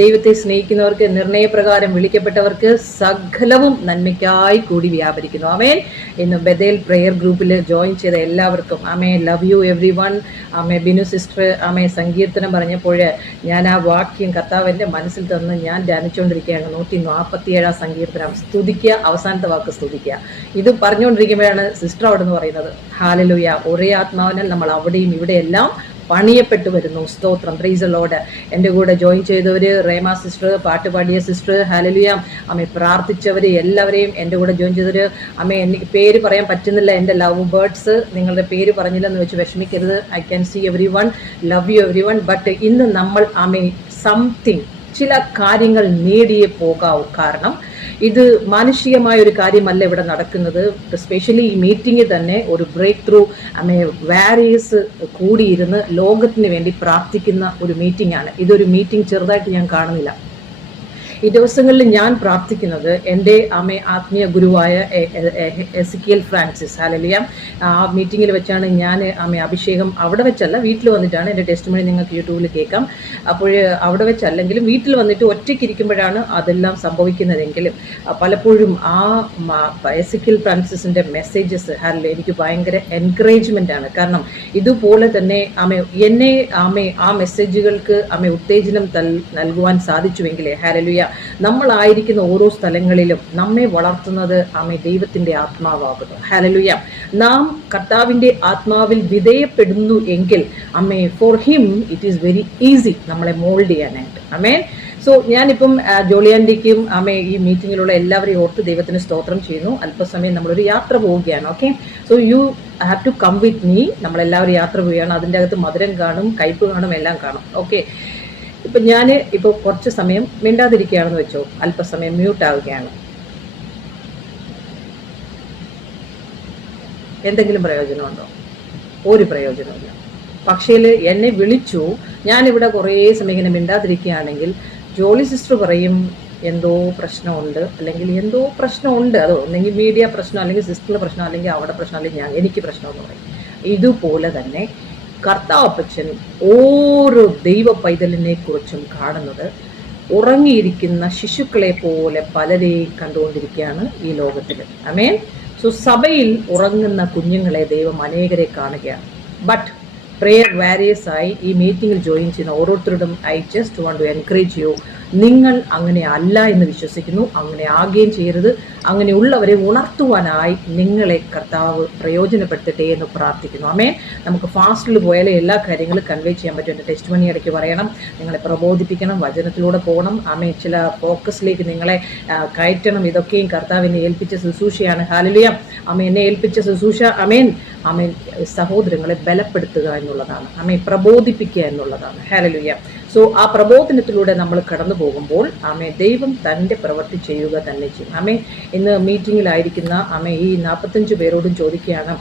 ദൈവത്തെ സ്നേഹിക്കുന്നവർക്ക്, നിർണയപ്രകാരം വിളിക്കപ്പെട്ടവർക്ക് സകലവും നന്മയ്ക്കായി കൂടി വ്യാപരിക്കുന്നു. ആമേൻ. ഇന്ന് ബദേൽ പ്രെയർ ഗ്രൂപ്പിൽ ജോയിൻ ചെയ്ത എല്ലാവർക്കും love you every one. Binu sister സങ്കീർത്തനം പറഞ്ഞപ്പോൾ ഞാൻ ആ വാക്യം കർത്താവിൻ്റെ മനസ്സിൽ തന്ന് ഞാൻ ധ്യാനിച്ചുകൊണ്ടിരിക്കുകയാണ്. 147 സങ്കീർത്തനം. സ്തുതിക്കുക, അവസാനത്തെ വാക്ക് സ്തുതിക്കുക. ഇത് പറഞ്ഞുകൊണ്ടിരിക്കുമ്പോഴാണ് സിസ്റ്റർ അവിടെ നിന്ന് പറയുന്നത് ഹല്ലേലൂയ, ഒരേ ആത്മാവിനാൽ നമ്മൾ അവിടെയും ഇവിടെയെല്ലാം പണിയപ്പെട്ടു വരുന്നു. സ്തോത്രം, പ്രൈസ് ദി ലോർഡ്. എൻ്റെ കൂടെ ജോയിൻ ചെയ്തവർ, റേമ സിസ്റ്റർ, പാട്ട് പാടിയ സിസ്റ്റർ, ഹല്ലേലൂയ, പ്രാർത്ഥിച്ചവർ എല്ലാവരെയും, എൻ്റെ കൂടെ ജോയിൻ ചെയ്തവർ, എനിക്ക് പേര് പറയാൻ പറ്റുന്നില്ല, എൻ്റെ ലവ് ബേർഡ്സ്, നിങ്ങളുടെ പേര് പറഞ്ഞില്ലെന്ന് വെച്ച് വിഷമിക്കരുത്. I can see everyone, love you everyone. But ഇന്ന് നമ്മൾ സംതിങ്, ചില കാര്യങ്ങൾ നേടിയേ പോകാവൂ. കാരണം ഇത് മാനുഷികമായ ഒരു കാര്യമല്ല ഇവിടെ നടക്കുന്നത്. സ്പെഷ്യലി ഈ മീറ്റിംഗ് തന്നെ ഒരു ബ്രേക്ക് ത്രൂ വാരിയേഴ്സ് കൂടിയിരുന്ന് ലോകത്തിന് വേണ്ടി പ്രാർത്ഥിക്കുന്ന ഒരു മീറ്റിംഗ് ആണ്. ഇതൊരു മീറ്റിംഗ് ചെറുതായിട്ട് ഞാൻ കാണുന്നില്ല. ഈ ദിവസങ്ങളിൽ ഞാൻ പ്രാർത്ഥിക്കുന്നത് എൻ്റെ ആത്മീയ ഗുരുവായ എസിക്കിയൽ ഫ്രാൻസിസ്, ഹല്ലേലൂയ, ആ മീറ്റിങ്ങിൽ വെച്ചാണ് ഞാൻ അഭിഷേകം, അവിടെ വെച്ചല്ല, വീട്ടിൽ വന്നിട്ടാണ്. എൻ്റെ ടെസ്റ്റിമണി നിങ്ങൾക്ക് യൂട്യൂബിൽ കേൾക്കാം. അപ്പോൾ അവിടെ വെച്ചല്ലെങ്കിലും വീട്ടിൽ വന്നിട്ട് ഒറ്റയ്ക്കിരിക്കുമ്പോഴാണ് അതെല്ലാം സംഭവിക്കുന്നതെങ്കിലും പലപ്പോഴും ആ എസിക്കിയൽ ഫ്രാൻസിസിൻ്റെ മെസ്സേജസ് എനിക്ക് ഭയങ്കര എൻകറേജ്മെൻ്റ് ആണ്. കാരണം ഇതുപോലെ തന്നെ എന്നെ ആ മെസ്സേജുകൾക്ക് ഉത്തേജനം നൽകുവാൻ സാധിച്ചുവെങ്കിൽ, ഹല്ലേലൂയ, നമ്മളായിരിക്കുന്ന ഓരോ സ്ഥലങ്ങളിലും നമ്മെ വളർത്തുന്നത് ദൈവത്തിന്റെ ആത്മാവാകുന്നു. ഹല്ലേലൂയ. നാം കർത്താവിന്റെ ആത്മാവിൽ വിധേയപ്പെടുന്നു എങ്കിൽ for him it is very easy നമ്മളെ മോൾഡ് ചെയ്യാനായിട്ട്. ആമേൻ. സോ ഞാനിപ്പം ജോളിയാൻഡിക്കും ഈ മീറ്റിങ്ങിലുള്ള എല്ലാവരെയും ഓർത്ത് ദൈവത്തിന് സ്തോത്രം ചെയ്യുന്നു. അല്പസമയം നമ്മളൊരു യാത്ര പോവുകയാണ്. Okay, so you have to come with me. നമ്മളെല്ലാവരും യാത്ര പോവുകയാണ്. അതിൻ്റെ അകത്ത് മധുരം കാണും, കയ്പ് കാണും, എല്ലാം കാണും. ഓക്കെ, ഇപ്പം ഞാൻ ഇപ്പോൾ കുറച്ച് സമയം മിണ്ടാതിരിക്കുകയാണെന്ന് വെച്ചോ, അല്പസമയം മ്യൂട്ട് ആവുകയാണ്. എന്തെങ്കിലും പ്രയോജനമുണ്ടോ? ഒരു പ്രയോജനമില്ല. പക്ഷേ എന്നെ വിളിച്ചു, ഞാനിവിടെ കുറേ സമയം ഇങ്ങനെ മിണ്ടാതിരിക്കുകയാണെങ്കിൽ ജോളി സിസ്റ്റർ പറയും എന്തോ പ്രശ്നമുണ്ട്, അല്ലെങ്കിൽ എന്തോ പ്രശ്നമുണ്ട്. അത് ഒന്നെങ്കിൽ മീഡിയ പ്രശ്നം, അല്ലെങ്കിൽ സിസ്റ്ററിന് പ്രശ്നം, അല്ലെങ്കിൽ അവിടെ പ്രശ്നം, അല്ലെങ്കിൽ എനിക്ക് പ്രശ്നമെന്ന് പറയും. ഇതുപോലെ തന്നെ കർത്താവപ്പച്ചൻ ഓരോ ദൈവ പൈതലിനെ കുറിച്ചും കാണുന്നത് ഉറങ്ങിയിരിക്കുന്ന ശിശുക്കളെ പോലെ പലരെയും കണ്ടുകൊണ്ടിരിക്കുകയാണ് ഈ ലോകത്തിൽ. ആമേൻ. സോ സഭയിൽ ഉറങ്ങുന്ന കുഞ്ഞുങ്ങളെ ദൈവം അനേകരെ കാണുകയാണ്. ബട്ട് പ്രെയർ വാരിയേഴ്സായി ഈ മീറ്റിംഗിൽ ജോയിൻ ചെയ്യുന്ന ഓരോരുത്തരോടും I just want to encourage you. നിങ്ങൾ അങ്ങനെ അല്ല എന്ന് വിശ്വസിക്കുന്നു. അങ്ങനെ ആകുകയും ചെയ്യരുത്. അങ്ങനെയുള്ളവരെ ഉണർത്തുവാനായി നിങ്ങളെ കർത്താവ് പ്രയോജനപ്പെടുത്തട്ടെ എന്ന് പ്രാർത്ഥിക്കുന്നു. ആമേൻ. നമുക്ക് ഫാസ്റ്റിൽ പോയാലേ എല്ലാ കാര്യങ്ങളും കൺവേ ചെയ്യാൻ പറ്റും. എൻ്റെ ടെസ്റ്റ് മണി ഇടയ്ക്ക് പറയണം, നിങ്ങളെ പ്രബോധിപ്പിക്കണം, വചനത്തിലൂടെ പോകണം. ചില ഫോക്കസിലേക്ക് നിങ്ങളെ കയറ്റണം. ഇതൊക്കെയും കർത്താവിനെ ഏൽപ്പിച്ച ശുശ്രൂഷയാണ്. ഹല്ലേലൂയ. എന്നെ ഏൽപ്പിച്ച ശുശ്രൂഷ സഹോദരങ്ങളെ ബലപ്പെടുത്തുക എന്നുള്ളതാണ്. പ്രബോധിപ്പിക്കുക എന്നുള്ളതാണ്. ഹല്ലേലൂയ. സോ ആ പ്രബോധനത്തിലൂടെ നമ്മൾ കടന്നു പോകുമ്പോൾ ദൈവം തൻ്റെ പ്രവൃത്തി ചെയ്യുക തന്നെ ചെയ്യും. ഇന്ന് മീറ്റിങ്ങിലായിരിക്കുന്ന ഈ 45 പേരോടും ചോദിക്കുകയാണ്,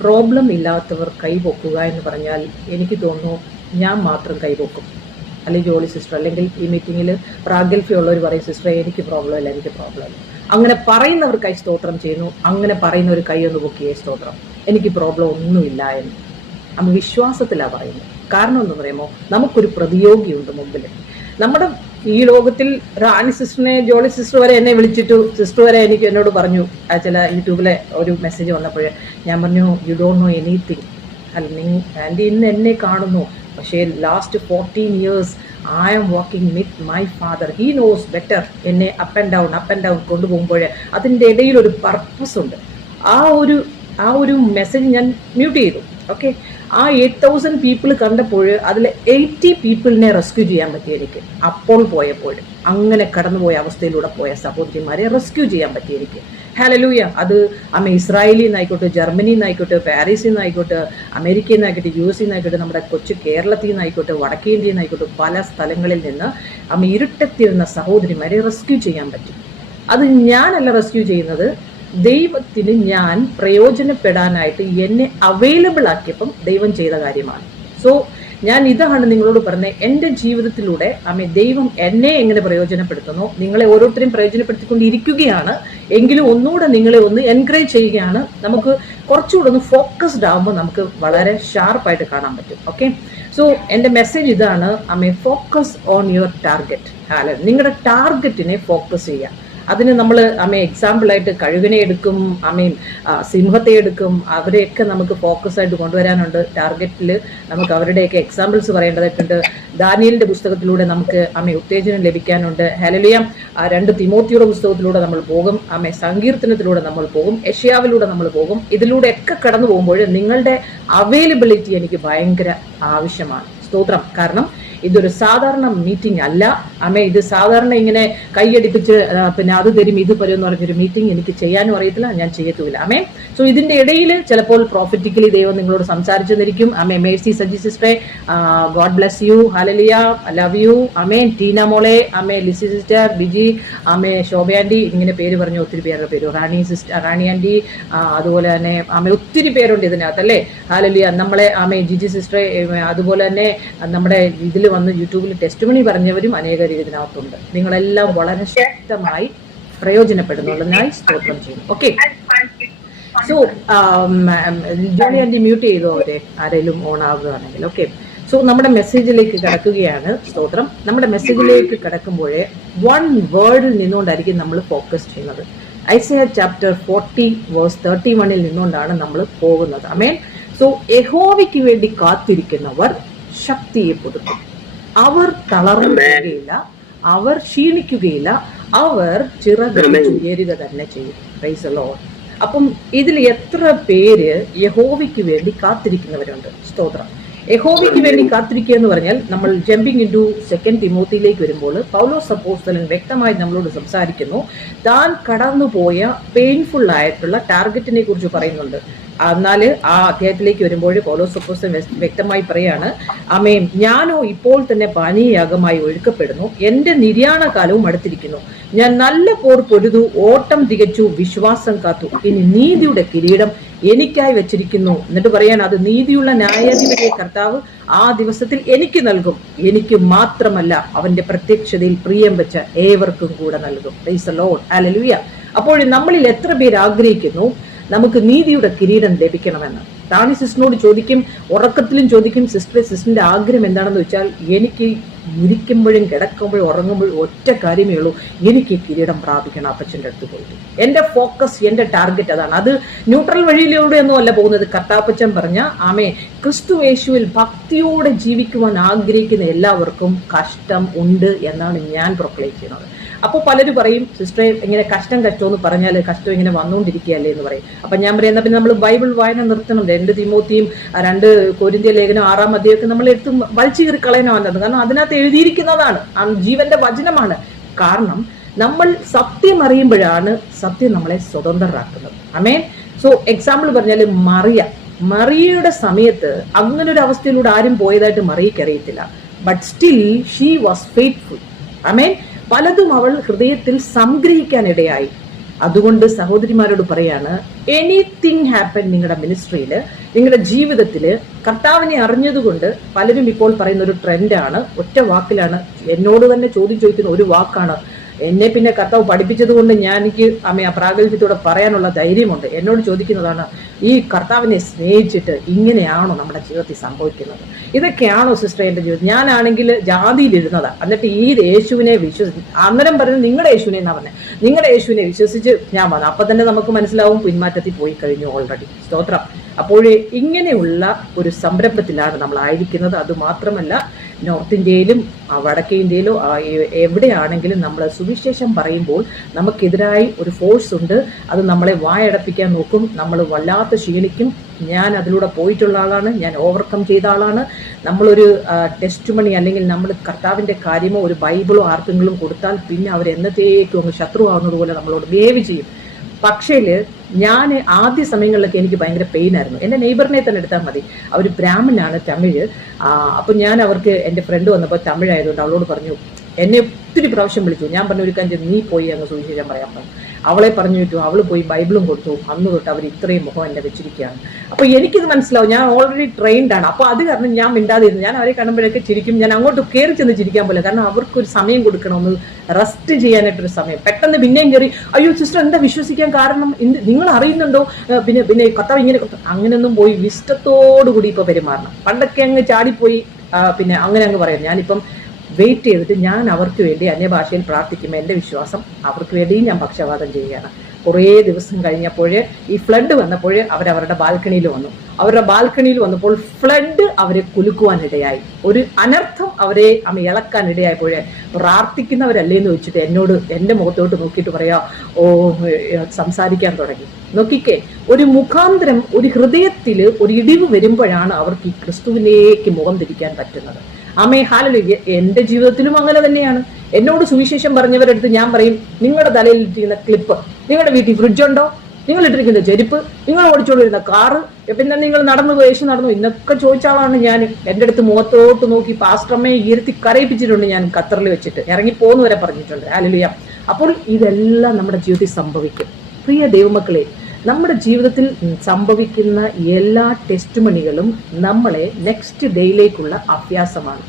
പ്രോബ്ലം ഇല്ലാത്തവർ കൈപൊക്കുക എന്ന് പറഞ്ഞാൽ എനിക്ക് തോന്നുന്നു ഞാൻ മാത്രം കൈപൊക്കും, അല്ലെങ്കിൽ ജോളി സിസ്റ്റർ, അല്ലെങ്കിൽ ഈ മീറ്റിങ്ങിൽ പ്രാഗൽഭ്യമുള്ളവർ പറയും സിസ്റ്ററെ എനിക്ക് പ്രോബ്ലം ഇല്ല, എനിക്ക് പ്രോബ്ലം ഇല്ല. അങ്ങനെ പറയുന്നവർക്കായി സ്തോത്രം ചെയ്യുന്നു. അങ്ങനെ പറയുന്ന ഒരു കൈ ഒന്ന് പൊക്കിയേ സ്തോത്രം, എനിക്ക് പ്രോബ്ലം ഒന്നുമില്ല എന്ന് വിശ്വാസത്തിലാണ് പറയുന്നത്. കാരണം എന്ന് പറയുമ്പോൾ നമുക്കൊരു പ്രതിയോഗിയുണ്ട് മുമ്പിൽ. നമ്മുടെ ഈ ലോകത്തിൽ റാണി സിസ്റ്ററിനെ, ജോളി സിസ്റ്റർ വരെ എന്നെ വിളിച്ചിട്ടു, സിസ്റ്റർ വരെ എന്നോട് പറഞ്ഞു, ചില യൂട്യൂബിലെ ഒരു മെസ്സേജ് വന്നപ്പോൾ ഞാൻ പറഞ്ഞു you don't know anything. Aunty ഇന്ന് എന്നെ കാണുന്നു, പക്ഷേ last 14 years I am walking with my father. He knows better. എന്നെ അപ്പ് ആൻഡ് ഡൗൺ കൊണ്ടുപോകുമ്പോൾ അതിൻ്റെ ഇടയിൽ ഒരു പർപ്പസ് ഉണ്ട്. ആ ഒരു മെസ്സേജ് ഞാൻ മ്യൂട്ട് ചെയ്തു. ഓക്കെ, ആ 8,000 പീപ്പിൾ കണ്ടപ്പോൾ അതിൽ 80 പീപ്പിളിനെ റെസ്ക്യൂ ചെയ്യാൻ പറ്റി എനിക്ക്. അപ്പോൾ പോയപ്പോൾ അങ്ങനെ കടന്നുപോയ അവസ്ഥയിലൂടെ പോയ സഹോദരിമാരെ റെസ്ക്യൂ ചെയ്യാൻ പറ്റി എനിക്ക്. ഹല്ലേലൂയ. അത് ഇസ്രായേലിൽ നിന്നായിക്കോട്ടെ, ജർമ്മനിയിൽ നിന്നായിക്കോട്ടെ, പാരീസിൽ നിന്നായിക്കോട്ടെ, അമേരിക്കയിൽ നിന്നായിക്കോട്ടെ, US നിന്നായിക്കോട്ടെ, നമ്മുടെ കൊച്ചു കേരളത്തിൽ നിന്നായിക്കോട്ടെ, വടക്കേ ഇന്ത്യയിൽ നിന്നായിക്കോട്ടെ, പല സ്ഥലങ്ങളിൽ നിന്ന് ഇരുട്ടെത്തിരുന്ന സഹോദരിമാരെ റെസ്ക്യൂ ചെയ്യാൻ പറ്റി. അത് ഞാനല്ല റെസ്ക്യൂ ചെയ്യുന്നത്, ദൈവത്തിന് ഞാൻ പ്രയോജനപ്പെടാനായിട്ട് എന്നെ അവൈലബിൾ ആക്കിയപ്പം ദൈവം ചെയ്ത കാര്യമാണ്. സോ ഞാൻ ഇതാണ് നിങ്ങളോട് പറഞ്ഞത്, എൻ്റെ ജീവിതത്തിലൂടെ ദൈവം എന്നെ എങ്ങനെ പ്രയോജനപ്പെടുത്തുന്നു, നിങ്ങളെ ഓരോരുത്തരെയും പ്രയോജനപ്പെടുത്തിക്കൊണ്ടിരിക്കുകയാണ്. എങ്കിലും ഒന്നുകൂടെ നിങ്ങളെ ഒന്ന് എൻകറേജ് ചെയ്യുകയാണ്. നമുക്ക് കുറച്ചുകൂടെ ഒന്ന് ഫോക്കസ്ഡ് ആകുമ്പോൾ നമുക്ക് വളരെ ഷാർപ്പായിട്ട് കാണാൻ പറ്റും. ഓക്കെ, സോ എൻ്റെ മെസ്സേജ് ഇതാണ്, ഫോക്കസ് ഓൺ യുവർ ടാർഗറ്റ്. നിങ്ങളുടെ ടാർഗറ്റിനെ ഫോക്കസ് ചെയ്യുക. അതിന് നമ്മൾ എക്സാമ്പിളായിട്ട് കഴുകനെ എടുക്കും, സിംഹത്തെ എടുക്കും. അവരെയൊക്കെ നമുക്ക് ഫോക്കസ് ആയിട്ട് കൊണ്ടുവരാനുണ്ട്. ടാർഗറ്റിൽ നമുക്ക് അവരുടെയൊക്കെ എക്സാമ്പിൾസ് പറയേണ്ടതായിട്ടുണ്ട്. ദാനിയേലിന്റെ പുസ്തകത്തിലൂടെ നമുക്ക് ഉത്തേജനം ലഭിക്കാനുണ്ട്. ഹല്ലേലൂയ. 2 തിമോത്തിയുടെ പുസ്തകത്തിലൂടെ നമ്മൾ പോകും, സങ്കീർത്തനത്തിലൂടെ നമ്മൾ പോകും, യെശയ്യാവിലൂടെ നമ്മൾ പോകും. ഇതിലൂടെയൊക്കെ കടന്നു പോകുമ്പോൾ നിങ്ങളുടെ അവൈലബിലിറ്റി എനിക്ക് ഭയങ്കര ആവശ്യമാണ്. സ്തോത്രം. കാരണം ഇതൊരു സാധാരണ മീറ്റിംഗ് അല്ല. ഇത് സാധാരണ ഇങ്ങനെ കൈയടിപ്പിച്ച് പിന്നെ അത് തരും ഇത് തരും എന്ന് പറഞ്ഞൊരു മീറ്റിംഗ് എനിക്ക് ചെയ്യാനും അറിയത്തില്ല, ഞാൻ ചെയ്യത്തുമില്ല. സോ ഇതിന്റെ ഇടയിൽ ചിലപ്പോൾ പ്രോഫിറ്റിക്കലി ദൈവം നിങ്ങളോട് സംസാരിച്ചെന്നിരിക്കും. മേഴ്സി സജി സിസ്റ്ററെ, God bless you, hallelujah, love you. Tina മോളെ, ലിസി സിസ്റ്റർ, ബിജി, ശോഭ ആന്റി, ഇങ്ങനെ പേര് പറഞ്ഞു ഒത്തിരി പേരുടെ പേര്, റാണി ആന്റി, അതുപോലെ തന്നെ ഒത്തിരി പേരുണ്ട് ഇതിനകത്ത് അല്ലേ. ഹല്ലേലൂയ. നമ്മളെ ജിജി സിസ്റ്ററെ, അതുപോലെ തന്നെ നമ്മുടെ ഇതിൽ വന്ന് യൂട്യൂബിൽ ടെസ്റ്റ് മണി പറഞ്ഞവരും അനേകർ ഇതിനകത്തുണ്ട്. നിങ്ങളെല്ലാം വളരെ ശക്തമായി പ്രയോജനപ്പെടുന്നുള്ളതിനായി സ്തോത്രം ചെയ്യുന്നു. Okay, so Johnny aunty mute ചെയ്തോ അവരെ ആരെങ്കിലും ഓൺ ആകുകയാണെങ്കിൽ. ഓക്കെ, സോ നമ്മുടെ മെസ്സേജിലേക്ക് കിടക്കുകയാണ്. സ്തോത്രം. നമ്മുടെ മെസ്സേജിലേക്ക് കിടക്കുമ്പോഴേ 1 വേർഡിൽ നിന്നുകൊണ്ടായിരിക്കും നമ്മൾ ഫോക്കസ് ചെയ്യുന്നത്. ഐസയ ചാപ്റ്റർ 40:31 നിന്നുകൊണ്ടാണ് നമ്മൾ പോകുന്നത്. സോ യഹോവയ്ക്ക് വേണ്ടി കാത്തിരിക്കുന്നവർ ശക്തിയെ പുതുക്കും, അവർ തളർന്നു പോകുകയില്ല, അവർ ക്ഷീണിക്കുകയില്ല, അവർ ചിറകുകൾ ഉയരുക തന്നെ ചെയ്യും. Price the Lord. അപ്പം ഇതിൽ എത്ര പേര് യഹോവയ്ക്ക് വേണ്ടി കാത്തിരിക്കുന്നവരുണ്ട്? സ്തോത്രം. യഹോവയ്ക്ക് വേണ്ടി കാത്തിരിക്കുക എന്ന് പറഞ്ഞാൽ നമ്മൾ ജമ്പിങ് ഇൻടു 2 തിമോത്തിയിലേക്ക് വരുമ്പോൾ പൗലോസ് അപ്പോസ്തലൻ വ്യക്തമായി നമ്മളോട് സംസാരിക്കുന്നു. താൻ കടന്നുപോയ പെയിൻഫുൾ ആയിട്ടുള്ള ടാർഗറ്റിനെ കുറിച്ച് പറയുന്നുണ്ട്. എന്നാല് ആ അധ്യായത്തിലേക്ക് വരുമ്പോൾ പൗലോസ് അപ്പോസ്തലൻ വ്യക്തമായി പറയാണ്, ഞാനോ ഇപ്പോൾ തന്നെ പാനീയയാഗമായി ഒഴുക്കപ്പെടുന്നു, എന്റെ നിര്യാണ കാലവും അടുത്തിരിക്കുന്നു, ഞാൻ നല്ല പോർ പൊരുതു, ഓട്ടം തികച്ചു, വിശ്വാസം കാത്തു, ഇനി നീതിയുടെ കിരീടം എനിക്കായി വെച്ചിരിക്കുന്നു. എന്നിട്ട് പറയാൻ, അത് നീതിയുള്ള ന്യായാധിപതിയെ കർത്താവ് ആ ദിവസത്തിൽ എനിക്ക് നൽകും, എനിക്ക് മാത്രമല്ല അവന്റെ പ്രത്യക്ഷതയിൽ പ്രിയം വെച്ച ഏവർക്കും കൂടെ നൽകും. Price the Lord. ഹല്ലേലൂയ. അപ്പോൾ നമ്മളിൽ എത്ര പേര് ആഗ്രഹിക്കുന്നു നമുക്ക് നീതിയുടെ കിരീടം ലഭിക്കണമെന്ന്? താണി സിസ്റ്ററിനോട് ചോദിക്കും, ഉറക്കത്തിലും ചോദിക്കും, സിസ്റ്ററിന്റെ ആഗ്രഹം എന്താണെന്ന് വെച്ചാൽ, എനിക്ക് ഇരിക്കുമ്പോഴും കിടക്കുമ്പോഴും ഉറങ്ങുമ്പോഴും ഒറ്റ കാര്യമേ ഉള്ളൂ, എനിക്ക് കിരീടം പ്രാപിക്കണം അപ്പച്ചൻ്റെ അടുത്ത് പോയിട്ട്. എൻ്റെ ഫോക്കസ്, എൻ്റെ ടാർഗറ്റ് അതാണ്. അത് ന്യൂട്രൽ വഴിയിലൂടെ ഒന്നും അല്ല പോകുന്നത്. കർത്താപ്പച്ചൻ പറഞ്ഞ ക്രിസ്തു യേശുവിൽ ഭക്തിയോടെ ജീവിക്കുവാൻ ആഗ്രഹിക്കുന്ന എല്ലാവർക്കും കഷ്ടം ഉണ്ട് എന്നാണ് ഞാൻ പ്രൊക്ലെയിം ചെയ്യുന്നത്. അപ്പോൾ പലരും പറയും, സിസ്റ്ററെ ഇങ്ങനെ കഷ്ടം എന്ന് പറഞ്ഞാൽ കഷ്ടം ഇങ്ങനെ വന്നുകൊണ്ടിരിക്കുകയല്ലേ എന്ന് പറയും. അപ്പൊ ഞാൻ പറയുന്ന പിന്നെ നമ്മൾ ബൈബിൾ വായന നിർത്തണം. 2 തിമോത്തിയും 2 കൊരിന്ത്യർ ലേഖനം 6-ാം അധ്യായമൊക്കെ നമ്മൾ എടുത്ത് വലിച്ചു കീറി കളയാനാവുന്നത്. കാരണം അതിനകത്ത് എഴുതിയിരിക്കുന്നതാണ്, ജീവന്റെ വചനമാണ്. കാരണം നമ്മൾ സത്യം അറിയുമ്പോഴാണ് സത്യം നമ്മളെ സ്വതന്ത്രരാക്കുന്നത്. സോ എക്സാമ്പിൾ പറഞ്ഞാൽ മറിയയുടെ സമയത്ത് അങ്ങനെ ഒരു അവസ്ഥയിലൂടെ ആരും പോയതായിട്ട് മറിയയ്ക്ക് അറിയത്തില്ല. But still she was faithful. പലതും അവൾ ഹൃദയത്തിൽ സംഗ്രഹിക്കാനിടയായി. അതുകൊണ്ട് സഹോദരിമാരോട് പറയാണ്, എനിത്തിങ് ഹാപ്പൻ നിങ്ങളുടെ മിനിസ്ട്രിയില്, നിങ്ങളുടെ ജീവിതത്തില് കർത്താവിനെ അറിഞ്ഞതുകൊണ്ട് പലരും ഇപ്പോൾ പറയുന്ന ഒരു ട്രെൻഡാണ്, ഒറ്റ വാക്കിലാണ്, എന്നോട് തന്നെ ചോദ്യം ചോദിക്കുന്ന ഒരു വാക്കാണ്. എന്നെ പിന്നെ കർത്താവ് പഠിപ്പിച്ചത് കൊണ്ട് എനിക്ക് പ്രാഗൽഭ്യത്തോടെ പറയാനുള്ള ധൈര്യമുണ്ട്. എന്നോട് ചോദിക്കുന്നതാണ്, ഈ കർത്താവിനെ സ്നേഹിച്ചിട്ട് ഇങ്ങനെയാണോ നമ്മുടെ ജീവിതത്തിൽ സംഭവിക്കുന്നത്? ഇതൊക്കെയാണോ സിസ്റ്റർ എൻ്റെ ജീവിതം? ഞാനാണെങ്കിൽ ജാതിയിലിരുന്നതാ, എന്നിട്ട് ഈ യേശുവിനെ അന്നേരം പറഞ്ഞത് നിങ്ങളുടെ യേശുവിനെ എന്നാ പറഞ്ഞത്, നിങ്ങളുടെ യേശുവിനെ വിശ്വസിച്ച് ഞാൻ വന്നു. അപ്പൊ തന്നെ നമുക്ക് മനസ്സിലാവും പിന്മാറ്റത്തിൽ പോയി കഴിഞ്ഞു ഓൾറെഡി. സ്തോത്രം. അപ്പോഴേ ഇങ്ങനെയുള്ള ഒരു സംരംഭത്തിലാണ് നമ്മൾ ആയിരിക്കുന്നത്. അത് മാത്രമല്ല, നോർത്ത് ഇന്ത്യയിലും വടക്കേ ഇന്ത്യയിലോ എവിടെയാണെങ്കിലും നമ്മൾ സുവിശേഷം പറയുമ്പോൾ നമുക്കെതിരായി ഒരു ഫോഴ്സ് ഉണ്ട്. അത് നമ്മളെ വായടപ്പിക്കാൻ നോക്കും, നമ്മൾ വല്ലാത്ത ക്ഷീണിക്കും. ഞാൻ അതിലൂടെ പോയിട്ടുള്ള ആളാണ്, ഞാൻ ഓവർകം ചെയ്ത ആളാണ്. നമ്മളൊരു ടെസ്റ്റ് മണി അല്ലെങ്കിൽ നമ്മൾ കർത്താവിൻ്റെ കാര്യമോ ഒരു ബൈബിളോ ആർക്കെങ്കിലും കൊടുത്താൽ പിന്നെ അവർ എന്നത്തേക്കും ഒന്ന് ശത്രുവാകുന്നത് പോലെ നമ്മളോട് ബിഹേവ് ചെയ്യും. പക്ഷേ ഞാൻ ആദ്യ സമയങ്ങളിലൊക്കെ എനിക്ക് ഭയങ്കര പെയിൻ ആയിരുന്നു. എൻ്റെ നെയ്ബറിനെ തന്നെ എടുത്താൽ മതി, അവർ ബ്രാഹ്മണാണ്, തമിഴ്. അപ്പം ഞാൻ അവർക്ക്, എൻ്റെ ഫ്രണ്ട് വന്നപ്പോൾ തമിഴായതുകൊണ്ട് അവളോട് പറഞ്ഞു, എന്നെ ഒത്തിരി പ്രാവശ്യം വിളിച്ചു. ഞാൻ പറഞ്ഞു, ഒരു കാര്യം നീ പോയി അങ്ങ് സുവിശേഷം പറയാൻ പറഞ്ഞു. അവളെ പറഞ്ഞു വിട്ടു, അവൾ പോയി ബൈബിളും കൊടുത്തു. അന്ന് തൊട്ട് അവർ ഇത്രയും മുഖം എന്നെ വെച്ചിരിക്കുകയാണ്. അപ്പൊ എനിക്കിത് മനസ്സിലാവും, ഞാൻ ഓൾറെഡി ട്രെയിൻഡ് ആണ്. അപ്പൊ അത് കാരണം ഞാൻ മിണ്ടാതിരുന്നു. ഞാൻ അവരെ കാണുമ്പോഴൊക്കെ ചിരിക്കും. ഞാൻ അങ്ങോട്ട് കയറി ചെന്ന് ചിരിക്കാൻ പോലെ, കാരണം അവർക്കൊരു സമയം കൊടുക്കണം, ഒന്ന് റെസ്റ്റ് ചെയ്യാനായിട്ടൊരു സമയം. പെട്ടെന്ന് പിന്നെയും കയറി, അയ്യോ സിസ്റ്റർ എന്താ വിശ്വസിക്കാൻ കാരണം, നിങ്ങൾ അറിയുന്നുണ്ടോ, പിന്നെ കർത്താവ് ഇങ്ങനെ, അങ്ങനെയൊന്നും പോയി വിഷ്ടത്തോടു കൂടി ഇപ്പൊ പെരുമാറണം. പണ്ടൊക്കെ അങ്ങ് ചാടിപ്പോയി പിന്നെ അങ്ങനെ അങ്ങ് പറയും. ഞാനിപ്പം വെയിറ്റ് ചെയ്തിട്ട് ഞാൻ അവർക്ക് വേണ്ടി അന്യഭാഷയിൽ പ്രാർത്ഥിക്കുമ്പോൾ എൻ്റെ വിശ്വാസം അവർക്ക് വേണ്ടിയും ഞാൻ പക്ഷപാതം ചെയ്യുകയാണ്. കുറേ ദിവസം കഴിഞ്ഞപ്പോൾ ഈ ഫ്ലഡ് വന്നപ്പോൾ അവരവരുടെ ബാൽക്കണിയിൽ വന്നു. അവരുടെ ബാൽക്കണിയിൽ വന്നപ്പോൾ ഫ്ലഡ് അവരെ കുലുക്കുവാനിടയായി. ഒരു അനർത്ഥം അവരെ ഇളക്കാനിടയായപ്പോൾ പ്രാർത്ഥിക്കുന്നവരല്ലേ എന്ന് വെച്ചിട്ട് എന്നോട് എൻ്റെ മുഖത്തോട്ട് നോക്കിയിട്ട് പറയാ, ഓ സംസാരിക്കാൻ തുടങ്ങി. നോക്കിക്കേ, ഒരു മുഖാന്തരം, ഒരു ഹൃദയത്തിൽ ഒരു ഇടിവ് വരുമ്പോഴാണ് അവർക്ക് ഈ ക്രിസ്തുവിലേക്ക് മുഖം തിരിക്കാൻ പറ്റുന്നത്. ആമേ, ഹല്ലേലൂയ. എൻ്റെ ജീവിതത്തിലും അങ്ങനെ തന്നെയാണ്. എന്നോട് സുവിശേഷം പറഞ്ഞവരെടുത്ത് ഞാൻ പറയും, നിങ്ങളുടെ തലയിൽ ഇട്ടിരിക്കുന്ന ക്ലിപ്പ്, നിങ്ങളുടെ വീട്ടിൽ ഫ്രിഡ്ജ് ഉണ്ടോ, നിങ്ങൾ ഇട്ടിരിക്കുന്ന ചെരുപ്പ്, നിങ്ങൾ ഓടിച്ചോണ്ടിരുന്ന കാറ്, പിന്നെ നിങ്ങൾ യേശു നടന്നു, ഇന്നൊക്കെ ചോദിച്ച ആളാണ് ഞാൻ. എൻ്റെ അടുത്ത് മുഖത്തോട്ട് നോക്കി പാസ്റ്ററമ്മയെ ഇരുത്തി കരയിപ്പിച്ചിട്ടുണ്ട് ഞാൻ ഖത്തറിൽ വെച്ചിട്ട്, ഇറങ്ങി പോകുന്നവരെ പറഞ്ഞിട്ടുണ്ട്. ഹല്ലേലൂയ. അപ്പോൾ ഇതെല്ലാം നമ്മുടെ ജീവിതത്തിൽ സംഭവിക്കും. പ്രിയ ദൈവമക്കളെ, നമ്മുടെ ജീവിതത്തിൽ സംഭവിക്കുന്ന എല്ലാ ടെസ്റ്റുമണികളും നമ്മളെ നെക്സ്റ്റ് ഡേയിലേക്കുള്ള അഭ്യാസമാണ്.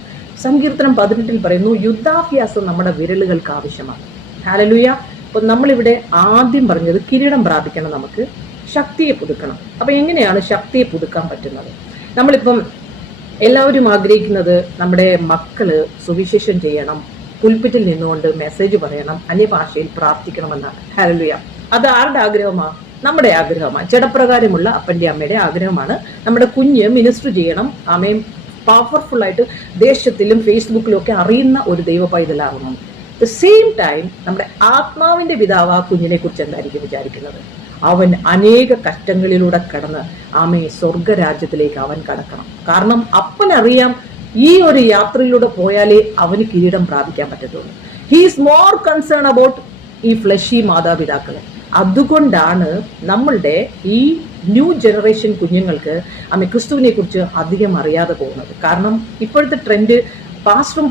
സങ്കീർത്തനം 18 പറയുന്നു, യുദ്ധാഭ്യാസം നമ്മുടെ വിരലുകൾക്ക് ആവശ്യമാണ്. ഹല്ലേലൂയ. അപ്പൊ നമ്മളിവിടെ ആദ്യം പറഞ്ഞത് കിരീടം പ്രാപിക്കണം, നമുക്ക് ശക്തിയെ പുതുക്കണം. അപ്പൊ എങ്ങനെയാണ് ശക്തിയെ പുതുക്കാൻ പറ്റുന്നത്? നമ്മളിപ്പം എല്ലാവരും ആഗ്രഹിക്കുന്നത് നമ്മുടെ മക്കള് സുവിശേഷം ചെയ്യണം, പുൽപ്പിറ്റിൽ നിന്നുകൊണ്ട് മെസ്സേജ് പറയണം, അന്യഭാഷയിൽ പ്രാർത്ഥിക്കണമെന്നാണ്. ഹല്ലേലൂയ. അത് ആരുടെ ആഗ്രഹമാണ്? നമ്മുടെ ആഗ്രഹമാണ്. ജഡപ്രകാരമുള്ള അപ്പൻ്റെ അമ്മയുടെ ആഗ്രഹമാണ്. നമ്മുടെ കുഞ്ഞ് മിനിസ്റ്റർ ചെയ്യണം, ആമേൻ, പവർഫുൾ ആയിട്ട് ദേശത്തിലും ഫേസ്ബുക്കിലും ഒക്കെ അറിയുന്ന ഒരു ദൈവ പൈതലാകണം. ദ സെയിം ടൈം നമ്മുടെ ആത്മാവിന്റെ പിതാവ് ആ കുഞ്ഞിനെ കുറിച്ച് എന്തായിരിക്കും വിചാരിക്കുന്നത്? അവൻ അനേക കഷ്ടങ്ങളിലൂടെ കടന്ന് ആമേ സ്വർഗരാജ്യത്തിലേക്ക് അവൻ കടക്കണം. കാരണം അപ്പനറിയാം, ഈ ഒരു യാത്രയിലൂടെ പോയാലേ അവന് കിരീടം പ്രാപിക്കാൻ പറ്റത്തുള്ളൂ. He is more concern about ഈ ഫ്ലഷി മാതാപിതാക്കളെ. അതുകൊണ്ടാണ് നമ്മളുടെ ഈ ന്യൂ ജനറേഷൻ കുഞ്ഞുങ്ങൾക്ക് ക്രിസ്തുവിനെ കുറിച്ച് അധികം അറിയാതെ പോകുന്നത്. കാരണം ഇപ്പോഴത്തെ ട്രെൻഡ് പാസ്റ്ററും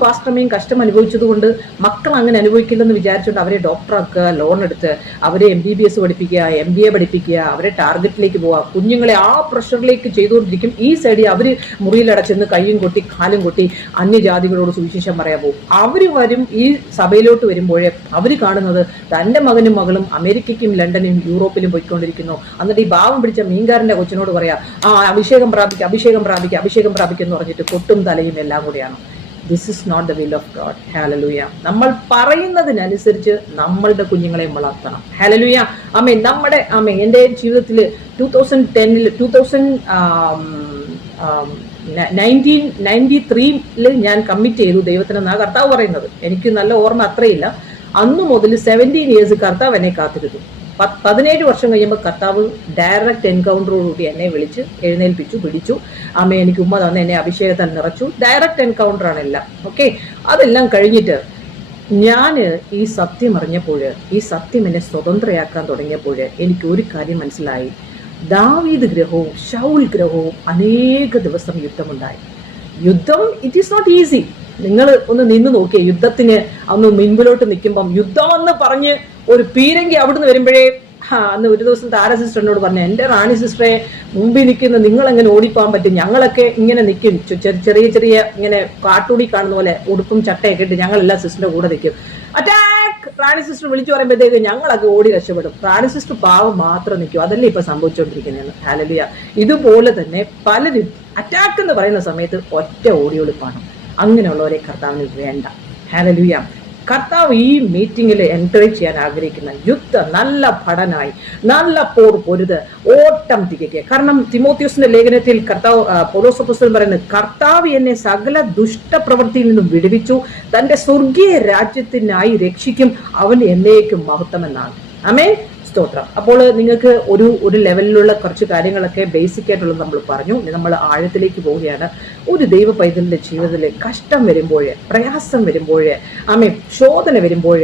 കഷ്ടം അനുഭവിച്ചതുകൊണ്ട് മക്കൾ അങ്ങനെ അനുഭവിക്കില്ലെന്ന് വിചാരിച്ചുകൊണ്ട് അവരെ ഡോക്ടറാക്കുക, ലോൺ എടുത്ത് അവരെ MBBS പഠിപ്പിക്കുക, MBA പഠിപ്പിക്കുക, അവരെ ടാർഗറ്റിലേക്ക് പോവുക. കുഞ്ഞുങ്ങളെ ആ പ്രഷറിലേക്ക് ചെയ്തുകൊണ്ടിരിക്കും. ഈ സൈഡിൽ അവർ മുറിയിലടച്ചെന്ന് കയ്യും കൊട്ടി കാലും കൊട്ടി അന്യജാതികളോട് സുവിശേഷം പറയാൻ പോകും. അവർ വരും, ഈ സഭയിലോട്ട് വരുമ്പോഴേ അവർ കാണുന്നത് തൻ്റെ മകനും മകളും അമേരിക്കയ്ക്കും ലണ്ടനും യൂറോപ്പിലും പോയിക്കൊണ്ടിരിക്കുന്നു. എന്നിട്ട് ഈ ഭാവം പിടിച്ച മീൻകാരൻ്റെ കൊച്ചിനോട് പറയാം, അഭിഷേകം പ്രാപിക്കുക, അഭിഷേകം പ്രാപിക്കുക, അഭിഷേകം പ്രാപിക്കുക എന്ന് പറഞ്ഞിട്ട് കൊട്ടും തലയും എല്ലാം കൂടിയാണ്. This is not the will of God. Hallelujah. നമ്മൾ പറയുന്നതിനനുസരിച്ച് നമ്മളുടെ കുഞ്ഞുങ്ങളെ വളർത്തണം. ഹല്ലേലൂയ. ആമേൻ. നമ്മുടെ എൻ്റെ ജീവിതത്തിൽ 1993 ഞാൻ കമ്മിറ്റ് ചെയ്തു ദൈവത്തിനെന്നാണ് കർത്താവ് പറയുന്നത്. എനിക്ക് നല്ല ഓർമ്മ അത്രയില്ല. അന്നു മുതൽ 17 years കർത്താവ് എന്നെ കാത്തിരുന്നു. 17 വർഷം കഴിയുമ്പോൾ കർത്താവ് ഡയറക്റ്റ് എൻകൗണ്ടറോടുകൂടി എന്നെ വിളിച്ച് എഴുന്നേൽപ്പിച്ചു, പിടിച്ചു. അമ്മ എനിക്ക് ഉമ്മ തന്ന് എന്നെ അഭിഷേകത്താൽ നിറച്ചു. ഡയറക്റ്റ് എൻകൗണ്ടർ ആണ് എല്ലാം. ഓക്കെ, അതെല്ലാം കഴിഞ്ഞിട്ട് ഞാൻ ഈ സത്യം അറിഞ്ഞപ്പോൾ, ഈ സത്യം എന്നെ സ്വതന്ത്രയാക്കാൻ തുടങ്ങിയപ്പോൾ എനിക്ക് ഒരു കാര്യം മനസ്സിലായി. ദാവീദ് ഗ്രഹവും ശൗൽ ഗ്രഹവും അനേക ദിവസം യുദ്ധമുണ്ടായി. യുദ്ധം ഇറ്റ് ഈസ് നോട്ട് ഈസി. നിങ്ങൾ ഒന്ന് നിന്ന് നോക്കിയേ, യുദ്ധത്തിന് അന്ന് മുൻപിലോട്ട് നിൽക്കുമ്പം യുദ്ധം എന്ന് പറഞ്ഞ് ഒരു പീരങ്കി അവിടുന്ന് വരുമ്പോഴേ അന്ന് ഒരു ദിവസം താര സിസ്റ്ററിനോട് പറഞ്ഞു, എൻ്റെ റാണി സിസ്റ്ററെ മുമ്പിൽ നിൽക്കുന്ന നിങ്ങൾ എങ്ങനെ ഓടിപ്പോകാൻ പറ്റും? ഞങ്ങളൊക്കെ ഇങ്ങനെ നിൽക്കും, ചെറിയ ഇങ്ങനെ കാട്ടുകൂടി കാണുന്ന പോലെ ഉടുപ്പും ചട്ടയൊക്കെ ഇട്ട് ഞങ്ങളെല്ലാം സിസ്റ്ററിന്റെ കൂടെ നിൽക്കും. അറ്റാക്ക് റാണി സിസ്റ്റർ വിളിച്ചു പറയുമ്പോഴത്തേക്ക് ഞങ്ങളൊക്കെ ഓടി രക്ഷപ്പെടും. റാണി സിസ്റ്റർ പാവം മാത്രം നിൽക്കും. അതല്ലേ ഇപ്പൊ സംഭവിച്ചുകൊണ്ടിരിക്കുന്നതെന്ന്. ഹല്ലേലൂയ. ഇതുപോലെ തന്നെ പലരും അറ്റാക്ക് എന്ന് പറയുന്ന സമയത്ത് ഒറ്റ ഓടിയൊളിപ്പാണ്. അങ്ങനെയുള്ളവരെ കർത്താവിന് വേണ്ട. ഹല്ലേലൂയ. കർത്താവ് ഈ മീറ്റിംഗിൽ എൻകറേജ് ചെയ്യാൻ ആഗ്രഹിക്കുന്ന യുദ്ധം നല്ല പഠനായി, നല്ല പോർ പൊരുത്, ഓട്ടം തികയ്ക്കുക. കാരണം തിമോത്തിയോസിന്റെ ലേഖനത്തിൽ കർത്താവ് പൗലോസ് അപ്പോസ്തലൻ പറയുന്നത്, കർത്താവ് എന്നെ സകല ദുഷ്ടപ്രവൃത്തിയിൽ നിന്നും വിടുവിച്ചു, തന്റെ സ്വർഗീയ രാജ്യത്തിനായി രക്ഷിക്കും, അവൻ എന്നേക്കും മഹത്വമെന്നാണ്. ആമേൻ. സ്തോത്രം. അപ്പോൾ നിങ്ങൾക്ക് ഒരു ലെവലിലുള്ള കുറച്ച് കാര്യങ്ങളൊക്കെ ബേസിക് ആയിട്ടുള്ളത് നമ്മൾ പറഞ്ഞു. നമ്മൾ ആഴത്തിലേക്ക് പോവുകയാണ്. ഒരു ദൈവ പൈതലിന്റെ ജീവിതത്തിൽ കഷ്ടം വരുമ്പോൾ, പ്രയാസം വരുമ്പോൾ, ശോധന വരുമ്പോൾ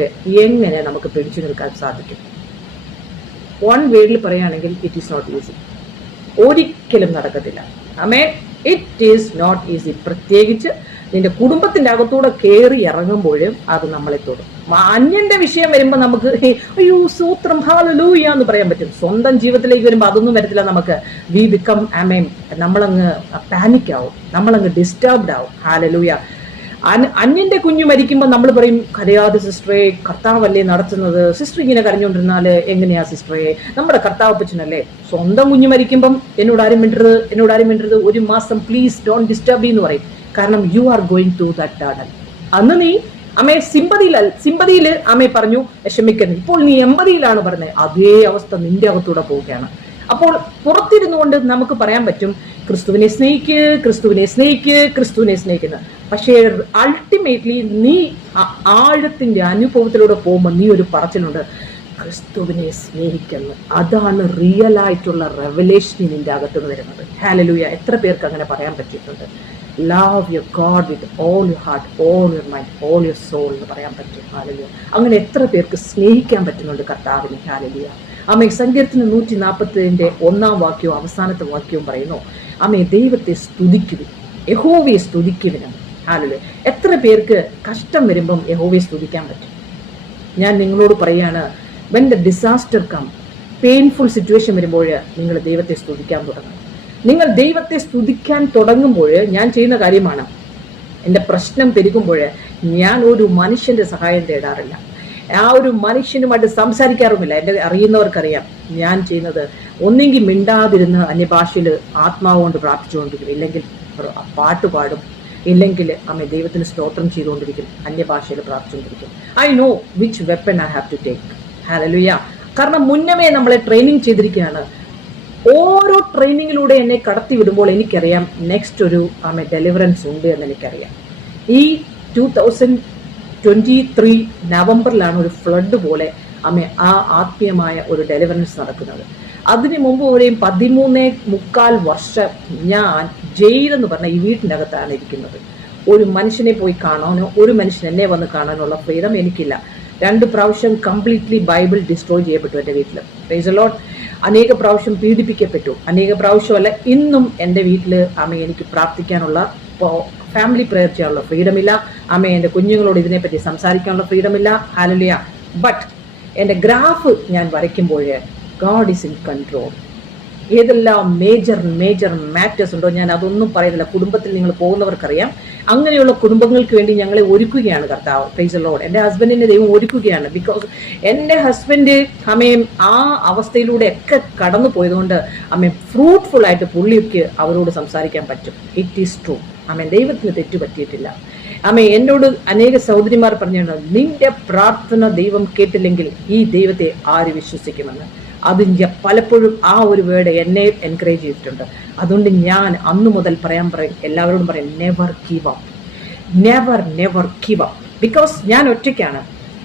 എങ്ങനെ നമുക്ക് പിടിച്ചു നിൽക്കാൻ സാധിക്കും? വൺ വേർഡിൽ പറയുകയാണെങ്കിൽ ഇറ്റ് ഈസ് നോട്ട് ഈസി. ഒരിക്കലും നടക്കത്തില്ല. It is not easy. പ്രത്യേകിച്ച് നിന്റെ കുടുംബത്തിന്റെ അകത്തൂടെ കയറി ഇറങ്ങുമ്പോഴും അത് നമ്മളെ തൊടും. അന്യന്റെ വിഷയം വരുമ്പോൾ നമുക്ക് അയ്യോ സൂത്രം ഹല്ലേലൂയ എന്ന് പറയാൻ പറ്റും. സ്വന്തം ജീവിതത്തിലേക്ക് വരുമ്പോൾ അതൊന്നും വരത്തില്ല. നമുക്ക് വി ബിക്കം നമ്മളങ്ങ് പാനിക് ആവും, നമ്മളങ്ങ് ഡിസ്റ്റർബ്ഡ് ആവും. ഹല്ലേലൂയ. അന്യന്റെ കുഞ്ഞു മരിക്കുമ്പോൾ നമ്മൾ പറയും, കരയാതെ സിസ്റ്ററെ, കർത്താവല്ലേ നടത്തുന്നത്, സിസ്റ്റർ ഇങ്ങനെ കരഞ്ഞുകൊണ്ടിരുന്നാല് എങ്ങനെയാ സിസ്റ്ററെ, നമ്മുടെ കർത്താവ് പച്ചനല്ലേ. സ്വന്തം കുഞ്ഞു മരിക്കുമ്പം എന്നോട് ആരും മിണ്ടരുത്, 1 മാസം പ്ലീസ് ഡോണ്ട് ഡിസ്റ്റർബ് എന്ന് പറയും. കാരണം you are going to that tunnel. അന്ന് നീ സിമ്പതിയിൽ പറഞ്ഞു വിഷമിക്കരുത്. ഇപ്പോൾ നീ എമ്പതിയിലാണ് പറഞ്ഞത്. അതേ അവസ്ഥ നിന്റെ അകത്തൂടെ പോവുകയാണ്. അപ്പോൾ പുറത്തിരുന്നുകൊണ്ട് നമുക്ക് പറയാൻ പറ്റും, ക്രിസ്തുവിനെ സ്നേഹിക്കുന്ന. പക്ഷേ അൾട്ടിമേറ്റ്ലി നീ ആഴത്തിന്റെ അനുഭവത്തിലൂടെ പോകുമ്പോൾ നീ ഒരു പറച്ചിലുണ്ട്, ക്രിസ്തുവിനെ സ്നേഹിക്കുന്നു. അതാണ് റിയൽ ആയിട്ടുള്ള റെവലേഷൻ നിന്റെ അകത്തുനിന്ന് വരുന്നത്. ഹല്ലേലൂയ. എത്ര പേർക്ക് അങ്ങനെ പറയാൻ പറ്റിയിട്ടുണ്ട്? Love your God with all your heart, all your mind, all your soul എന്ന് പറയാൻ പറ്റും. ഹല്ലേലൂയ. അങ്ങനെ എത്ര പേർക്ക് സ്നേഹിക്കാൻ പറ്റുന്നുണ്ട് കർത്താവിനെ? ഹല്ലേലൂയ. സങ്കീർത്തനം 140 1-ാം വാക്യവും അവസാനത്തെ വാക്യവും പറയുന്നു, ദൈവത്തെ സ്തുതിക്കുവിൻ, യഹോവയെ സ്തുതിക്കുവിനും. ഹല്ലേലൂയ. എത്ര പേർക്ക് കഷ്ടം വരുമ്പം യഹോവയെ സ്തുതിക്കാൻ പറ്റും? ഞാൻ നിങ്ങളോട് പറയാണ്, when the disaster come, painful situation വരുമ്പോൾ നിങ്ങൾ ദൈവത്തെ സ്തുതിക്കാൻ തുടങ്ങും. നിങ്ങൾ ദൈവത്തെ സ്തുതിക്കാൻ തുടങ്ങുമ്പോൾ ഞാൻ ചെയ്യുന്ന കാര്യമാണ്, എൻ്റെ പ്രശ്നം പെരുകുമ്പോൾ ഞാൻ ഒരു മനുഷ്യന്റെ സഹായം തേടാറില്ല, ആ ഒരു മനുഷ്യനുമായിട്ട് സംസാരിക്കാറുമില്ല. എൻ്റെ അറിയുന്നവർക്കറിയാം ഞാൻ ചെയ്യുന്നത് ഒന്നെങ്കിൽ മിണ്ടാതിരുന്ന് അന്യഭാഷയിൽ ആത്മാവ് കൊണ്ട് പ്രാർത്ഥിച്ചുകൊണ്ടിരിക്കും, ഇല്ലെങ്കിൽ പാട്ട് പാടും, ഇല്ലെങ്കിൽ ദൈവത്തിന് സ്തോത്രം ചെയ്തുകൊണ്ടിരിക്കും, അന്യഭാഷയിൽ പ്രാർത്ഥിച്ചുകൊണ്ടിരിക്കും. I know which weapon I have to take. Hallelujah. കാരണം മുന്നമേ നമ്മളെ ട്രെയിനിങ് ചെയ്തിരിക്കുകയാണ്. ഓരോ ട്രെയിനിങ്ങിലൂടെ എന്നെ കടത്തി വിടുമ്പോൾ എനിക്കറിയാം നെക്സ്റ്റ് ഒരു ഡെലിവറൻസ് ഉണ്ട് എന്ന് എനിക്കറിയാം. ഈ 2023 നവംബറിലാണ് ഒരു ഫ്ലഡ് പോലെ ആ ആത്മീയമായ ഒരു ഡെലിവറൻസ് നടക്കുന്നത്. അതിനു മുമ്പ് വരെയും 13.25 വർഷം ഞാൻ ജയിലെന്ന് പറഞ്ഞ ഈ വീട്ടിൻ്റെ അകത്താണ് ഇരിക്കുന്നത്. ഒരു മനുഷ്യനെ പോയി കാണാനോ ഒരു മനുഷ്യൻ എന്നെ വന്ന് കാണാനുള്ള ഫ്രീഡം എനിക്കില്ല. 2 പ്രാവശ്യം കംപ്ലീറ്റ്ലി ബൈബിൾ ഡിസ്ട്രോയ് ചെയ്യപ്പെട്ടു എൻ്റെ വീട്ടിൽ. Price the Lord. അനേക പ്രാവശ്യം പീഡിപ്പിക്കപ്പെട്ടു. അനേക പ്രാവശ്യമല്ല, ഇന്നും എൻ്റെ വീട്ടിൽ എനിക്ക് പ്രാർത്ഥിക്കാനുള്ള ഫാമിലി പ്രെയർ ചെയ്യാനുള്ള ഫ്രീഡം ഇല്ല. എൻ്റെ കുഞ്ഞുങ്ങളോട് ഇതിനെപ്പറ്റി സംസാരിക്കാനുള്ള ഫ്രീഡം ഇല്ല. ഹല്ലേലൂയ. ബട്ട് എൻ്റെ ഗ്രാഫ് ഞാൻ വരയ്ക്കുമ്പോൾ ഗോഡ് ഈസ് ഇൻ കൺട്രോൾ. ഏതെല്ലാം മേജർ മാറ്റേഴ്സ് ഉണ്ടോ ഞാൻ അതൊന്നും പറയുന്നില്ല. കുടുംബത്തിൽ നിങ്ങൾ പോകുന്നവർക്കറിയാം, അങ്ങനെയുള്ള കുടുംബങ്ങൾക്ക് വേണ്ടി ഞങ്ങളെ ഒരുക്കുകയാണ് കർത്താവ്. Price the Lord. എൻ്റെ ഹസ്ബൻഡിനെ ദൈവം ഒരുക്കുകയാണ്. ബിക്കോസ് എൻ്റെ ഹസ്ബൻഡ് ആ അവസ്ഥയിലൂടെ ഒക്കെ കടന്നു പോയതുകൊണ്ട് ഫ്രൂട്ട്ഫുൾ ആയിട്ട് പുള്ളിക്ക് അവരോട് സംസാരിക്കാൻ പറ്റും. It is true. ദൈവത്തിന് തെറ്റു പറ്റിയിട്ടില്ല. എന്നോട് അനേക സഹോദരിമാർ പറഞ്ഞിട്ടുണ്ട്, നിന്റെ പ്രാർത്ഥന ദൈവം കേട്ടില്ലെങ്കിൽ ഈ ദൈവത്തെ ആര് വിശ്വസിക്കുമെന്ന്. അത് പലപ്പോഴും ആ ഒരു വേർഡ് എന്നെ എൻകറേജ് ചെയ്തിട്ടുണ്ട്. അതുകൊണ്ട് ഞാൻ അന്നു മുതൽ എല്ലാവരോടും പറയും, never give up, never give up. Because ഞാൻ ഒറ്റയ്ക്കാണ്.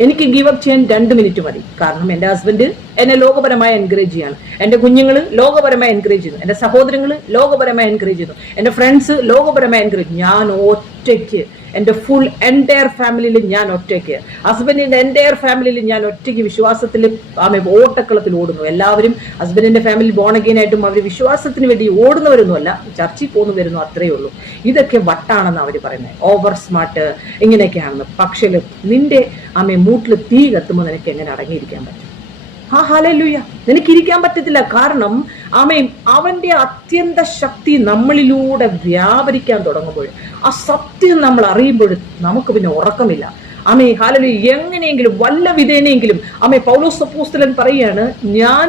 എനിക്ക് ഗീവ് അപ്പ് ചെയ്യാൻ 2 മിനിറ്റ് മതി. കാരണം എൻ്റെ ഹസ്ബൻഡ് എന്നെ ലോകപരമായി എൻകറേജ് ചെയ്യാണ്, എൻ്റെ കുഞ്ഞുങ്ങൾ ലോകപരമായി എൻകറേജ് ചെയ്യുന്നു, എൻ്റെ സഹോദരങ്ങൾ ലോകപരമായി എൻകറേജ് ചെയ്യുന്നു, എൻ്റെ ഫ്രണ്ട്സ് ലോകപരമായി എൻകറേജ്. ഞാൻ ഒറ്റയ്ക്ക്, എൻ്റെ ഫുൾ എൻറ്റയർ ഫാമിലിയിൽ ഞാൻ ഒറ്റയ്ക്ക്, ഹസ്ബൻഡിൻ്റെ എൻറ്റയർ ഫാമിലിയിൽ ഞാൻ ഒറ്റയ്ക്ക് വിശ്വാസത്തിൽ ഓട്ടക്കളത്തിൽ ഓടുന്നു. എല്ലാവരും ഹസ്ബൻഡിൻ്റെ ഫാമിലി ബോൺ അഗെയിൻ ആയിട്ടും അവർ വിശ്വാസത്തിന് വേണ്ടി ഓടുന്നവരൊന്നുമല്ല, ചർച്ചിൽ പോന്നു വരുന്നു, അത്രയേ ഉള്ളൂ. ഇതൊക്കെ വട്ടാണെന്ന് അവർ പറയുന്നത്, ഓവർ സ്മാർട്ട് ഇങ്ങനെയൊക്കെയാണെന്ന്. പക്ഷേ നിന്റെ മൂട്ടിൽ തീ കത്തുമ്പോൾ നിനക്ക് എങ്ങനെ അടങ്ങിയിരിക്കാൻ പറ്റും? ഹല്ലേലൂയ. നിനക്കിരിക്കാൻ പറ്റത്തില്ല. കാരണം അവന്റെ അത്യന്ത ശക്തി നമ്മളിലൂടെ വ്യാപരിക്കാൻ തുടങ്ങുമ്പോൾ, ആ സത്യം നമ്മൾ അറിയുമ്പോൾ നമുക്ക് പിന്നെ ഉറക്കമില്ല. ഹല്ലേലൂയ. എങ്ങനെയെങ്കിലും വല്ല വിധേനയെങ്കിലും പൗലോസ് അപ്പോസ്തലൻ പറയാണ്, ഞാൻ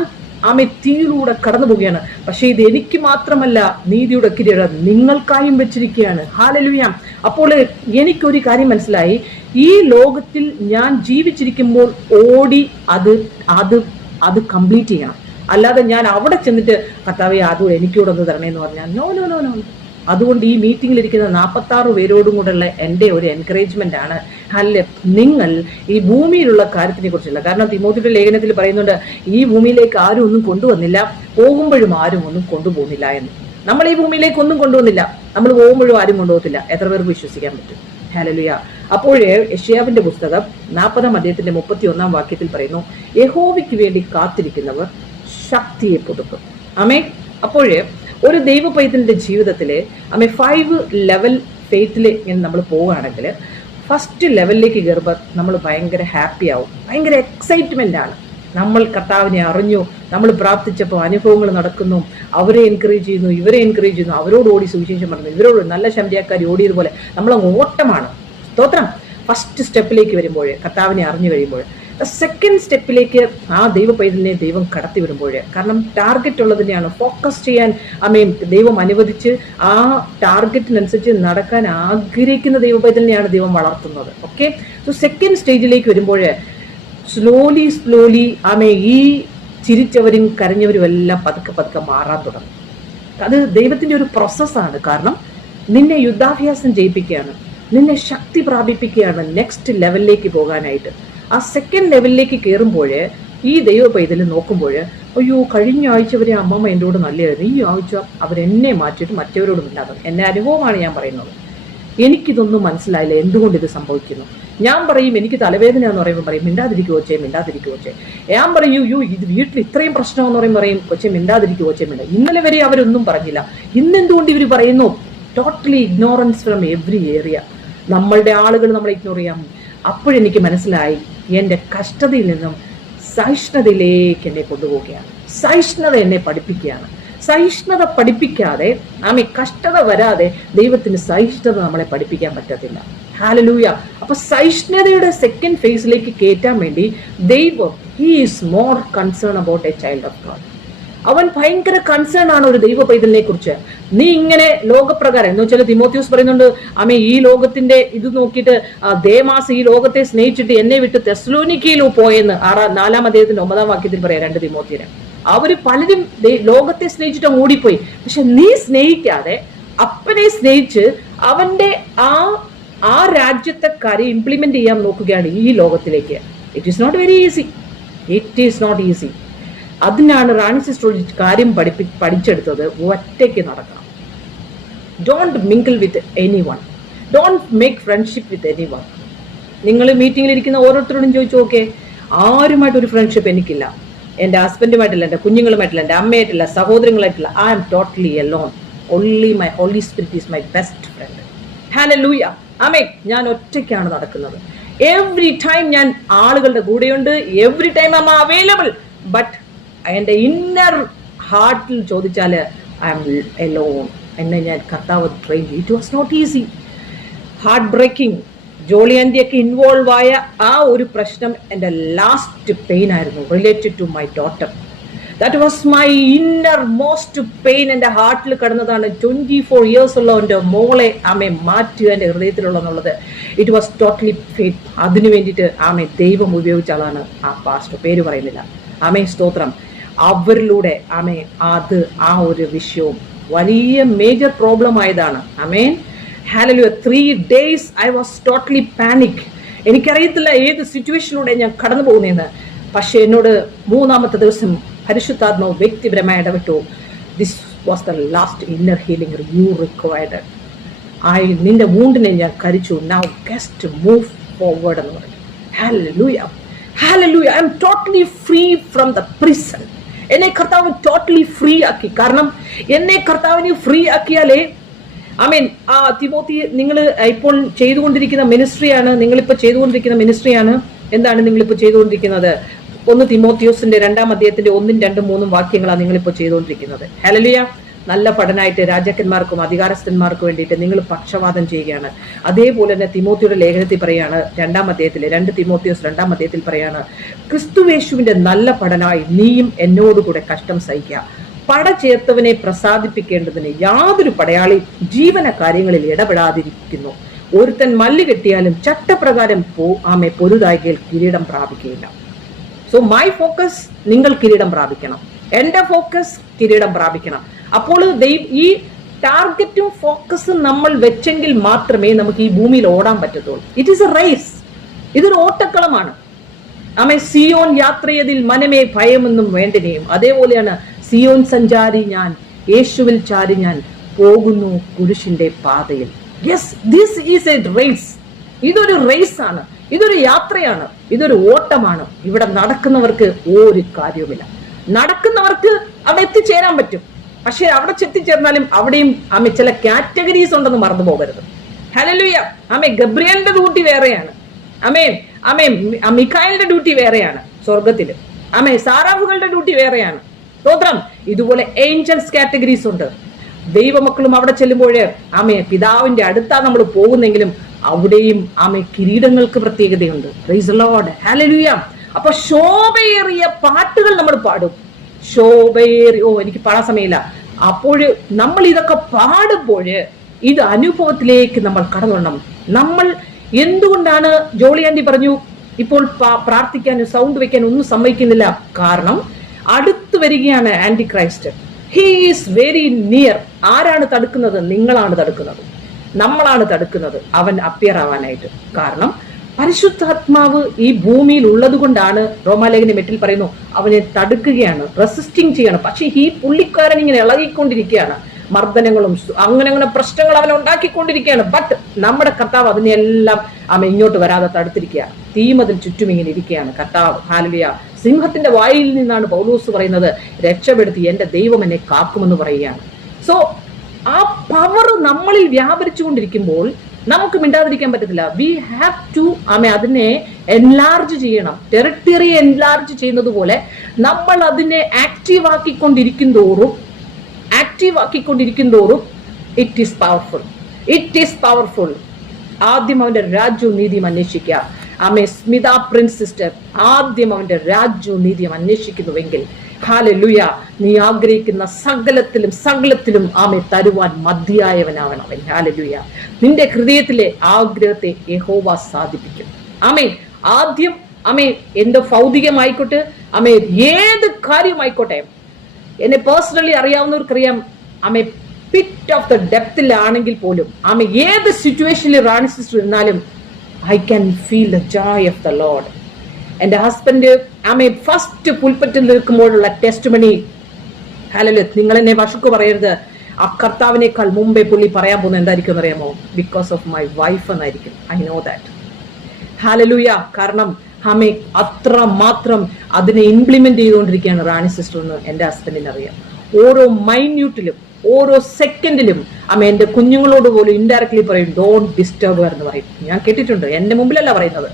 തീയിലൂടെ കടന്നു പോവുകയാണ്, പക്ഷെ ഇത് എനിക്ക് മാത്രമല്ല, നീതിയുടെ കിരീടം നിങ്ങൾക്കായും വെച്ചിരിക്കുകയാണ്. ഹല്ലേലൂയ. അപ്പോൾ എനിക്കൊരു കാര്യം മനസ്സിലായി, ഈ ലോകത്തിൽ ഞാൻ ജീവിച്ചിരിക്കുമ്പോൾ ഓടി അത് കംപ്ലീറ്റ് ചെയ്യണം. അല്ലാതെ ഞാൻ അവിടെ ചെന്നിട്ട് കർത്താവേ അതും എനിക്കൂടെ ഒന്ന് തരണേന്ന് പറഞ്ഞാൽ നോ. അതുകൊണ്ട് ഈ മീറ്റിംഗിലിരിക്കുന്ന 46 പേരോടും കൂടെയുള്ള എൻ്റെ ഒരു എൻകറേജ്മെന്റ് ആണ്, നിങ്ങൾ ഈ ഭൂമിയിലുള്ള കാര്യത്തിനെ കുറിച്ചല്ല. കാരണം തിമോത്തിയുടെ ലേഖനത്തിൽ പറയുന്നുണ്ട്, ഈ ഭൂമിയിലേക്ക് ആരും ഒന്നും കൊണ്ടുവന്നില്ല, പോകുമ്പോഴും ആരും ഒന്നും കൊണ്ടുപോകുന്നില്ല എന്ന്. നമ്മൾ ഈ ഭൂമിയിലേക്ക് ഒന്നും കൊണ്ടുവന്നില്ല, നമ്മൾ പോകുമ്പോഴും ആരും കൊണ്ടുപോകത്തില്ല. എത്ര പേർക്ക് വിശ്വസിക്കാൻ പറ്റും? ഹല്ലേലൂയ. അപ്പോൾ യെശയ്യാവിന്റെ പുസ്തകം 40-ാം അധ്യായത്തിന്റെ 31-ാം വാക്യത്തിൽ പറയുന്നു, യഹോവയ്ക്ക് വേണ്ടി കാത്തിരിക്കുന്നവർ ശക്തിയെ പുതുക്കും. അപ്പോൾ ഒരു ദൈവ പൈതലിന്റെ ജീവിതത്തില് 5 ലെവൽ ഫെയ്ത്തിൽ ഇങ്ങനെ നമ്മൾ പോവുകയാണെങ്കിൽ ഫസ്റ്റ് ലെവലിലേക്ക് കയറുമ്പോൾ നമ്മൾ ഭയങ്കര ഹാപ്പി ആവും, ഭയങ്കര എക്സൈറ്റ്മെൻ്റ് ആണ്. നമ്മൾ കർത്താവിനെ അറിഞ്ഞു, നമ്മൾ പ്രാർത്ഥിച്ചപ്പോൾ അനുഭവങ്ങൾ നടക്കുന്നു, അവരെ എൻകറേജ് ചെയ്യുന്നു, ഇവരെ എൻകറേജ് ചെയ്യുന്നു, അവരോട് ഓടി സുവിശേഷം പറഞ്ഞു, ഇവരോട് നല്ല ശമരിയാക്കാർ ഓടിയതുപോലെ നമ്മളങ്ങ് ഓട്ടമാണ്. സ്തോത്രം. ഫസ്റ്റ് സ്റ്റെപ്പിലേക്ക് വരുമ്പോൾ, കർത്താവിനെ അറിഞ്ഞു കഴിയുമ്പോൾ, സെക്കൻഡ് സ്റ്റെപ്പിലേക്ക് ആ ദൈവ പൈതലിനെ ദൈവം കടത്തി വരുമ്പോൾ, കാരണം ടാർഗറ്റ് ഉള്ളതിനെയാണ് ഫോക്കസ് ചെയ്യാൻ ദൈവം അനുവദിച്ച് ആ ടാർഗറ്റിനനുസരിച്ച് നടക്കാൻ ആഗ്രഹിക്കുന്ന ദൈവ പൈതലിനെയാണ് ദൈവം വളർത്തുന്നത്. ഓക്കെ, സോ സെക്കൻഡ് സ്റ്റേജിലേക്ക് വരുമ്പോൾ സ്ലോലി ഈ ചിരിച്ചവരും കരഞ്ഞവരും എല്ലാം പതുക്കെ പതുക്കെ മാറാൻ തുടങ്ങും. അത് ദൈവത്തിന്റെ ഒരു പ്രോസസ്സാണ്. കാരണം നിന്നെ യുദ്ധാഭ്യാസം ചെയ്യിപ്പിക്കുകയാണ്, നിന്നെ ശക്തി പ്രാപിപ്പിക്കുകയാണ് നെക്സ്റ്റ് ലെവലിലേക്ക് പോകാനായിട്ട്. ആ സെക്കൻഡ് ലെവലിലേക്ക് കയറുമ്പോൾ ഈ ദൈവ പൈതൽ നോക്കുമ്പോൾ, അയ്യോ കഴിഞ്ഞ ആഴ്ച വരെ അമ്മമ്മ എൻ്റെ കൂടെ നല്ലതായിരുന്നു, ഈ ആഴ്ച അവരെന്നെ മാറ്റിയിട്ട് മറ്റവരോട് മിണ്ടാകും. എൻ്റെ അനുഭവമാണ് ഞാൻ പറയുന്നത്. എനിക്കിതൊന്നും മനസ്സിലായില്ല, എന്തുകൊണ്ട് ഇത് സംഭവിക്കുന്നു. ഞാൻ പറയും എനിക്ക് തലവേദന എന്ന് പറയുമ്പോൾ പറയും മിണ്ടാതിരിക്കുവോച്ചേ. ഞാൻ പറയൂ ഇത് വീട്ടിൽ ഇത്രയും പ്രശ്നമെന്ന് പറയും കൊച്ചെ മിണ്ടാതിരിക്കുവോച്ചേ. ഇന്നലെ വരെ അവരൊന്നും പറഞ്ഞില്ല, ഇന്നെന്തുകൊണ്ട് ഇവർ പറയുന്നു? Totally ignorance from every area. നമ്മളുടെ ആളുകൾ നമ്മളെ ഇഗ്നോർ ചെയ്യാം. അപ്പോഴെനിക്ക് മനസ്സിലായി, എൻ്റെ കഷ്ടതയിൽ നിന്നും സഹിഷ്ണുതയിലേക്ക് എന്നെ കൊണ്ടുപോവുകയാണ്. സഹിഷ്ണുത എന്നെ പഠിപ്പിക്കുകയാണ്. സഹിഷ്ണുത പഠിപ്പിക്കാതെ കഷ്ടത വരാതെ ദൈവത്തിന് സഹിഷ്ണുത നമ്മളെ പഠിപ്പിക്കാൻ പറ്റത്തില്ല. ഹല്ലേലൂയ. അപ്പൊ സഹിഷ്ണുതയുടെ സെക്കൻഡ് ഫേസിലേക്ക് കയറ്റാൻ വേണ്ടി ദൈവം he is more concern about A child of God. അവൻ ഭയങ്കര കൺസേൺ ആണ് ഒരു ദൈവ പൈതലിനെ കുറിച്ച്. നീ ഇങ്ങനെ ലോകപ്രകാരം എന്ന് വെച്ചാൽ തിമോത്തിയോസ് പറയുന്നുണ്ട്, ഈ ലോകത്തിന്റെ ഇത് നോക്കിയിട്ട് ദേമാസ് ഈ ലോകത്തെ സ്നേഹിച്ചിട്ട് എന്നെ വിട്ട് തെസ്സലോനിക്കയിൽ പോയെന്ന് 4-ാം അധ്യായത്തിന്റെ 9-ാം വാക്യത്തിൽ പറയാം 2 തിമോത്തിനെ. അവര് പലരും ലോകത്തെ സ്നേഹിച്ചിട്ട് ഓടിപ്പോയി. പക്ഷെ നീ സ്നേഹിക്കാതെ അപ്പനെ സ്നേഹിച്ച് അവന്റെ ആ രാജ്യത്തെ കാര്യം ഇംപ്ലിമെന്റ് ചെയ്യാൻ നോക്കുകയാണ് ഈ ലോകത്തിലേക്ക്. It is not very easy. It is not easy. അതിനാണ് റാണി സിസ്റ്റർ കാര്യം പഠിച്ചെടുത്തത്. ഒറ്റയ്ക്ക് നടക്കണം. Don't mingle with anyone. Don't make friendship with anyone. നിങ്ങൾ മീറ്റിംഗിൽ ഇരിക്കുന്ന ഓരോരുത്തരോടും ചോദിച്ചു നോക്കേ, ആരുമായിട്ടൊരു ഫ്രണ്ട്ഷിപ്പ് എനിക്കില്ല. എൻ്റെ ഹസ്ബൻഡുമായിട്ടില്ല, എൻ്റെ കുഞ്ഞുങ്ങളുമായിട്ടില്ല, എൻ്റെ അമ്മയായിട്ടില്ല, സഹോദരങ്ങളായിട്ടില്ല. I am totally alone. Only my holy spirit is my best friend. Hallelujah. Amen. ഞാൻ ഒറ്റയ്ക്കാണ് നടക്കുന്നത്. എവറി ടൈം ഞാൻ ആളുകളുടെ കൂടെയുണ്ട്. Every time I am available. But എൻ്റെ ഇന്നർ ഹാർട്ടിൽ ചോദിച്ചാൽ ഐ ആം അലോൺ. എന്നെ ഞാൻ കർത്താവ് train. It was not easy. Heart breaking. ജോളിയാൻറ്റിയൊക്കെ ഇൻവോൾവ് ആയ ആ ഒരു പ്രശ്നം എൻ്റെ ലാസ്റ്റ് പെയിൻ ആയിരുന്നു, related to my daughter. That was my inner most pain. എൻ്റെ ഹാർട്ടിൽ കിടന്നതാണ്. 24 years ഉള്ള എൻ്റെ മോളെ മാറ്റുക എൻ്റെ ഹൃദയത്തിലുള്ളതെന്നുള്ളത്. It was totally faith. അതിനു വേണ്ടിയിട്ട് ദൈവം ഉപയോഗിച്ച ആളാണ് ആ പാസ്റ്റർ, പേര് പറയുന്നില്ല. സ്തോത്രം. അവരിലൂടെ അത് ആ ഒരു വിഷയവും വലിയ മേജർ പ്രോബ്ലം ആയതാണ്. Hallelujah. 3 days I was totally panic. എനിക്കറിയത്തില്ല ഏത് സിറ്റുവേഷനിലൂടെ ഞാൻ കടന്നു പോകുന്നതെന്ന്. പക്ഷെ എന്നോട് 3-ാമത്തെ ദിവസം പരിശുദ്ധാത്മാവ് വ്യക്തിപരമായി ഇടപെട്ടു. This was the last inner healing you required. നിന്റെ വൂണ്ടിനെ ഞാൻ കരിച്ചു. നൗ ജസ്റ്റ് മൂവ് ഫോർവേഡ് എന്ന് പറഞ്ഞു. Hallelujah. Hallelujah. I am totally free from the prison. എന്നെ കർത്താവ് ടോട്ടലി ഫ്രീ ആക്കി. കാരണം എന്നെ കർത്താവിനെ ഫ്രീ ആക്കിയാലേ തിമോത്തി നിങ്ങൾ ഇപ്പോൾ ചെയ്തുകൊണ്ടിരിക്കുന്ന മിനിസ്ട്രിയാണ്. എന്താണ് നിങ്ങളിപ്പോൾ ചെയ്തുകൊണ്ടിരിക്കുന്നത്? 1 തിമോത്തിയോസിന്റെ 2-ാം അധ്യായത്തിന്റെ 1, 2, 3 വാക്യങ്ങളാണ് നിങ്ങളിപ്പോൾ ചെയ്തുകൊണ്ടിരിക്കുന്നത്. ഹല്ലേലൂയ. നല്ല പഠനമായിട്ട് രാജാക്കന്മാർക്കും അധികാരസ്ഥന്മാർക്കും വേണ്ടിയിട്ട് നിങ്ങൾ പക്ഷവാദം ചെയ്യുകയാണ്. അതേപോലെ തന്നെ തിമോത്തിയുടെ ലേഖനത്തിൽ പറയാണ് 2-ാം അധ്യായത്തിൽ 2 തിമോത്തിയോസ് 2-ാം അധ്യായത്തിൽ പറയാണ്, ക്രിസ്തുവേശുവിന്റെ നല്ല പഠനമായി നീയും എന്നോടുകൂടെ കഷ്ടം സഹിക്കുക. പട ചേർത്തവനെ പ്രസാദിപ്പിക്കേണ്ടതിന് യാതൊരു പടയാളി ജീവന കാര്യങ്ങളിൽ ഇടപെടാതിരിക്കുന്നു. ഒരുത്തൻ മല്ല് കെട്ടിയാലും ചട്ടപ്രകാരം പൊരുതായികയിൽ കിരീടം പ്രാപിക്കുകയില്ല. സോ മൈ ഫോക്കസ് നിങ്ങൾ കിരീടം പ്രാപിക്കണം. എന്റെ ഫോക്കസ് കിരീടം പ്രാപിക്കണം. അപ്പോൾ ഈ ടാർഗറ്റും ഫോക്കസും നമ്മൾ വെച്ചെങ്കിൽ മാത്രമേ നമുക്ക് ഈ ഭൂമിയിൽ ഓടാൻ പറ്റത്തുള്ളൂ. It is a race. ഇതൊരു ഓട്ടക്കളമാണ്. സിയോൻ യാത്രയതിൽ മനമേ ഭയമൊന്നും വേണ്ടനെയും. അതേപോലെയാണ് സിയോൻ സഞ്ചാരി ഞാൻ, യേശുവിൽ ചാരി ഞാൻ പോകുന്നു കുരിശിന്റെ പാതയിൽ. Yes, this is a race. ഇതൊരു റേസ് ആണ്. ഇതൊരു യാത്രയാണ്. ഇതൊരു ഓട്ടമാണ്. ഇവിടെ നടക്കുന്നവർക്ക് ഒരു കാര്യവുമില്ല. നടക്കുന്നവർക്ക് അവിടെ എത്തിച്ചേരാൻ പറ്റും. പക്ഷെ അവിടെ എത്തിച്ചേർന്നാലും അവിടെയും ചില കാറ്റഗറീസ് ഉണ്ടെന്ന് മറന്നു പോകരുത്. ഹല്ലേലൂയ. ആമേ ഗബ്രിയേലിന്റെ ഡ്യൂട്ടി വേറെയാണ്. ആമേ ആമേ മിഖായേലിന്റെ ഡ്യൂട്ടി വേറെയാണ് സ്വർഗത്തില്. ആമേ സാറാഫുകളുടെ ഡ്യൂട്ടി വേറെയാണ്. സ്തോത്രം. ഇതുപോലെ ഏഞ്ചൽസ് കാറ്റഗറീസ് ഉണ്ട്. ദൈവമക്കളും അവിടെ ചെല്ലുമ്പോഴേ ആമേ പിതാവിന്റെ അടുത്താ നമ്മൾ പോകുന്നെങ്കിലും അവിടെയും ആമേ കിരീടങ്ങൾക്ക് പ്രത്യേകതയുണ്ട്. Price the Lord. ഹല്ലേലൂയ. അപ്പൊ ശോഭയേറിയ പാട്ടുകൾ നമ്മൾ പാടും. എനിക്ക് പാടാൻ സമയമില്ല. അപ്പോൾ നമ്മൾ ഇതൊക്കെ പാടുമ്പോൾ ഇത് അനുഭവത്തിലേക്ക് നമ്മൾ കടന്നു വരണം. നമ്മൾ എന്തുകൊണ്ടാണ് ജോളി ആന്റി പറഞ്ഞു ഇപ്പോൾ പ്രാർത്ഥിക്കാനും സൗണ്ട് വെക്കാൻ ഒന്നും സമ്മതിക്കുന്നില്ല? കാരണം അടുത്തു വരികയാണ് Antichrist. He is very near. ആരാണ് തടുക്കുന്നത്? നിങ്ങളാണ് തടുക്കുന്നത്, നമ്മളാണ് തടുക്കുന്നത് അവൻ അപ്പിയർ ആവാനായിട്ട്. കാരണം പരിശുദ്ധാത്മാവ് ഈ ഭൂമിയിൽ ഉള്ളത് കൊണ്ടാണ് റോമാലേഖനം 8 പറയുന്നു അവനെ തടുക്കുകയാണ്, റെസിസ്റ്റിംഗ് ചെയ്യണം. പക്ഷെ ഈ പുള്ളിക്കാരൻ ഇങ്ങനെ ഇളകിക്കൊണ്ടിരിക്കുകയാണ്. മർദ്ദനങ്ങളും അങ്ങനെ പ്രശ്നങ്ങൾ അവനെ ഉണ്ടാക്കിക്കൊണ്ടിരിക്കുകയാണ്. ബട്ട് നമ്മുടെ കർത്താവ് അതിനെല്ലാം ഇങ്ങോട്ട് വരാതെ തടുത്തിരിക്കുക. തീമതിൽ ചുറ്റും ഇങ്ങനെ ഇരിക്കുകയാണ് കർത്താവ്. ഹല്ലേലൂയ. സിംഹത്തിന്റെ വായിൽ നിന്നാണ് പൗലോസ് പറയുന്നത്, രക്ഷപ്പെടുത്തി എന്റെ ദൈവം എന്നെ കാക്കുമെന്ന് പറയുകയാണ്. സോ ആ പവർ നമ്മളിൽ വ്യാപരിച്ചുകൊണ്ടിരിക്കുമ്പോൾ നമുക്ക് മിണ്ടാതിരിക്കാൻ പറ്റത്തില്ല. വി ഹാവ് ടു അതിനെ എൻലാർജ് ചെയ്യണം. ടെറിട്ടറി എൻലാർജ് ചെയ്യുന്നത് പോലെ നമ്മൾ അതിനെ ആക്റ്റീവ് ആക്കിക്കൊണ്ടിരിക്കും തോറും it is powerful. It is powerful. ആദ്യം അവന്റെ രാജ്യവും നീതിയും അന്വേഷിക്കുക. സ്മിത പ്രിൻസ് സിസ്റ്റർ, ആദ്യം അവന്റെ രാജ്യവും നീതിയും അന്വേഷിക്കുന്നുവെങ്കിൽ ഹല്ലേലൂയ, നീ ആഗ്രഹിക്കുന്ന സകലത്തിലും തരുവാൻ മതിയായവനാവണം അവൻ. ഹല്ലേലൂയ. നിന്റെ ഹൃദയത്തിലെ ആഗ്രഹത്തെ യഹോവ സാധിപ്പിക്കും. ആദ്യം എന്റെ ഭൗതികമായിക്കോട്ടെ, ഏത് കാര്യമായിക്കോട്ടെ, എന്നെ പേഴ്സണലി അറിയാവുന്നവർക്കറിയാം, പിറ്റ് ഓഫ് ദ ഡെപ്തിലാണെങ്കിൽ പോലും ഏത് സിറ്റുവേഷനിൽ റാണി സിസ്റ്റർ ഇരുന്നാലും I can feel the joy of the Lord. എന്റെ ഹസ്ബൻഡ് ഫസ്റ്റ് പുൽപ്പറ്റിൽ നിൽക്കുമ്പോഴുള്ള ടെസ്റ്റ് മണി, ഹല്ലേലൂയ. നിങ്ങൾ എന്നെ വഷക്ക് പറയരുത്, ആ കർത്താവിനേക്കാൾ മുമ്പേ പുള്ളി പറയാൻ പോകുന്നത് എന്തായിരിക്കും എന്നറിയാമോ? ബിക്കോസ് ഓഫ് മൈ വൈഫ് എന്നായിരിക്കും. I know that. ഹല്ലേലൂയ. കാരണം അത്ര മാത്രം അതിനെ ഇംപ്ലിമെന്റ് ചെയ്തുകൊണ്ടിരിക്കുകയാണ് റാണി സിസ്റ്റർ എന്ന് എന്റെ ഹസ്ബൻഡിന് അറിയാം. ഓരോ മൈന്യൂട്ടിലും ഓരോ സെക്കൻഡിലും എന്റെ കുഞ്ഞുങ്ങളോട് പോലും ഇൻഡയറക്ട്ലി പറയും, ഡോണ്ട് ഡിസ്റ്റർബ് എന്ന് പറയും. ഞാൻ കേട്ടിട്ടുണ്ട്, എന്റെ മുമ്പിലല്ല പറയുന്നത്.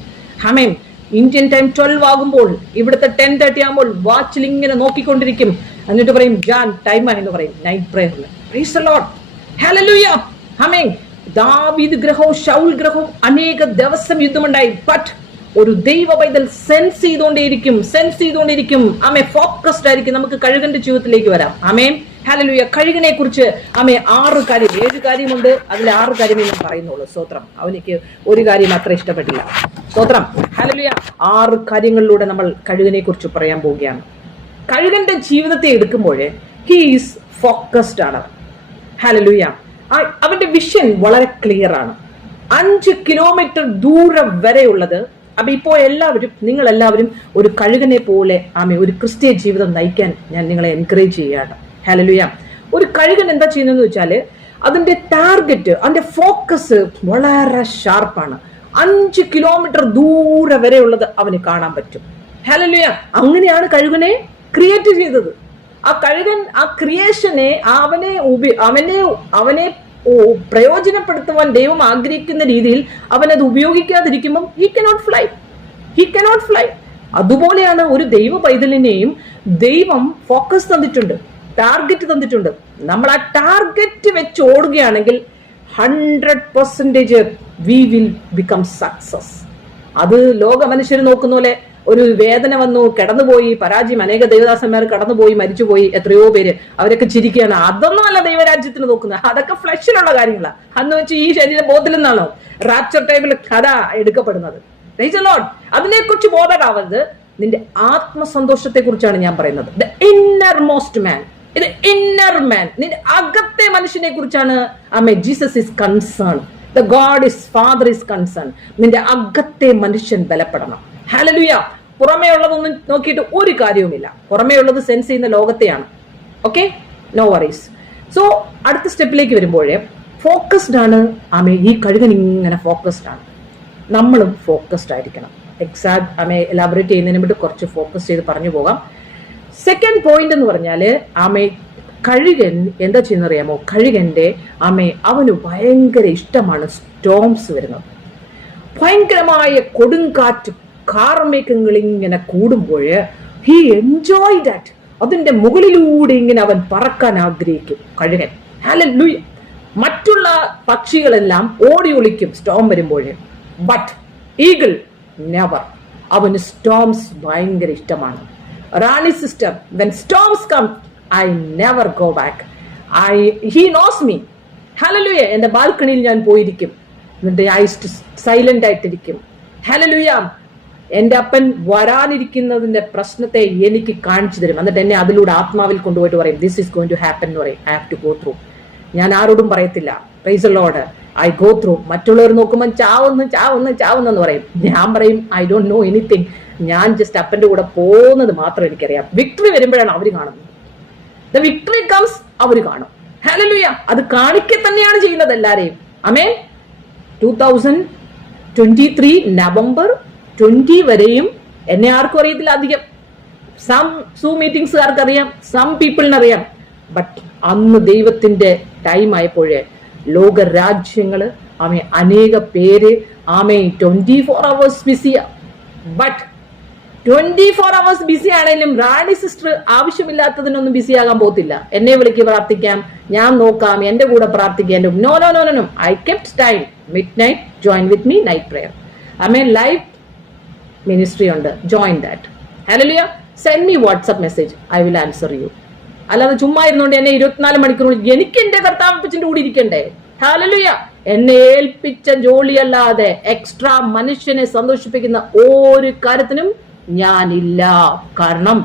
ഇന്ത്യൻ ടൈം 12 ആകുമ്പോൾ ഇവിടുത്തെ 10:30 ആകുമ്പോൾ വാച്ചിൽ ഇങ്ങനെ നോക്കിക്കൊണ്ടിരിക്കും. എന്നിട്ട് പറയും, ജാൻ ടൈം ആണെന്ന് പറയും, നൈറ്റ് പ്രേയറിന്. Praise the Lord. ഹല്ലേലൂയ. ദാവീദ് ഗ്രഹവും ശൗൽ ഗ്രഹവും അനേക ദിവസം യുദ്ധമുണ്ടായി. ബട്ട് ഒരു ദൈവ പൈതൽ സെൻസ് ചെയ്തുകൊണ്ടേയിരിക്കും. ഫോക്കസ്ഡ് ആയിരിക്കും. നമുക്ക് കഴുകന്റെ ജീവിതത്തിലേക്ക് വരാം. ഹല്ലേലൂയ. കഴുകനെ കുറിച്ച് 7 കാര്യമുണ്ട്. അതിൽ 6 കാര്യമേ ഞാൻ പറയുന്നുള്ളൂ. സ്തോത്രം. അവനിക്ക് ഒരു കാര്യം അത്ര ഇഷ്ടപ്പെട്ടില്ല. സ്തോത്രം. ഹല്ലേലൂയ. 6 കാര്യങ്ങളിലൂടെ നമ്മൾ കഴുകനെ കുറിച്ച് പറയാൻ പോവുകയാണ്. കഴുകന്റെ ജീവിതത്തെ എടുക്കുമ്പോൾ ഹി ഈസ് ഫോക്കസ്ഡ് ആണ്. ഹല്ലേലൂയ. അവന്റെ വിഷൻ വളരെ ക്ലിയർ ആണ്. 5 കിലോമീറ്റർ ദൂരം വരെയുള്ളത്. ഇപ്പോ നിങ്ങൾ എല്ലാവരും ഒരു കഴുകനെ പോലെ ഒരു ക്രിസ്ത്യ ജീവിതം നയിക്കാൻ ഞാൻ നിങ്ങളെ എൻകറേജ് ചെയ്യുകയാണ്. ഹല്ലേലൂയ. ഒരു കഴുകൻ എന്താ ചെയ്യുന്നതെന്ന് വെച്ചാല് അതിന്റെ ടാർഗറ്റ്, അതിന്റെ ഫോക്കസ് വളരെ ഷാർപ്പാണ്. 5 കിലോമീറ്റർ ദൂരെ വരെയുള്ളത് അവന് കാണാൻ പറ്റും. ഹല്ലേലൂയ. അങ്ങനെയാണ് കഴുകനെ ക്രിയേറ്റ് ചെയ്തത്. ആ കഴുകൻ ആ ക്രിയേഷനെ അവനെ പ്രയോജനപ്പെടുത്തുവാൻ ദൈവം ആഗ്രഹിക്കുന്ന രീതിയിൽ അവനത് ഉപയോഗിക്കാതിരിക്കുമ്പോൾ ഹി കനോട്ട് ഫ്ലൈ. അതുപോലെയാണ് ഒരു ദൈവ പൈതലിനെയും ദൈവം ഫോക്കസ് തന്നിട്ടുണ്ട്, ടാർഗറ്റ് തന്നിട്ടുണ്ട്. നമ്മൾ ആ ടാർഗറ്റ് വെച്ച് ഓടുകയാണെങ്കിൽ 100% വി വിൽ ബിക്കം സക്സസ്. അത് ലോക മനുഷ്യർ നോക്കുന്ന പോലെ ഒരു വേദന വന്നു, കിടന്നുപോയി, പരാജയം, അനേക ദൈവദാസന്മാർ കടന്നുപോയി, മരിച്ചുപോയി, എത്രയോ പേര്, അവരൊക്കെ ചിരിക്കുകയാണ്. അതൊന്നുമല്ല ദൈവരാജ്യത്തിന് നോക്കുന്നത്. അതൊക്കെ ഫ്ലഷിലുള്ള കാര്യങ്ങളാണ്. അന്ന് വെച്ച് ഈ ശരീരം ബോധത്തിൽ നിന്നാണോ റാപ്ചർ ടൈമിൽ കഥ എടുക്കപ്പെടുന്നത്? അതിനെക്കുറിച്ച് ബോധമാവരുത്. നിന്റെ ആത്മസന്തോഷത്തെ കുറിച്ചാണ് ഞാൻ പറയുന്നത്. ദ ഇന്നർ മോസ്റ്റ് മാൻ. ഇത് ഇന്നർ മാൻ, നിന്റെ അകത്തെ മനുഷ്യനെ കുറിച്ചാണ് Jesus is concern. The God is father is concern. നിന്റെ അകത്തെ മനുഷ്യൻ ബലപ്പെടണം. ഹല്ലേലൂയ. പുറമേ ഉള്ളതൊന്നും നോക്കിയിട്ട് ഒരു കാര്യവുമില്ല. പുറമേ ഉള്ളത് സെൻസ് ചെയ്യുന്ന ലോകത്തെയാണ്. Okay, no worries. സോ അടുത്ത സ്റ്റെപ്പിലേക്ക് വരുമ്പോഴേ ഫോക്കസ്ഡ് ആണ്. ഈ കഴുകൻ ഇങ്ങനെ ഫോക്കസ്ഡ് ആണ്. നമ്മളും ഫോക്കസ്ഡ് ആയിരിക്കണം. എലാബറേറ്റ് ചെയ്യുന്നതിന് വേണ്ടി കുറച്ച് ഫോക്കസ് ചെയ്ത് പറഞ്ഞു പോകാം. സെക്കൻഡ് പോയിന്റ് എന്ന് പറഞ്ഞാല് കഴുകൻ എന്താ ചെയ്യുന്ന അറിയാമോ? കഴുകന്റെ അവന് ഭയങ്കര ഇഷ്ടമാണ് സ്റ്റോംസ് വരുന്നത്. ഭയങ്കരമായ കൊടുങ്കാറ്റ് കാർമേഘങ്ങൾ ഇങ്ങനെ കൂടുമ്പോൾ ഹി എൻജോയ് ദാറ്റ്. അതിന്റെ മുകളിലൂടെ ഇങ്ങനെ അവൻ പറക്കാൻ ആഗ്രഹിക്കും കഴുകൻ. ഹല്ലേലൂയ. മറ്റുള്ള പക്ഷികളെല്ലാം ഓടി ഒളിക്കും സ്റ്റോം വരുമ്പോൾ. But eagle never. അവന് സ്റ്റോംസ് ഭയങ്കര ഇഷ്ടമാണ്. Rani sister, when storms come, I never go back. He knows me. Hallelujah. എന്റെ ബാൽക്കണിയിൽ ഞാൻ പോയിരിക്കും, എന്നിട്ട് സൈലന്റ് ആയിട്ടിരിക്കും. ഹല്ലേലൂയ. എന്റെ അപ്പൻ വരാനിരിക്കുന്നതിന്റെ പ്രശ്നത്തെ എനിക്ക് കാണിച്ചു തരും. എന്നിട്ട് എന്നെ അതിലൂടെ ആത്മാവിൽ കൊണ്ടുപോയിട്ട് പറയും, this is going to happen എന്ന് പറയും. I have to go through. ഞാൻ ആരോടും പറയത്തില്ല. Praise the Lord. I go through. മറ്റുള്ളവർ നോക്കുമ്പോൾ ചാവുന്നെന്ന് പറയും. ഞാൻ പറയും ഐ ഡോണ്ട് നോ എനിത്തിങ്. ഞാൻ ജസ്റ്റ് അപ്പന്റെ കൂടെ പോകുന്നത് മാത്രം എനിക്കറിയാം. വിക്ടറി വരുമ്പോഴാണ് അവർ കാണുന്നത്. ദ വിക്ടറി കംസ്, അവർ കാണും. ഹല്ലേലൂയ. അത് കാണിക്കെ തന്നെയാണ് ചെയ്യുന്നത് എല്ലാരെയും. ആമേൻ. 2023 നവംബർ 20 വരെയും എന്നെ ആർക്കും അറിയത്തില്ല അധികം. സം സൂം മീറ്റിംഗ്സുകാർക്ക് അറിയാം, സം പീപ്പിളിനറിയാം. ബട്ട് അന്ന് ദൈവത്തിന്റെ ടൈം ആയപ്പോഴേ ലോകരാജ്യങ്ങള് അനേക പേര് 24 hours ബിസിയാ. ബട്ട് 24 hours ബിസി ആണെങ്കിലും റാണി സിസ്റ്റർ ആവശ്യമില്ലാത്തതിനൊന്നും ബിസി ആകാൻ പോകത്തില്ല. എന്നെ വിളിക്ക്, പ്രാർത്ഥിക്കാം, ഞാൻ നോക്കാം, എന്റെ കൂടെ പ്രാർത്ഥിക്കാം. No. I kept time. Midnight join with me night prayer. Live ministry ഉണ്ട്. Join that. Hallelujah. Send me WhatsApp message. I will answer you. അല്ലാതെ ചുമ്മാ ഇരുന്നോണ്ട് എന്നെ 24 മണിക്കൂർ എനിക്ക് എന്റെ കർത്താവിന്റെ കൂടെ ഇരിക്കണ്ടേ? ഹല്ലേലൂയ. എന്നെ ഏൽപ്പിച്ച ജോലിയല്ലാതെ എക്സ്ട്രാ മനുഷ്യനെ സന്തോഷിപ്പിക്കുന്ന ഒരു കാര്യത്തിനും ഞാനില്ല. കാരണം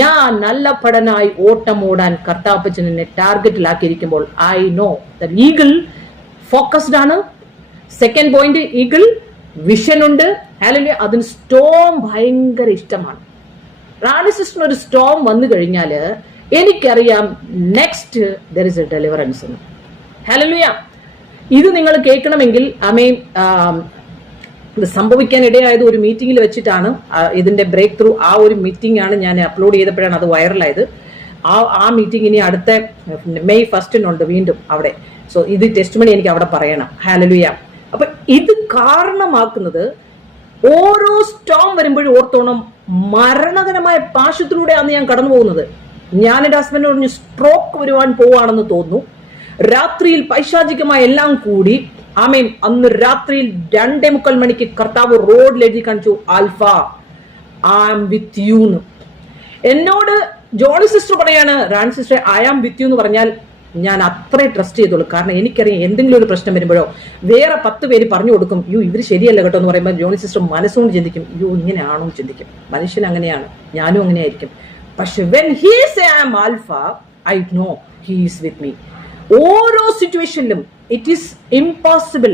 ഞാൻ നല്ല പടനായി ഓട്ടം ഓടാൻ കർത്താപ്പച്ചൻ എന്നെ ടാർഗറ്റിലാക്കിയിരിക്കുമ്പോൾ I know the eagle focused ആണ്. സെക്കൻഡ് പോയിന്റ്, ഈഗിൾ വിഷൻ ഉണ്ട്. ഹല്ലേലൂയ. അതിന് സ്റ്റോം ഭയങ്കര ഇഷ്ടമാണ്. റാണി സിസ്റ്റർ ഒരു സ്റ്റോം വന്നു കഴിഞ്ഞാല് എനിക്കറിയാം next there is a deliverance എന്ന്. ഹല്ലേലൂയ. ഇത് നിങ്ങൾ കേൾക്കണമെങ്കിൽ ഇത് സംഭവിക്കാൻ ഇടയായത് ഒരു മീറ്റിംഗിൽ വെച്ചിട്ടാണ്. ഇതിന്റെ ബ്രേക്ക് ത്രൂ ആ ഒരു മീറ്റിംഗ് ആണ് ഞാൻ അപ്ലോഡ് ചെയ്തപ്പോഴാണ് അത് വൈറലായത്. ആ മീറ്റിംഗ് ഇനി അടുത്ത May 1 വീണ്ടും അവിടെ. സോ ഇത് ടെസ്റ്റ് മണി എനിക്ക് അവിടെ പറയണം. ഹല്ലേലൂയ. അപ്പൊ ഇത് കാരണമാക്കുന്നത് ഓരോ സ്റ്റോം വരുമ്പോഴും ഓർത്തോണം, മരണകരമായ പാശത്തിലൂടെയാണ് ഞാൻ കടന്നു പോകുന്നത്. ഞാൻ എന്റെ ഹസ്ബൻഡ് പറഞ്ഞു സ്ട്രോക്ക് വരുവാൻ പോവാണെന്ന് തോന്നുന്നു. രാത്രിയിൽ പൈശാചികമായ എല്ലാം കൂടി അന്ന് രാത്രിയിൽ 2:45 മണിക്ക് കർത്താവ് റോഡിൽ എഴുതി കാണിച്ചു, alpha I am with you എന്ന്. എന്നോട് ജോളി സിസ്റ്റർ പറയാണ്, Rani sister I am with you എന്ന് പറഞ്ഞാൽ ഞാൻ അത്രേ ട്രസ്റ്റ് ചെയ്തോളൂ. കാരണം എനിക്കറിയാം എന്തെങ്കിലും ഒരു പ്രശ്നം വരുമ്പോഴോ വേറെ 10 പേര് പറഞ്ഞു കൊടുക്കും, ഇവര് ശരിയല്ല കേട്ടോ എന്ന് പറയുമ്പോൾ ജോണി സിസ്റ്റർ മനസ്സുകൊണ്ട് ചിന്തിക്കും, ഇങ്ങനെയാണോ ചിന്തിക്കും. മനുഷ്യൻ അങ്ങനെയാണ്, ഞാനും അങ്ങനെയായിരിക്കും. പക്ഷെ when he say I am alpha, I know he is with me. ഓരോ സിറ്റുവേഷനിലും ഇറ്റ് ഈസ് ഇമ്പോസിബിൾ.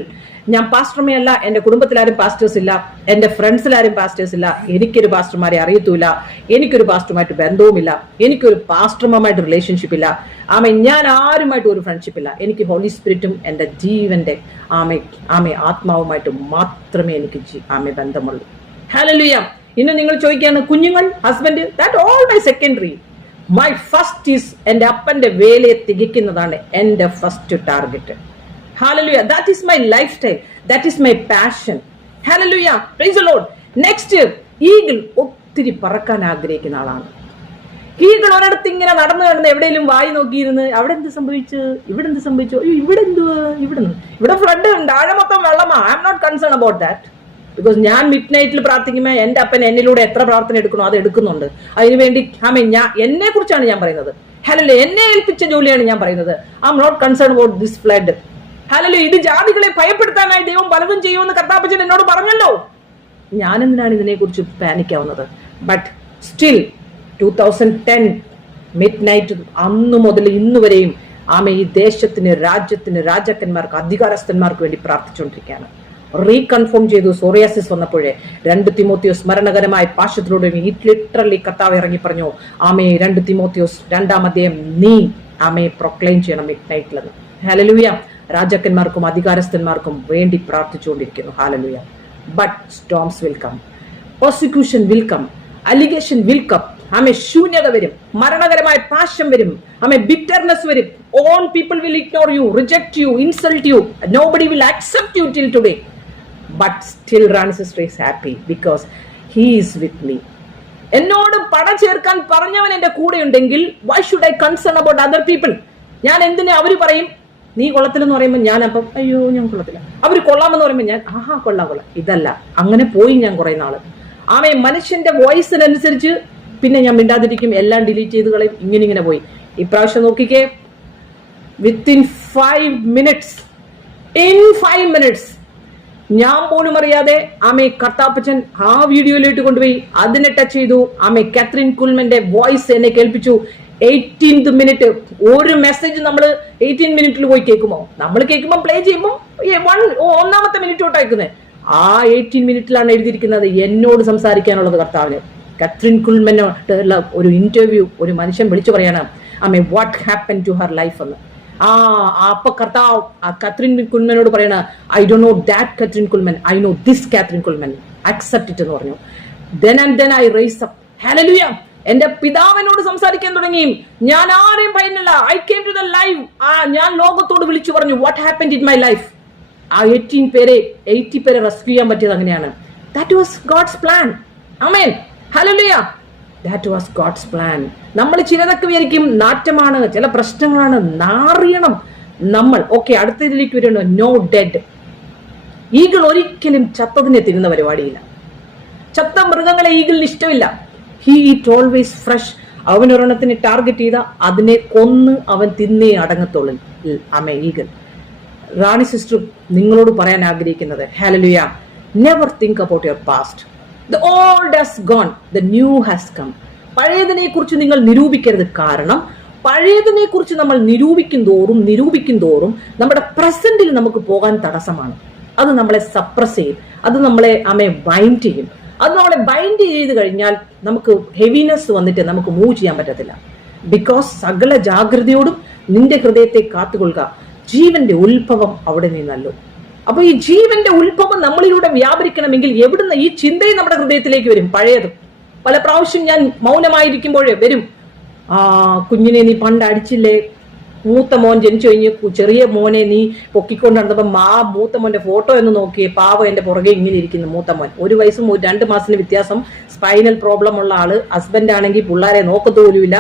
ഞാൻ പാസ്റ്റർമേ അല്ല, എന്റെ കുടുംബത്തിലാരും പാസ്റ്റേഴ്സ് ഇല്ല, എന്റെ ഫ്രണ്ട്സിലാരും പാസ്റ്റേഴ്സ് ഇല്ല, എനിക്കൊരു പാസ്റ്റർമാരെ അറിയത്തൂല, എനിക്കൊരു പാസ്റ്ററുമായിട്ട് ബന്ധവുമില്ല, എനിക്കൊരു പാസ്റ്റർമാരുമായിട്ട് റിലേഷൻഷിപ്പ് ഇല്ല. ഞാൻ ആരുമായിട്ട് ഒരു ഫ്രണ്ട്ഷിപ്പ് ഇല്ല. എനിക്ക് ഹോളി സ്പിരിറ്റും എന്റെ ജീവന്റെ ആത്മാവുമായിട്ട് മാത്രമേ എനിക്ക് ബന്ധമുള്ളൂ. ഹല്ലേലൂയ. ഇന്ന് നിങ്ങൾ ചോദിക്കുകയാണ്, കുഞ്ഞുങ്ങൾ, husband, that all my secondary. My first is എന്റെ അപ്പന്റെ വേലയെ തികയ്ക്കുന്നതാണ് എന്റെ first target. Hallelujah. That is my life style, that is my passion. Hallelujah. Price the Lord. Next, eagle ഒത്തിരി പറക്കാൻ ആഗ്രഹിക്കുന്ന ആളാണ്. ഈഗിൾ ഒരിടത്ത് ഇങ്ങനെ നടന്നു എവിടെയെങ്കിലും വായി നോക്കിയിരുന്ന് അവിടെ എന്ത് സംഭവിച്ചു, ഇവിടെ എന്ത് സംഭവിച്ചു, ഇവിടെ ഫ്ലഡ് ഉണ്ട്, ആഴ മൊത്തം വെള്ളമാ. I M not concern about that. Because ഞാൻ മിഡ് നൈറ്റിൽ പ്രാർത്ഥിക്കുമ്പോൾ എന്റെ അപ്പൻ എന്നിലൂടെ എത്ര പ്രാർത്ഥന എടുക്കണോ അത് എടുക്കുന്നുണ്ട്. അതിനുവേണ്ടി എന്നെ കുറിച്ചാണ് ഞാൻ പറയുന്നത്. ഹല്ലേലൂയ. എന്നെ ഏൽപ്പിച്ച ജോലിയാണ് ഞാൻ പറയുന്നത്. I M not concern about this flood. Hallelujah. ഇത് ജാതികളെ ഭയപ്പെടുത്താനായി ദൈവം പലതും ചെയ്യുമെന്ന് കർത്താപ്പച്ചൻ എന്നോട് പറഞ്ഞല്ലോ. ഞാൻ എന്തിനാണ് ഇതിനെ കുറിച്ച് പാനിക്കാവുന്നത്? ബട്ട് സ്റ്റിൽ 2010 മിഡ് നൈറ്റ് അന്ന് മുതൽ ഇന്ന് വരെയും ഈ ദേശത്തിന്, രാജ്യത്തിന്, രാജാക്കന്മാർക്ക്, അധികാരസ്ഥന്മാർക്ക് വേണ്ടി പ്രാർത്ഥിച്ചുകൊണ്ടിരിക്കുകയാണ്. റീകൺഫേം ചെയ്തു. സോറിയാസിസ് വന്നപ്പോഴേ 2 തിമോത്തിയോസ് സ്മരണകരമായ പാശത്തിലൂടെ ലിറ്ററലി കർത്താവ് ഇറങ്ങി പറഞ്ഞു, 2 തിമോത്തിയോസ് 2-ാം അധ്യായം നീ പ്രൊക്ലെയിം ചെയ്യണം മിഡ് നൈറ്റിലെന്ന്. ഹല്ലേലൂയ. രാജാക്കന്മാർക്കും അധികാരസ്ഥന്മാർക്കും വേണ്ടി പ്രാർത്ഥിച്ചുകൊണ്ടിരിക്കുന്നു. Hallelujah. But storms will come, persecution will come, allegation will come. Amen ശൂന്യത വരും, മരണകരമായ പാശം വരും, ആമേ ബിറ്റർനെസ് വരും. All people will ignore you, reject you, insult you, nobody will accept you till today. But still Rani sister is happy because he is with me. എന്നോട് പട ചേർക്കാൻ പറഞ്ഞവൻ എന്റെ കൂടെ ഉണ്ടെങ്കിൽ why should I concern about other people? ഞാൻ എന്തിനാ? അവര് പറയും നീ കൊള്ളത്തില്ലെന്ന് പറയുമ്പോൾ ഞാൻ അപ്പം അയ്യോ ഞാൻ കൊള്ളത്തില്ല, അവര് കൊള്ളാമെന്ന് പറയുമ്പോൾ ഞാൻ ആഹാ കൊള്ളാം. ഇതല്ല, അങ്ങനെ പോയി ഞാൻ കുറെ നാള്. ആമേ മനുഷ്യന്റെ വോയിസിനനുസരിച്ച് പിന്നെ ഞാൻ മിണ്ടാതിരിക്കും, എല്ലാം ഡിലീറ്റ് ചെയ്ത് കളയും, ഇങ്ങനെ പോയി. ഇപ്രാവശ്യം നോക്കിക്കേ, വിത്തിൻ 5 minutes ഞാൻ പോലും അറിയാതെ ആമേ കർത്താപ്പച്ചൻ ആ വീഡിയോയിലോട്ട് കൊണ്ടുപോയി അതിനെ ടച്ച് ചെയ്തു. ആമേ കാത്രിൻ കുൽമന്റെ വോയിസ് എന്നെ കേൾപ്പിച്ചു. 18th minute ഒരു മെസ്സേജ് നമ്മൾ 18 minute പോയി കേൾക്കുമോ? നമ്മൾ കേൾക്കുമ്പോൾ പ്ലേ ചെയ്യുമ്പോൾ 1ാമത്തെ മിനിറ്റ് തൊട്ട് അയക്കുന്നത്. ആ 18 minute എഴുതിയിരിക്കുന്നത് എന്നോട് സംസാരിക്കാനുള്ളത് കർത്താവിന്. കാത്രിൻ കുൽമനോടുള്ള ഒരു ഇന്റർവ്യൂ ഒരു മനുഷ്യൻ വിളിച്ചു പറയാണ് amen what happen to her life എന്ന്. അപ്പൊ കർത്താവ് കാത്രിൻ കുൽമനോട് പറയണ I don't know that Kathryn Kuhlman, I know this Kathryn Kuhlman, accept it എന്ന് പറഞ്ഞു. then I raise up. Hallelujah. എന്റെ പിതാവിനോട് സംസാരിക്കാൻ തുടങ്ങി. ഞാൻ ആരെയും ഭയന്നില്ല. I came to the live. ഞാൻ ലോകത്തോട് വിളിച്ചു പറഞ്ഞു what happened in my life. ആ 80 പേരെ റെസ്ക്യൂ ചെയ്യാൻ പറ്റിയത് അങ്ങനെയാണ്. That was God's plan. Amen. Hallelujah. That was God's plan. നമ്മൾ ചിലതൊക്കെ വിചാരിക്കും നാറ്റമാണ്, ചില പ്രശ്നങ്ങളാണ്, നാറിയണം നമ്മൾ. ഓക്കെ, അടുത്തതിലേക്ക് വരുന്നു. No dead. ഈഗിൾ ഒരിക്കലും ചത്തതിനെ തിന്നുന്ന പരിപാടിയില്ല. ചത്ത മൃഗങ്ങളെ ഈഗിളിന് ഇഷ്ടമില്ല. He eat always fresh. അവനൊരെണ്ണത്തിന് ടാർഗറ്റ് ചെയ്ത അതിനെ കൊന്ന് അവൻ തിന്നേ അടങ്ങത്തുള്ളൂ. ആമേ ഈഗിൾ. റാണി സിസ്റ്റർ നിങ്ങളോട് പറയാൻ ആഗ്രഹിക്കുന്നത് hallelujah, never think about your past. The old has gone, the new has come. പഴയതിനെ കുറിച്ച് നിങ്ങൾ നിരൂപിക്കരുത്. കാരണം പഴയതിനെ കുറിച്ച് നമ്മൾ നിരൂപിക്കും തോറും നമ്മുടെ പ്രസന്റിൽ നമുക്ക് പോകാൻ തടസ്സമാണ്. അത് നമ്മളെ സപ്രസ് ചെയ്യും, അത് നമ്മളെ ബൈൻഡ് ചെയ്യും. അത് നമ്മളെ ബൈൻഡ് ചെയ്ത് കഴിഞ്ഞാൽ നമുക്ക് ഹെവിനെസ് വന്നിട്ട് നമുക്ക് മൂവ് ചെയ്യാൻ പറ്റത്തില്ല. ബിക്കോസ് സകല ജാഗ്രതയോടും നിന്റെ ഹൃദയത്തെ കാത്തുകൊള്ളുക. ജീവന്റെ ഉത്ഭവം അവിടെ നിന്നല്ലോ. അപ്പൊ ഈ ജീവന്റെ ഉത്ഭവം നമ്മളിലൂടെ വ്യാപരിക്കണമെങ്കിൽ എവിടുന്ന് ഈ ചിന്തയും നമ്മുടെ ഹൃദയത്തിലേക്ക് വരും. പഴയതും പല പ്രാവശ്യം ഞാൻ മൗനമായിരിക്കുമ്പോഴേ വരും. കുഞ്ഞിനെ നീ പണ്ട് അടിച്ചില്ലേ, മൂത്ത മോൻ ജനിച്ചു കഴിഞ്ഞ് ചെറിയ മോനെ നീ പൊക്കിക്കൊണ്ട് നടന്നപ്പം മൂത്ത മോന്റെ ഫോട്ടോ എന്ന് നോക്കിയേ, പാവം എന്റെ പുറകെ ഇങ്ങനെ ഇരിക്കുന്നു മൂത്ത മോൻ. 1 വയസ്സും 2 മാസത്തിന് വ്യത്യാസം, സ്പൈനൽ പ്രോബ്ലം ഉള്ള ആള്. ഹസ്ബൻഡ് ആണെങ്കിൽ പിള്ളേരെ നോക്കത്തോലുമില്ല,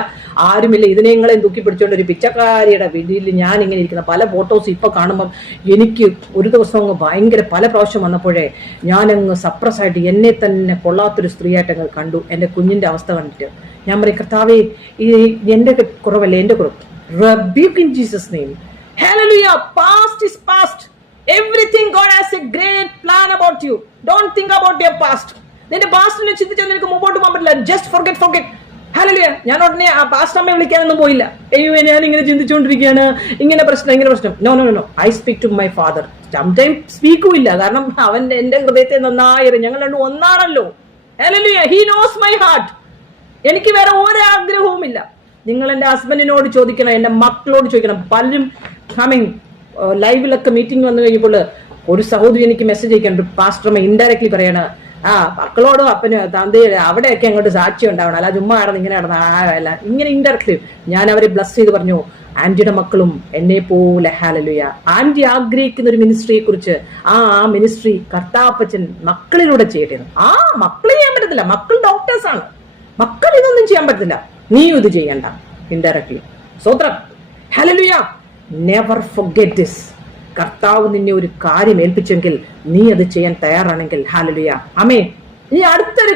ആരുമില്ല. ഇതിനെങ്ങളെ ദുഃഖി പിടിച്ചോണ്ട് ഒരു പിച്ചക്കാരിയുടെ വീട്ടിൽ ഞാൻ ഇങ്ങനെ ഇരിക്കുന്ന പല ഫോട്ടോസ് ഇപ്പൊ കാണുമ്പം എനിക്ക് ഒരു ദിവസം അങ്ങ് ഭയങ്കര പല പ്രാവശ്യം വന്നപ്പോഴേ ഞാനങ്ങ് സപ്രസ് ആയിട്ട് എന്നെ തന്നെ കൊള്ളാത്തൊരു സ്ത്രീയായിട്ട് അങ്ങ് കണ്ടു. എന്റെ കുഞ്ഞിന്റെ അവസ്ഥ കണ്ടിട്ട് ഞാൻ പറയും, കർത്താവേ എന്റെ കുറവല്ലേ, എന്റെ കുറവ്. Rebuke in Jesus' name. Hallelujah. Past is past. Everything God has a great plan about you. Don't think about your past. നിന്റെ പാസ്റ്റിനെ ചിന്തിച്ചാൽ നിനക്ക് മുമ്പോട്ട് പോകാൻ പറ്റില്ല. Just forget. Hallelujah. ഞാൻ ഉടനെ ആ പാസ്റ്റ് അമ്മയെ വിളിക്കാനൊന്നും പോയില്ല. അയ്യോ ഞാൻ ഇങ്ങനെ ചിന്തിച്ചുകൊണ്ടിരിക്കുകയാണ്, ഇങ്ങനെ പ്രശ്നം. No. I speak to my father. Sometimes സ്പീക്കും ഇല്ല, കാരണം അവൻ എന്റെ ഹൃദയത്തെ നന്നായി, ഞങ്ങൾ രണ്ടും ഒന്നാണല്ലോ. Hallelujah. He knows my heart. എനിക്ക് വേറെ ഒരു ആഗ്രഹവും ഇല്ല. നിങ്ങൾ എൻ്റെ ഹസ്ബൻഡിനോട് ചോദിക്കണം, എൻ്റെ മക്കളോട് ചോദിക്കണം. പലരും ലൈവിലൊക്കെ മീറ്റിംഗ് വന്നു കഴിഞ്ഞപ്പോൾ ഒരു സഹോദരി എനിക്ക് മെസ്സേജ് അയക്കാൻ, പാസ്റ്റർമ്മ ഇൻഡയറക്ട്ലി പറയണ മക്കളോടും അപ്പനും തന്തയും അവിടെയൊക്കെ അങ്ങോട്ട് സാക്ഷി ഉണ്ടാവണം, അല്ല ചുമ്മാ നടന്ന് ഇങ്ങനെ നടന്ന ഇങ്ങനെ ഇൻഡയറക്ട്ലി ഞാൻ അവരെ ബ്ലസ് ചെയ്ത് പറഞ്ഞു, ആന്റിയുടെ മക്കളും എന്നെ പോലെ ഹല്ലേലൂയ. ആന്റി ആഗ്രഹിക്കുന്ന ഒരു മിനിസ്ട്രിയെ കുറിച്ച് ആ മിനിസ്ട്രി കർത്താപ്പച്ചൻ മക്കളിലൂടെ ചെയ്യട്ടെ. മക്കൾ ചെയ്യാൻ പറ്റത്തില്ല, മക്കൾ ഡോക്ടേഴ്സ് ആണ്, മക്കൾ ഇതൊന്നും ചെയ്യാൻ പറ്റത്തില്ല. നീ ഇത് ചെയ്യണ്ട ഇൻഡയറക്ട്ലി. സ്വത്രം ഹല്ലേലൂയ. Never forget this. കർത്താവ് നിന്നെ ഒരു കാര്യം ഏൽപ്പിച്ചെങ്കിൽ നീ അത് ചെയ്യാൻ തയ്യാറാണെങ്കിൽ ഹല്ലേലൂയ. ആമേൻ. ഇനി അടുത്തൊരു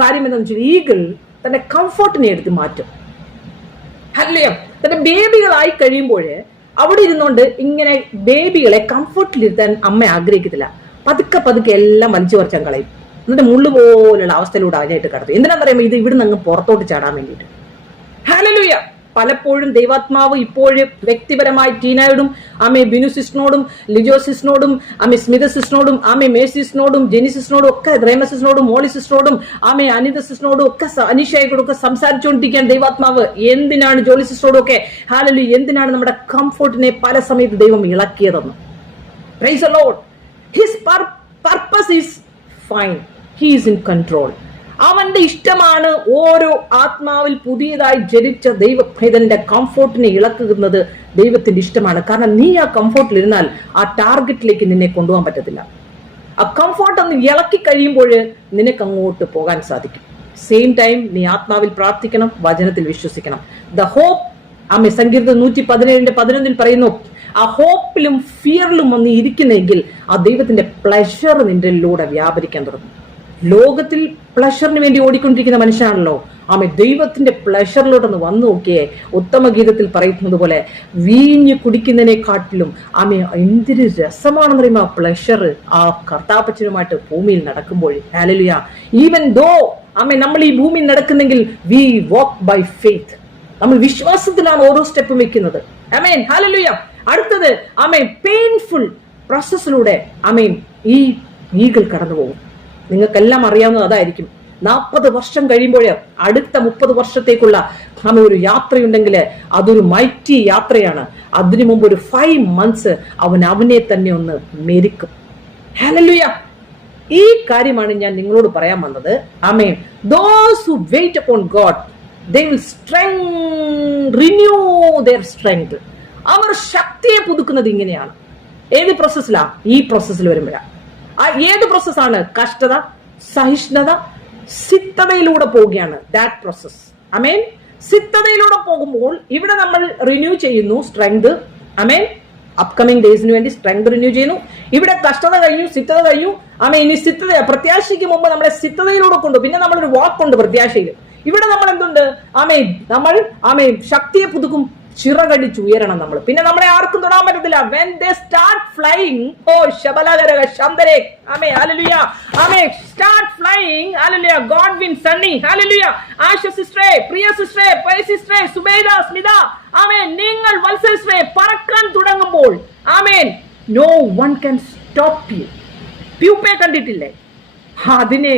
കാര്യം എന്താണെന്ന് വെച്ചാൽ, ഈഗിൾ തന്റെ കംഫർട്ടിനെ എടുത്ത് മാറ്റും. ഹല്ലേലൂയ. തന്റെ ബേബികളായി കഴിയുമ്പോൾ അവിടെ ഇരുന്നുകൊണ്ട് ഇങ്ങനെ ബേബികളെ കംഫർട്ടിലിരുത്താൻ അമ്മ ആഗ്രഹിക്കത്തില്ല. പതുക്കെ എല്ലാം വലിച്ചു പറിച്ചാൽ കളയും. എന്നിട്ട് മുള്ളു പോലുള്ള അവസ്ഥയിലൂടെ അതിനായിട്ട് കടത്തും. എന്തിനാന്ന് പറയുമ്പോൾ ഇത് ഇവിടുന്ന് അങ്ങ് പുറത്തോട്ട് ചാടാൻ വേണ്ടിയിട്ട്. ഹല്ലേലൂയ. പലപ്പോഴും ദൈവാത്മാവ് ഇപ്പോഴും വ്യക്തിപരമായി ടീനായോടും ബിനു സിസ്റ്ററിനോടും ലിജോ സിസ്റ്ററിനോടും സ്മിത സിസ്റ്ററിനോടും മേഴ്സി സിസ്റ്ററിനോടും ജെനി സിസ്റ്ററിനോടും ഒക്കെ, റേമ സിസ്റ്ററിനോടും മോളി സിസ്റ്ററിനോടും അനിത സിസ്റ്ററിനോടും ഒക്കെ അനീഷയോടൊക്കെ സംസാരിച്ചുകൊണ്ടിരിക്കാൻ ദൈവാത്മാവ്. എന്തിനാണ് ജോലി സിസ്റ്ററോടും ഒക്കെ ഹല്ലേലൂയ, എന്തിനാണ് നമ്മുടെ കംഫർട്ടിനെ പല സമയത്ത് ദൈവം ഇളക്കിയതെന്ന്. Praise the Lord. His purpose is fine. He is in control. അവന്റെ ഇഷ്ടമാണ് ഓരോ ആത്മാവിൽ പുതിയതായി ജനിച്ച ദൈവഭേദന്റെ കംഫോർട്ടിനെ ഇളക്കുന്നത് ദൈവത്തിന്റെ ഇഷ്ടമാണ്. കാരണം നീ ആ കംഫോർട്ടിൽ ഇരുന്നാൽ ആ ടാർഗറ്റിലേക്ക് നിന്നെ കൊണ്ടുപോകാൻ പറ്റത്തില്ല. ആ കംഫോർട്ട് ഒന്ന് ഇളക്കി കഴിയുമ്പോൾ നിനക്ക് അങ്ങോട്ട് പോകാൻ സാധിക്കും. സെയിം ടൈം നീ ആത്മാവിൽ പ്രാർത്ഥിക്കണം, വചനത്തിൽ വിശ്വസിക്കണം. ദ ഹോപ്പ്, ആമേ, സങ്കീർത്തനം 117:11 പറയുന്നു, ആ ഹോപ്പിലും ഫിയറിലും വന്ന് ഇരിക്കുന്നെങ്കിൽ ആ ദൈവത്തിന്റെ പ്ലഷർ നിന്റെ ലൂടെ വ്യാപരിക്കാൻ തുടങ്ങും. ലോകത്തിൽ പ്ലഷറിന് വേണ്ടി ഓടിക്കൊണ്ടിരിക്കുന്ന മനുഷ്യനാണല്ലോ ആമേ. ദൈവത്തിന്റെ പ്ലഷറിലോട്ടൊന്ന് വന്നു നോക്കിയേ. ഉത്തമ ഗീതത്തിൽ പറയുന്നത് പോലെ വീഞ്ഞ് കുടിക്കുന്നതിനെക്കാട്ടിലും ആമേ എന്തൊരു രസമാണെന്ന് പറയുമ്പോൾ ആ പ്ലഷർ ആ കർത്താപ്പച്ചനുമായിട്ട് ഭൂമിയിൽ നടക്കുമ്പോൾ. ഹല്ലേലൂയ. ഈവൻ ദോ ആമേ നമ്മൾ ഈ ഭൂമിയിൽ നടക്കുന്നെങ്കിൽ വി വാക്ക് ബൈ ഫെയ്ത്ത്. നമ്മൾ വിശ്വാസത്തിലാണ് ഓരോ സ്റ്റെപ്പും വെക്കുന്നത്. ആമേൻ. ഹല്ലേലൂയ. അടുത്തത് ആമേൻ, പെയിൻഫുൾ പ്രോസസ്സിലൂടെ ആമേൻ ഈ ഈഗിൾ കടന്നു പോകും. നിങ്ങൾക്കെല്ലാം അറിയാവുന്നത് അതായിരിക്കും. 40 വർഷം കഴിയുമ്പോൾ അടുത്ത 30 വർഷത്തേക്കുള്ള ഒരു യാത്രയുണ്ടെങ്കിൽ അതൊരു മൈറ്റി യാത്രയാണ്. അതിനു മുമ്പ് ഒരു 5 months അവനെ തന്നെ ഒന്ന് മെരിക്കും. ഹല്ലേലൂയ. ഈ കാര്യമാണ് ഞാൻ നിങ്ങളോട് പറയാൻ വന്നത്. ആമേൻ. Those who wait upon God, they will renew their strength. അവർ ശക്തിയെ പുതുക്കുന്നത് ഇങ്ങനെയാണ്. ഏത് പ്രോസസ്സിലാ? ഈ പ്രോസസ്സിൽ വരുമ്പോഴാണ്. ആ ഏത് പ്രോസസ്സാണ്? കഷ്ടത, സഹിഷ്ണുത, സിദ്ധതയിലൂടെ പോവുകയാണ്. That process. ആമേൻ. സിദ്ധതയിലൂടെ പോകുമ്പോൾ ഇവിടെ നമ്മൾ റിന്യൂ ചെയ്യുന്നു സ്ട്രെങ്ത്. ആമേൻ. അപ്കമിംഗ് ഡേയ്സിന് വേണ്ടി സ്ട്രെങ്ത് റിന്യൂ ചെയ്യുന്നു. ഇവിടെ കഷ്ടത കഴിഞ്ഞു, സിദ്ധത കഴിഞ്ഞു. ആമേൻ. ഇനി സിദ്ധത, പ്രത്യാശയ്ക്ക് മുമ്പ് നമ്മളെ സിദ്ധതയിലൂടെ കൊണ്ടു. പിന്നെ നമ്മളൊരു വാക്കുണ്ട് പ്രത്യാശയിൽ. ഇവിടെ നമ്മൾ എന്തുണ്ട്? ആമേൻ. നമ്മൾ ആമേൻ ശക്തിയെ പുതുക്കും, ചിറകടിച്ച് ഉയരണം നമ്മൾ. പിന്നെ നമ്മളെ ആർക്കും തൊടാൻ പറ്റത്തില്ല. when they start flying, oh shabalagara shamdare, amen, hallelujah, amen, start flying, hallelujah, God win sunny, hallelujah, Asha sister, Priya sister, Pai sister, Subeda, Smida, amen, നിങ്ങൾ വത്സ sister പറക്കാൻ തുടങ്ങുമ്പോൾ amen, no one can stop you. പ്യൂപ്പെ കണ്ടിട്ടില്ലേ? അതിനെ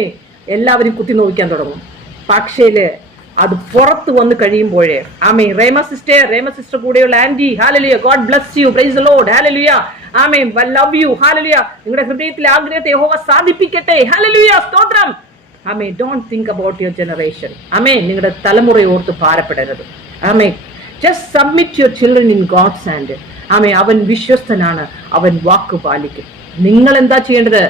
എല്ലാവരും കുത്തി നോക്കാൻ തുടങ്ങും. പക്ഷേ അത് പുറത്ത് വന്ന് കഴിയുമ്പോഴേ ആമേൻ. റേമ സിസ്റ്റർ കൂടെയുള്ള aunty, hallelujah, God bless you, praise the Lord, hallelujah, amen, why love you, hallelujah. നിങ്ങളുടെ ഹൃദയത്തിലെ ആഗ്രഹത്തെ യഹോവ സാധിപ്പിക്കട്ടെ, ഹല്ലേലൂയ, സ്തോത്രം. Amen. Don't think about your generation. Amen. നിങ്ങളുടെ തലമുറയെ ഓർത്ത് ഭാരപ്പെടരുത്. Amen. Just submit your children in God's hand. Amen. അവൻ വിശ്വസ്തനാണ്, അവൻ വാക്ക് പാലിക്കും. നിങ്ങൾ എന്താ ചെയ്യേണ്ടത്?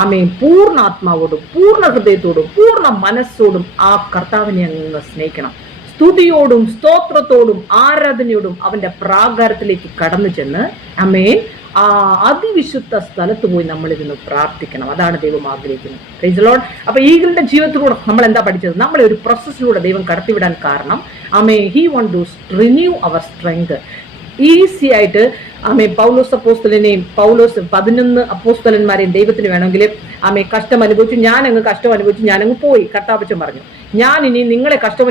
ആമേൻ. പൂർണ്ണ ആത്മാവോടും പൂർണ്ണ ഹൃദയത്തോടും പൂർണ്ണ മനസ്സോടും ആ കർത്താവിനെ അങ്ങ് സ്നേഹിക്കണം. സ്തുതിയോടും സ്തോത്രത്തോടും ആരാധനയോടും അവന്റെ പ്രാകാരത്തിലേക്ക് കടന്നു ചെന്ന് ആമേൻ ആ അതിവിശുദ്ധ സ്ഥലത്ത് പോയി നമ്മൾ ഇരുന്ന് പ്രാർത്ഥിക്കണം. അതാണ് ദൈവം ആഗ്രഹിക്കുന്നത്. Price the Lord. അപ്പൊ ഈഗിളിന്റെ ജീവിതത്തിലൂടെ നമ്മൾ എന്താ പഠിച്ചത്? നമ്മളെ ഒരു പ്രോസസ്സിലൂടെ ദൈവം കടത്തിവിടാൻ കാരണം amen, he want to renew our strength. Easy ആയിട്ട് ആമേ പൗലോസ് അപ്പോസ്തലനെയും 11 അപ്പോസ്തലന്മാരെയും ദൈവത്തിന് വേണമെങ്കിൽ ആമേ കഷ്ടം അനുഭവിച്ചു, ഞാനങ്ങ് കഷ്ടം അനുഭവിച്ചു, ഞാനങ്ങ് പോയി. കർത്താവച്ചൻ പറഞ്ഞു, ഞാൻ ഇനി നിങ്ങളെ കഷ്ടം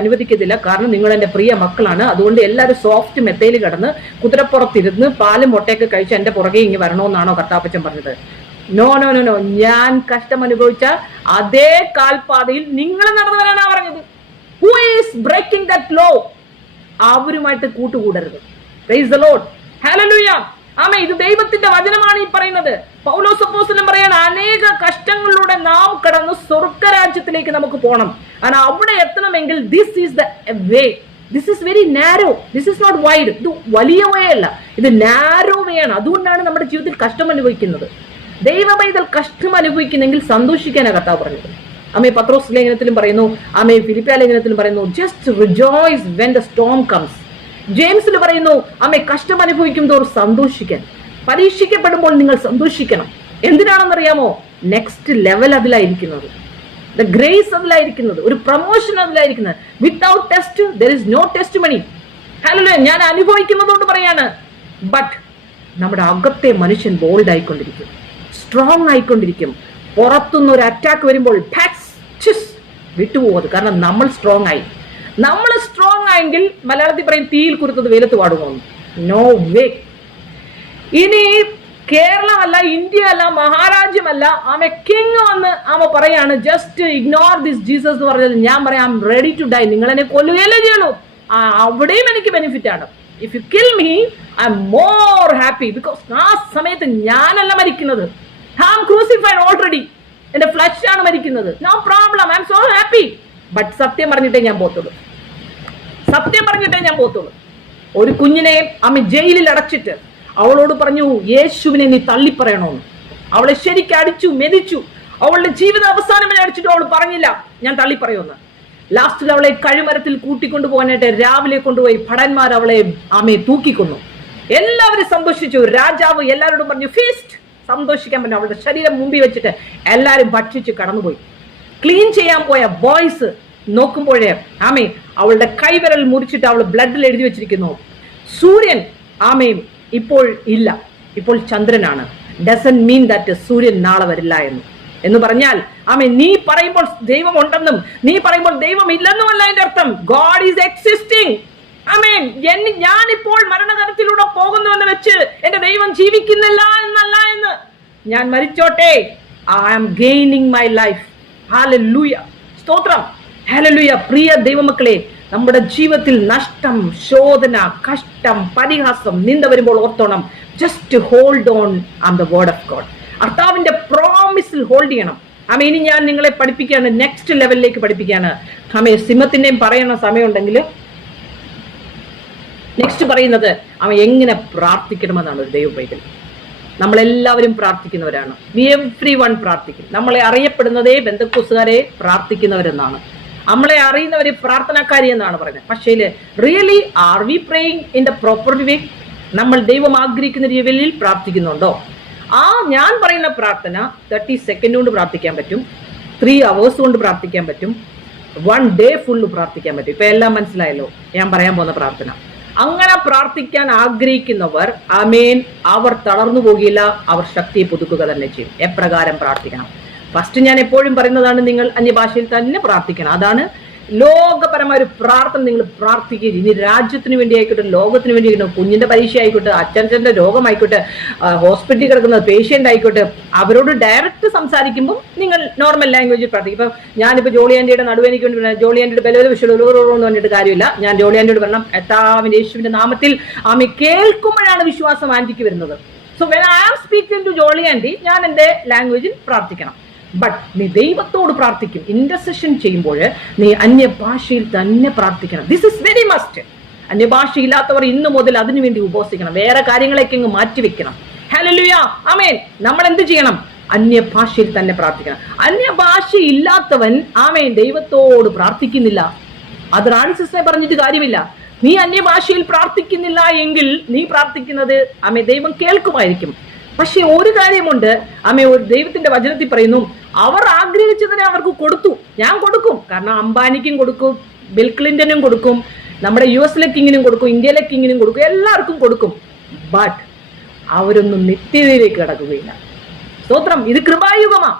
അനുവദിക്കത്തില്ല, കാരണം നിങ്ങൾ എന്റെ പ്രിയ മക്കളാണ്. അതുകൊണ്ട് എല്ലാവരും സോഫ്റ്റ് മെത്തയിൽ കിടന്ന് കുതിരപ്പുറത്തിരുന്ന് പാലും മുട്ടയൊക്കെ കഴിച്ച് എന്റെ പുറകെ ഇങ്ങ് വരണമെന്നാണോ കർത്താവച്ചൻ പറഞ്ഞത്? No no no no. ഞാൻ കഷ്ടം അനുഭവിച്ച അതേ കാൽപാതയിൽ നിങ്ങൾ നടന്നു വരാനാ പറഞ്ഞത്. Who is breaking that law? അവരുമായിട്ട് കൂട്ടുകൂടരുത്. Praise the Lord. Hallelujah. Amen. ഇത് ദൈവത്തിന്റെ വചനമാണ് ഈ പറയുന്നത്. പൗലോസ് അപ്പോസ്തലൻ പറയാണ്, അനേക കഷ്ടങ്ങളിലൂടെ നാം കടന്ന് സ്വർഗ്ഗരാജ്യത്തിലേക്ക് നമുക്ക് പോകണം. കാരണം അവിടെ എത്തണമെങ്കിൽ this is the way. This is very narrow, this is not wide. ഇത് വലിയ വേ അല്ല, ഇത് നാരോ വേ ആണ്. അതുകൊണ്ടാണ് നമ്മുടെ ജീവിതത്തിൽ കഷ്ടം അനുഭവിക്കുന്നത്. ദൈവപൈതൽ കഷ്ടം അനുഭവിക്കുന്നെങ്കിൽ സന്തോഷിക്കാനാണ് കർത്താവ് പറഞ്ഞത്. ആമേ പത്രോസ് ലേഖനത്തിലും പറയുന്നു, ആമേ ഫിലിപ്പിയ ലേഖനത്തിലും പറയുന്നു, just rejoice when the storm comes. ജെയിംസിൽ പറയുന്നു, ആമേ കഷ്ടം അനുഭവിക്കുമ്പോൾ സന്തോഷിക്കാൻ. പരീക്ഷിക്കപ്പെടുമ്പോൾ നിങ്ങൾ സന്തോഷിക്കണം. എന്തിനാണെന്നറിയാമോ? നെക്സ്റ്റ് ലെവൽ അതിലായിരിക്കുന്നത്, ദ ഗ്രേസ് അതിലായിരിക്കുന്നത്, ഒരു പ്രൊമോഷൻ അതിലായിരിക്കുന്നത്. Without test there is no testimony. Hallelujah. ഞാൻ അനുഭവിക്കുന്നതുകൊണ്ട് പറയാണ്. ബട്ട് നമ്മുടെ അകത്തെ മനുഷ്യൻ ബോൾഡ് ആയിക്കൊണ്ടിരിക്കും, സ്ട്രോങ് ആയിക്കൊണ്ടിരിക്കും. പുറത്തുനിന്ന് ഒരു അറ്റാക്ക് വരുമ്പോൾ വിട്ടുപോകുന്നത്. കാരണം നമ്മൾ സ്ട്രോങ് ആയി. നമ്മൾ സ്ട്രോങ് ആയെങ്കിൽ മലയാളത്തിൽ പറയും തീയിൽ കുരുത്തത് വെയിലത്ത് പാടുമോ? No way. ഇനി കേരളമല്ല, ഇന്ത്യ അല്ല, മഹാരാജ്യമല്ല, ആമെ കിങ് വന്ന് ആമ പറയാണ് ജസ്റ്റ് ഇഗ്നോർ ദിസ് ജീസസ് എന്ന് പറഞ്ഞത്. ഞാൻ പറയാം, I'm ready to die. നിങ്ങൾ എന്നെ കൊല്ലുകയല്ലേ ചെയ്യുള്ളൂ, അവിടെയും എനിക്ക് ബെനിഫിറ്റ് ആണ്. If you kill me I'm more happy, because ആ സമയത്ത് ഞാനല്ല മരിക്കുന്നത്, ഐ ആം ക്രൂസിഫൈഡ് ഓൾറെഡി. എന്റെ ഫ്ലഷ് ആണ് മരിക്കുന്നത്. No problem, I'm so happy. But സത്യം പറഞ്ഞിട്ടേ ഞാൻ പോത്തുള്ളൂ. സത്യം പറഞ്ഞിട്ടേ ഞാൻ പോത്തുള്ളൂ. ഒരു കുഞ്ഞിനെ അമ്മ ജയിലിൽ അടച്ചിട്ട് അവളോട് പറഞ്ഞു, യേശുവിനെ നീ തള്ളിപ്പറയണോന്ന്. അവളെ ശരിക്കും അടിച്ചു, മെതിച്ചു. അവളുടെ ജീവിത അവസാനം വരെ അടിച്ചിട്ട് അവൾ പറഞ്ഞില്ല ഞാൻ തള്ളിപ്പറയുമെന്ന്. ലാസ്റ്റിൽ അവളെ കഴിമരത്തിൽ കൂട്ടിക്കൊണ്ടു പോകാനായിട്ട് രാവിലെ കൊണ്ടുപോയി ഭടന്മാർ അവളെ അമ്മയെ തൂക്കിക്കൊന്നു. എല്ലാവരും സന്തോഷിച്ചു. രാജാവ് എല്ലാവരോടും പറഞ്ഞു ഫീസ്റ്റ്, സന്തോഷിക്കാൻ പറഞ്ഞു. അവളുടെ ശരീരം മുമ്പിൽ വെച്ചിട്ട് എല്ലാവരും ഭക്ഷിച്ച് കടന്നുപോയി. ക്ലീൻ ചെയ്യാൻ പോയ ബോയ്സ് നോക്കുമ്പോഴേ ആമേ അവളുടെ കൈവിരൽ മുറിച്ചിട്ട് അവൾ ബ്ലഡിൽ എഴുതി വെച്ചിരിക്കുന്നു, സൂര്യൻ ആമയും ഇപ്പോൾ ഇല്ല, ഇപ്പോൾ ചന്ദ്രനാണ്. ഡസന്റ് മീൻ ദാറ്റ് സൂര്യൻ നാളെ വരില്ല എന്ന് പറഞ്ഞാൽ ആമേ നീ പറയുമ്പോൾ ദൈവം ഉണ്ടെന്നും നീ പറയുമ്പോൾ ദൈവം ഇല്ലെന്നുമല്ല അതിന്റെ അർത്ഥം. God is existing. ആമേൻ. ഞാനിപ്പോൾ മരണതരത്തിലൂടെ പോകുന്നുവെന്ന് വെച്ച് എന്റെ ദൈവം ജീവിക്കുന്നില്ല എന്നല്ല എന്ന്. ഞാൻ മരിച്ചോട്ടെ, I am gaining my life. Hallelujah, സ്തോത്രം, ഹല്ലേലൂയ. പ്രിയ ദൈവമക്കളെ, നമ്മുടെ ജീവിതത്തിൽ നഷ്ടം, ശോധന, കഷ്ടം, പരിഹാസം, നിന്ദ വരുമ്പോൾ ഓർത്തോണം, just hold on and the word of God. കർത്താവിന്റെ പ്രോമിസിൽ ഹോൾഡ് ചെയ്യണം. ആമേ. ഇനി ഞാൻ നിങ്ങളെ പഠിപ്പിക്കുകയാണ്, നെക്സ്റ്റ് ലെവലിലേക്ക് പഠിപ്പിക്കുകയാണ്. ആമേ. സിംഹത്തിന്റെയും പറയുന്ന സമയമുണ്ടെങ്കിൽ നെക്സ്റ്റ് പറയുന്നത് അവൻ എങ്ങനെ പ്രാർത്ഥിക്കണമെന്നാണ് ഒരു ദൈവ പൈതൽ. നമ്മളെല്ലാവരും പ്രാർത്ഥിക്കുന്നവരാണ്. എവ്രി വൺ പ്രാർത്ഥിക്കും. നമ്മളെ അറിയപ്പെടുന്നതേ ബന്ധക്കോസുകാരെ പ്രാർത്ഥിക്കുന്നവരെന്നാണ്. നമ്മളെ അറിയുന്നവര് പ്രാർത്ഥനാക്കാരി എന്നാണ് പറയുന്നത്. പക്ഷേ really are we praying in the proper way? നമ്മൾ ദൈവം ആഗ്രഹിക്കുന്ന രീതിയിൽ പ്രാർത്ഥിക്കുന്നുണ്ടോ? ഞാൻ പറയുന്ന പ്രാർത്ഥന 30 സെക്കൻഡ് കൊണ്ട് പ്രാർത്ഥിക്കാൻ പറ്റും, 3 hours കൊണ്ട് പ്രാർത്ഥിക്കാൻ പറ്റും, 1 day ഫുള്ള് പ്രാർത്ഥിക്കാൻ പറ്റും. ഇപ്പൊ എല്ലാം മനസ്സിലായല്ലോ ഞാൻ പറയാൻ പോകുന്ന പ്രാർത്ഥന. അങ്ങനെ പ്രാർത്ഥിക്കാൻ ആഗ്രഹിക്കുന്നവർ ആമേൻ, അവർ തളർന്നു പോകില്ല, അവർ ശക്തിയെ പുതുക്കുക തന്നെ ചെയ്യും. എപ്രകാരം പ്രാർത്ഥിക്കണം? ഫസ്റ്റ് ഞാൻ എപ്പോഴും പറയുന്നതാണ്, നിങ്ങൾ അന്യഭാഷയിൽ തന്നെ പ്രാർത്ഥിക്കണം. അതാണ് ലോകപരമായ ഒരു പ്രാർത്ഥന. നിങ്ങൾ പ്രാർത്ഥിക്കുക. ഇനി രാജ്യത്തിന് വേണ്ടി ആയിക്കോട്ടെ, ലോകത്തിന് വേണ്ടി ആയിക്കോട്ടെ, കുഞ്ഞിന്റെ പരീക്ഷ ആയിക്കോട്ടെ, അച്ഛൻ്റെ രോഗമായിക്കോട്ടെ, ഹോസ്പിറ്റലിൽ കിടക്കുന്ന പേഷ്യൻ്റ് ആയിക്കോട്ടെ, അവരോട് ഡയറക്റ്റ് സംസാരിക്കുമ്പോൾ നിങ്ങൾ നോർമൽ ലാംഗ്വേജിൽ പ്രാർത്ഥിക്കും. ഇപ്പം ഞാനിപ്പോൾ ജോളി ആൻറ്റിയുടെ നടുവേനിക്ക് വേണ്ടി ജോളി ആൻറ്റിയുടെ ബലവല വിശ്വലോന്ന് പറഞ്ഞിട്ട് കാര്യമില്ല. ഞാൻ ജോളി ആൻറ്റിയോട് പറയണം, കർത്താവിന്റെ യേശുവിന്റെ നാമത്തിൽ ആമേ കേൾക്കുമ്പോഴാണ് വിശ്വാസം ആൻറ്റിക്ക് വരുന്നത്. So when I am speaking to Jolly aunty, ഞാൻ എൻ്റെ ലാംഗ്വേജിൽ പ്രാർത്ഥിക്കണം. ബട്ട് നീ ദൈവത്തോട് പ്രാർത്ഥിക്കും. ഇന്റർസെഷൻ ചെയ്യുമ്പോൾ നീ അന്യഭാഷയിൽ തന്നെ പ്രാർത്ഥിക്കണം. This is very must. അന്യഭാഷ ഇല്ലാത്തവർ ഇന്നു മുതൽ അതിനു വേണ്ടി ഉപവസിക്കണം. വേറെ കാര്യങ്ങളൊക്കെ ഇങ്ങ് മാറ്റിവെക്കണം. ഹല്ലേലൂയ, ആമേൻ. നമ്മൾ എന്ത് ചെയ്യണം? അന്യഭാഷയിൽ തന്നെ പ്രാർത്ഥിക്കണം. അന്യഭാഷ ഇല്ലാത്തവൻ ആമേൻ ദൈവത്തോട് പ്രാർത്ഥിക്കുന്നില്ല. അത് റാണി സിസ്റ്ററെ പറഞ്ഞിട്ട് കാര്യമില്ല. നീ അന്യഭാഷയിൽ പ്രാർത്ഥിക്കുന്നില്ല എങ്കിൽ നീ പ്രാർത്ഥിക്കുന്നത് ആമേ ദൈവം കേൾക്കുമായിരിക്കും. പക്ഷെ ഒരു കാര്യമുണ്ട്, ആമേ, ഒരു ദൈവത്തിന്റെ വചനത്തിൽ പറയുന്നു, അവർ ആഗ്രഹിച്ചതിനെ അവർക്ക് കൊടുത്തു. ഞാൻ കൊടുക്കും. കാരണം അംബാനിക്കും കൊടുക്കും, ബിൽ ക്ലിന്റനും കൊടുക്കും, നമ്മുടെ US കിങ്ങിനും കൊടുക്കും, ഇന്ത്യയിലെ കിങ്ങിനും കൊടുക്കും, എല്ലാവർക്കും കൊടുക്കും. ബട്ട് അവരൊന്നും നിത്യതയിലേക്ക് കടക്കുകയില്ല. സ്തോത്രം. ഇത് കൃപായുഗമാ.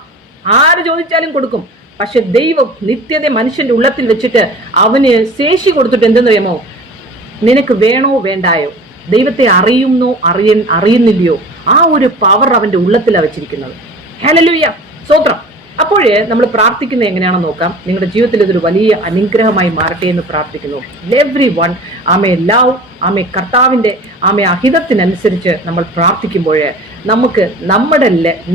ആര് ചോദിച്ചാലും കൊടുക്കും. പക്ഷെ ദൈവം നിത്യത മനുഷ്യന്റെ ഉള്ളത്തിൽ വെച്ചിട്ട് അവന് ശേഷി കൊടുത്തിട്ട് എന്തെന്നറിയാമോ? നിനക്ക് വേണോ വേണ്ടായോ, ദൈവത്തെ അറിയുന്നോ അറിയുന്നില്ലയോ, ആ ഒരു പവർ അവന്റെ ഉള്ളത്തിലാണ് വെച്ചിരിക്കുന്നത്. ഹല്ലേലൂയ, സ്തോത്രം. അപ്പോഴേ നമ്മൾ പ്രാർത്ഥിക്കുന്നത് എങ്ങനെയാണെന്ന് നോക്കാം. നിങ്ങളുടെ ജീവിതത്തിൽ ഇതൊരു വലിയ അനുഗ്രഹമായി മാറട്ടെ എന്ന് പ്രാർത്ഥിക്കുന്നു. എവ്രി വൺ ആമേ ലവ്, ആമേ കർത്താവിന്റെ ആമേ അഹിതത്തിനനുസരിച്ച് നമ്മൾ പ്രാർത്ഥിക്കുമ്പോൾ നമുക്ക്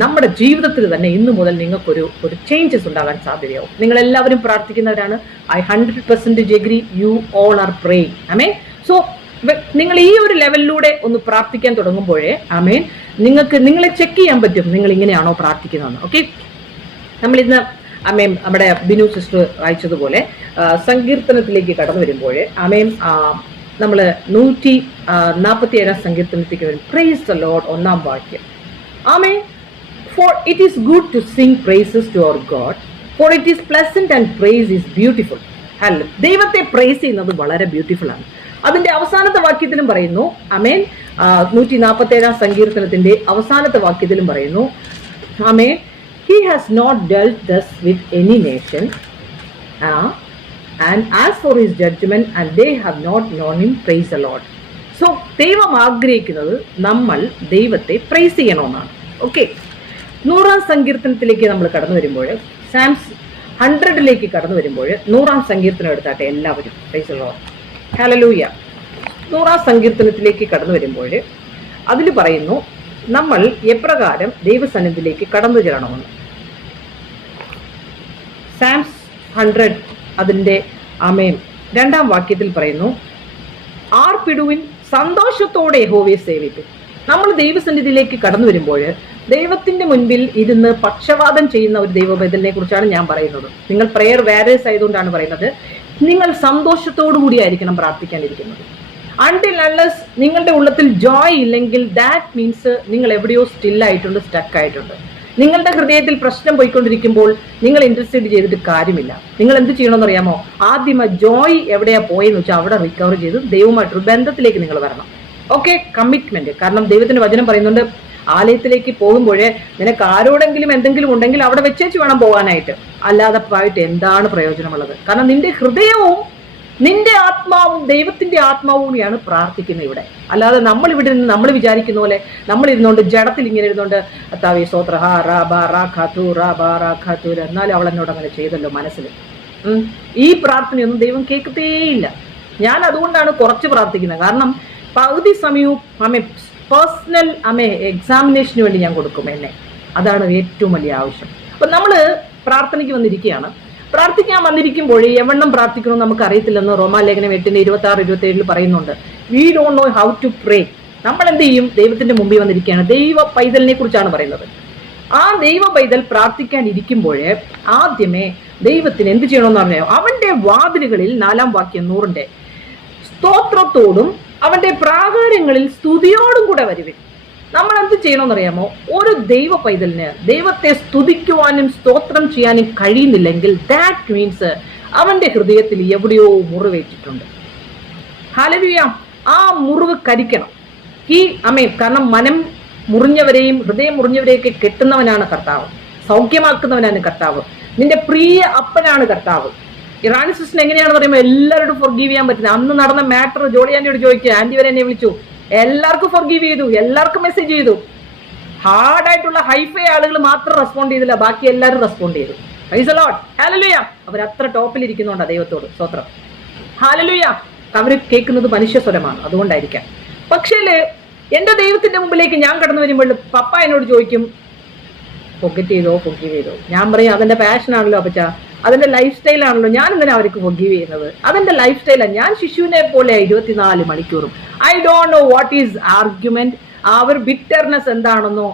നമ്മുടെ ജീവിതത്തിൽ തന്നെ ഇന്നു മുതൽ നിങ്ങൾക്കൊരു ചേഞ്ചസ് ഉണ്ടാകാൻ സാധ്യതയാവും. നിങ്ങൾ എല്ലാവരും പ്രാർത്ഥിക്കുന്നവരാണ്. I 100% agree. You all are praying. ആമേ. സോ നിങ്ങൾ ഈ ഒരു ലെവലിലൂടെ ഒന്ന് പ്രാർത്ഥിക്കാൻ തുടങ്ങുമ്പോഴേ ആമേൻ നിങ്ങളെ ചെക്ക് ചെയ്യാൻ പറ്റും നിങ്ങൾ ഇങ്ങനെയാണോ പ്രാർത്ഥിക്കുന്നതെന്ന്. ഓക്കെ, നമ്മൾ ഇന്ന് ആമേൻ നമ്മുടെ ബിനു സിസ്റ്റർ വായിച്ചതുപോലെ സങ്കീർത്തനത്തിലേക്ക് കടന്നു വരുമ്പോൾ ആമേൻ നമ്മൾ 147 സങ്കീർത്തനത്തിലേക്ക് വരും. പ്രൈസ് ദ ലോർഡ്, 1-ാം വാക്യം. Amen. For it is good to sing praises to our God, for it is pleasant and praise is beautiful. Hallelujah. ദൈവത്തെ പ്രൈസ് ചെയ്യുന്നത് വളരെ ബ്യൂട്ടിഫുൾ ആണ്. അതിന്റെ അവസാനത്തെ വാക്യത്തിലും പറയുന്നു ആമേൻ. 147 സങ്കീർത്തനത്തിന്റെ അവസാനത്തെ വാക്യത്തിലും പറയുന്നു ആമേൻ, He has not dealt thus with any nation, and as for his judgment, and they have not known him. Praise the Lord. So ദൈവം ആഗ്രഹിക്കുന്നത് നമ്മൾ ദൈവത്തെ പ്രൈസ് ചെയ്യണമെന്നാണ്. ഓക്കെ, 100-ാം സങ്കീർത്തനത്തിലേക്ക് നമ്മൾ കടന്നു വരുമ്പോൾ, സാംസ് 100ലേക്ക് കടന്നു വരുമ്പോൾ 100-ാം സങ്കീർത്തനം എടുത്താട്ടെ എല്ലാവരും. Price the Lord, hallelujah. 100-ാം സങ്കീർത്തനത്തിലേക്ക് കടന്നു വരുമ്പോൾ അതിൽ പറയുന്നു നമ്മൾ എപ്രകാരം ദൈവസന്നിധിയിലേക്ക് കടന്നു ചെല്ലണമെന്ന്. സാംസ് 100 അതിന്റെ ആമേൻ 2-ാം വാക്യത്തിൽ പറയുന്നു, ആർപ്പിടുവിൻ, സന്തോഷത്തോടെ യഹോവയെ സേവിക്കും. നമ്മൾ ദൈവസന്നിധിയിലേക്ക് കടന്നു വരുമ്പോൾ ദൈവത്തിന്റെ മുൻപിൽ ഇരുന്ന് പക്ഷവാദം ചെയ്യുന്ന ഒരു ദൈവബദലിനെ കുറിച്ചാണ് ഞാൻ പറയുന്നത്. നിങ്ങൾ പ്രെയർ വാരിയേഴ്സ് ആയതുകൊണ്ടാണ് പറയുന്നത്. നിങ്ങൾ സന്തോഷത്തോടു കൂടിയായിരിക്കണം പ്രാർത്ഥിക്കാനിരിക്കുന്നത്. അൺടിൽ അൺലെസ് നിങ്ങളുടെ ഉള്ളത്തിൽ ജോയ് ഇല്ലെങ്കിൽ ദാറ്റ് മീൻസ് നിങ്ങൾ എവിടെയോ സ്റ്റില്ലായിട്ടുണ്ട്, സ്റ്റക്ക് ആയിട്ടുണ്ട്. നിങ്ങളുടെ ഹൃദയത്തിൽ പ്രശ്നം പോയിക്കൊണ്ടിരിക്കുമ്പോൾ നിങ്ങൾ ഇൻട്രസ്റ്റഡ് ചെയ്തിട്ട് കാര്യമില്ല. നിങ്ങൾ എന്ത് ചെയ്യണമെന്ന് അറിയാമോ? ആദ്യം ആ ജോയ് എവിടെയാ പോയെന്ന് വെച്ചാൽ അവിടെ റിക്കവർ ചെയ്ത് ദൈവമായിട്ടൊരു ബന്ധത്തിലേക്ക് നിങ്ങൾ വരണം. Okay, commitment. കാരണം ദൈവത്തിന്റെ വചനം പറയുന്നുണ്ട്, ആലയത്തിലേക്ക് പോകുമ്പോഴേ നിനക്ക് ആരോടെങ്കിലും എന്തെങ്കിലും ഉണ്ടെങ്കിൽ അവിടെ വെച്ചേച്ച് വേണം പോകാനായിട്ട്. അല്ലാതെ പോയിട്ട് എന്താണ് പ്രയോജനമുള്ളത്? കാരണം നിന്റെ ഹൃദയവും നിന്റെ ആത്മാവും ദൈവത്തിന്റെ ആത്മാവുമാണ് പ്രാർത്ഥിക്കുന്നത് ഇവിടെ. അല്ലാതെ നമ്മൾ ഇവിടെ നിന്ന് നമ്മൾ വിചാരിക്കുന്ന പോലെ നമ്മൾ ഇരുന്നുകൊണ്ട് ജഡത്തിൽ ഇങ്ങനെ ഇരുന്നുകൊണ്ട് താവേ സ്തോത്ര ഹാ റാ ബാ റാ ഖാത്തു റാ ബാ റാ ഖാത്തു, എന്നാലും അവൾ എന്നോട് അങ്ങനെ ചെയ്തല്ലോ മനസ്സിൽ. ഈ പ്രാർത്ഥനയൊന്നും ദൈവം കേൾക്കത്തേയില്ല. ഞാൻ അതുകൊണ്ടാണ് കുറച്ച് പ്രാർത്ഥിക്കുന്നത്. കാരണം പകുതി സമയവും പേഴ്സണൽ എക്സാമിനേഷന് വേണ്ടി ഞാൻ കൊടുക്കും എന്നെ. അതാണ് ഏറ്റവും വലിയ ആവശ്യം. അപ്പൊ നമ്മള് പ്രാർത്ഥനയ്ക്ക് വന്നിരിക്കുകയാണ്. പ്രാർത്ഥിക്കാൻ വന്നിരിക്കുമ്പോൾ എവണ്ണം പ്രാർത്ഥിക്കണമെന്ന് നമുക്ക് അറിയത്തില്ലെന്ന് റോമാലേഖനം 8:26-27 പറയുന്നുണ്ട്. We don't know how to pray. നമ്മൾ എന്ത് ചെയ്യും? ദൈവത്തിന്റെ മുമ്പിൽ വന്നിരിക്കുകയാണ്. ദൈവ പൈതലിനെ കുറിച്ചാണ് പറയുന്നത്. ആ ദൈവ പൈതൽ പ്രാർത്ഥിക്കാൻ ഇരിക്കുമ്പോഴേ ആദ്യമേ ദൈവത്തിന് എന്ത് ചെയ്യണമെന്ന് പറഞ്ഞാൽ അവന്റെ വാതിലുകളിൽ 4-ാം വാക്യം 100 സ്തോത്രത്തോടും അവന്റെ പ്രാകാരങ്ങളിൽ സ്തുതിയോടും കൂടെ വരുവിൻ. നമ്മൾ എന്ത് ചെയ്യണമെന്നറിയാമോ? ഒരു ദൈവ പൈതലിന് ദൈവത്തെ സ്തുതിക്കുവാനും സ്തോത്രം ചെയ്യാനും കഴിയുന്നില്ലെങ്കിൽ ദാറ്റ് മീൻസ് അവന്റെ ഹൃദയത്തിൽ എവിടെയോ മുറിവേറ്റിട്ടുണ്ട്. ഹല്ലേലൂയ. ആ മുറിവ് കരിക്കണം. കാരണം മനം മുറിഞ്ഞവരെയും ഹൃദയം മുറിഞ്ഞവരെയൊക്കെ കെട്ടുന്നവനാണ് കർത്താവ്, സൗഖ്യമാക്കുന്നവനാണ് കർത്താവ്, നിന്റെ പ്രിയ അപ്പനാണ് കർത്താവ്. റാണി സിസ്റ്റർ എങ്ങനെയാണെന്ന് പറയുമ്പോൾ എല്ലാവരോടും ഫൊർഗീവ് ചെയ്യാൻ പറ്റുന്നത്. അന്ന് നടന്ന മാറ്റർ ജോളി ആന്റിയോട് ചോദിക്കുക. ആന്റി വരെ എന്നെ വിളിച്ചു, എല്ലാവർക്കും ഫൊർഗീവ് ചെയ്തു, എല്ലാവർക്കും മെസ്സേജ് ചെയ്തു. ഹാർഡായിട്ടുള്ള ഹൈഫൈ ആളുകൾ മാത്രം റെസ്പോണ്ട് ചെയ്തില്ല, ബാക്കി എല്ലാവരും റെസ്പോണ്ട് ചെയ്തു. Price the Lord. ഹല്ലേലൂയ. അവരത്ര ടോപ്പിൽ ഇരിക്കുന്നുണ്ട് ദൈവത്തോട് സ്തോത്രം. ഹല്ലേലൂയ. അവർ കേൾക്കുന്നത് മനുഷ്യ സ്വരമാണ്, അതുകൊണ്ടായിരിക്കാം. പക്ഷേ എന്റെ ദൈവത്തിന്റെ മുമ്പിലേക്ക് ഞാൻ കടന്നു വരുമ്പോൾ പപ്പ എന്നോട് ചോദിക്കും, ഫൊർഗെറ്റ് ചെയ്തോ, ഫൊർഗീവ് ചെയ്തോ. ഞാൻ പറയും അതെന്റെ പാഷനാണല്ലോ അപ്പച്ച, അതിന്റെ ലൈഫ് സ്റ്റൈലാണല്ലോ, ഞാൻ എന്തിനാ അവർക്ക് ഫൊർഗീവ് ചെയ്യുന്നത്? അതെന്റെ ലൈഫ് സ്റ്റൈലാണ്. ഞാൻ ശിശുവിനെ പോലെ 24 മണിക്കൂറും. I don't know what is argument, അവർ ബിറ്റർനെസ് എന്താണെന്നോ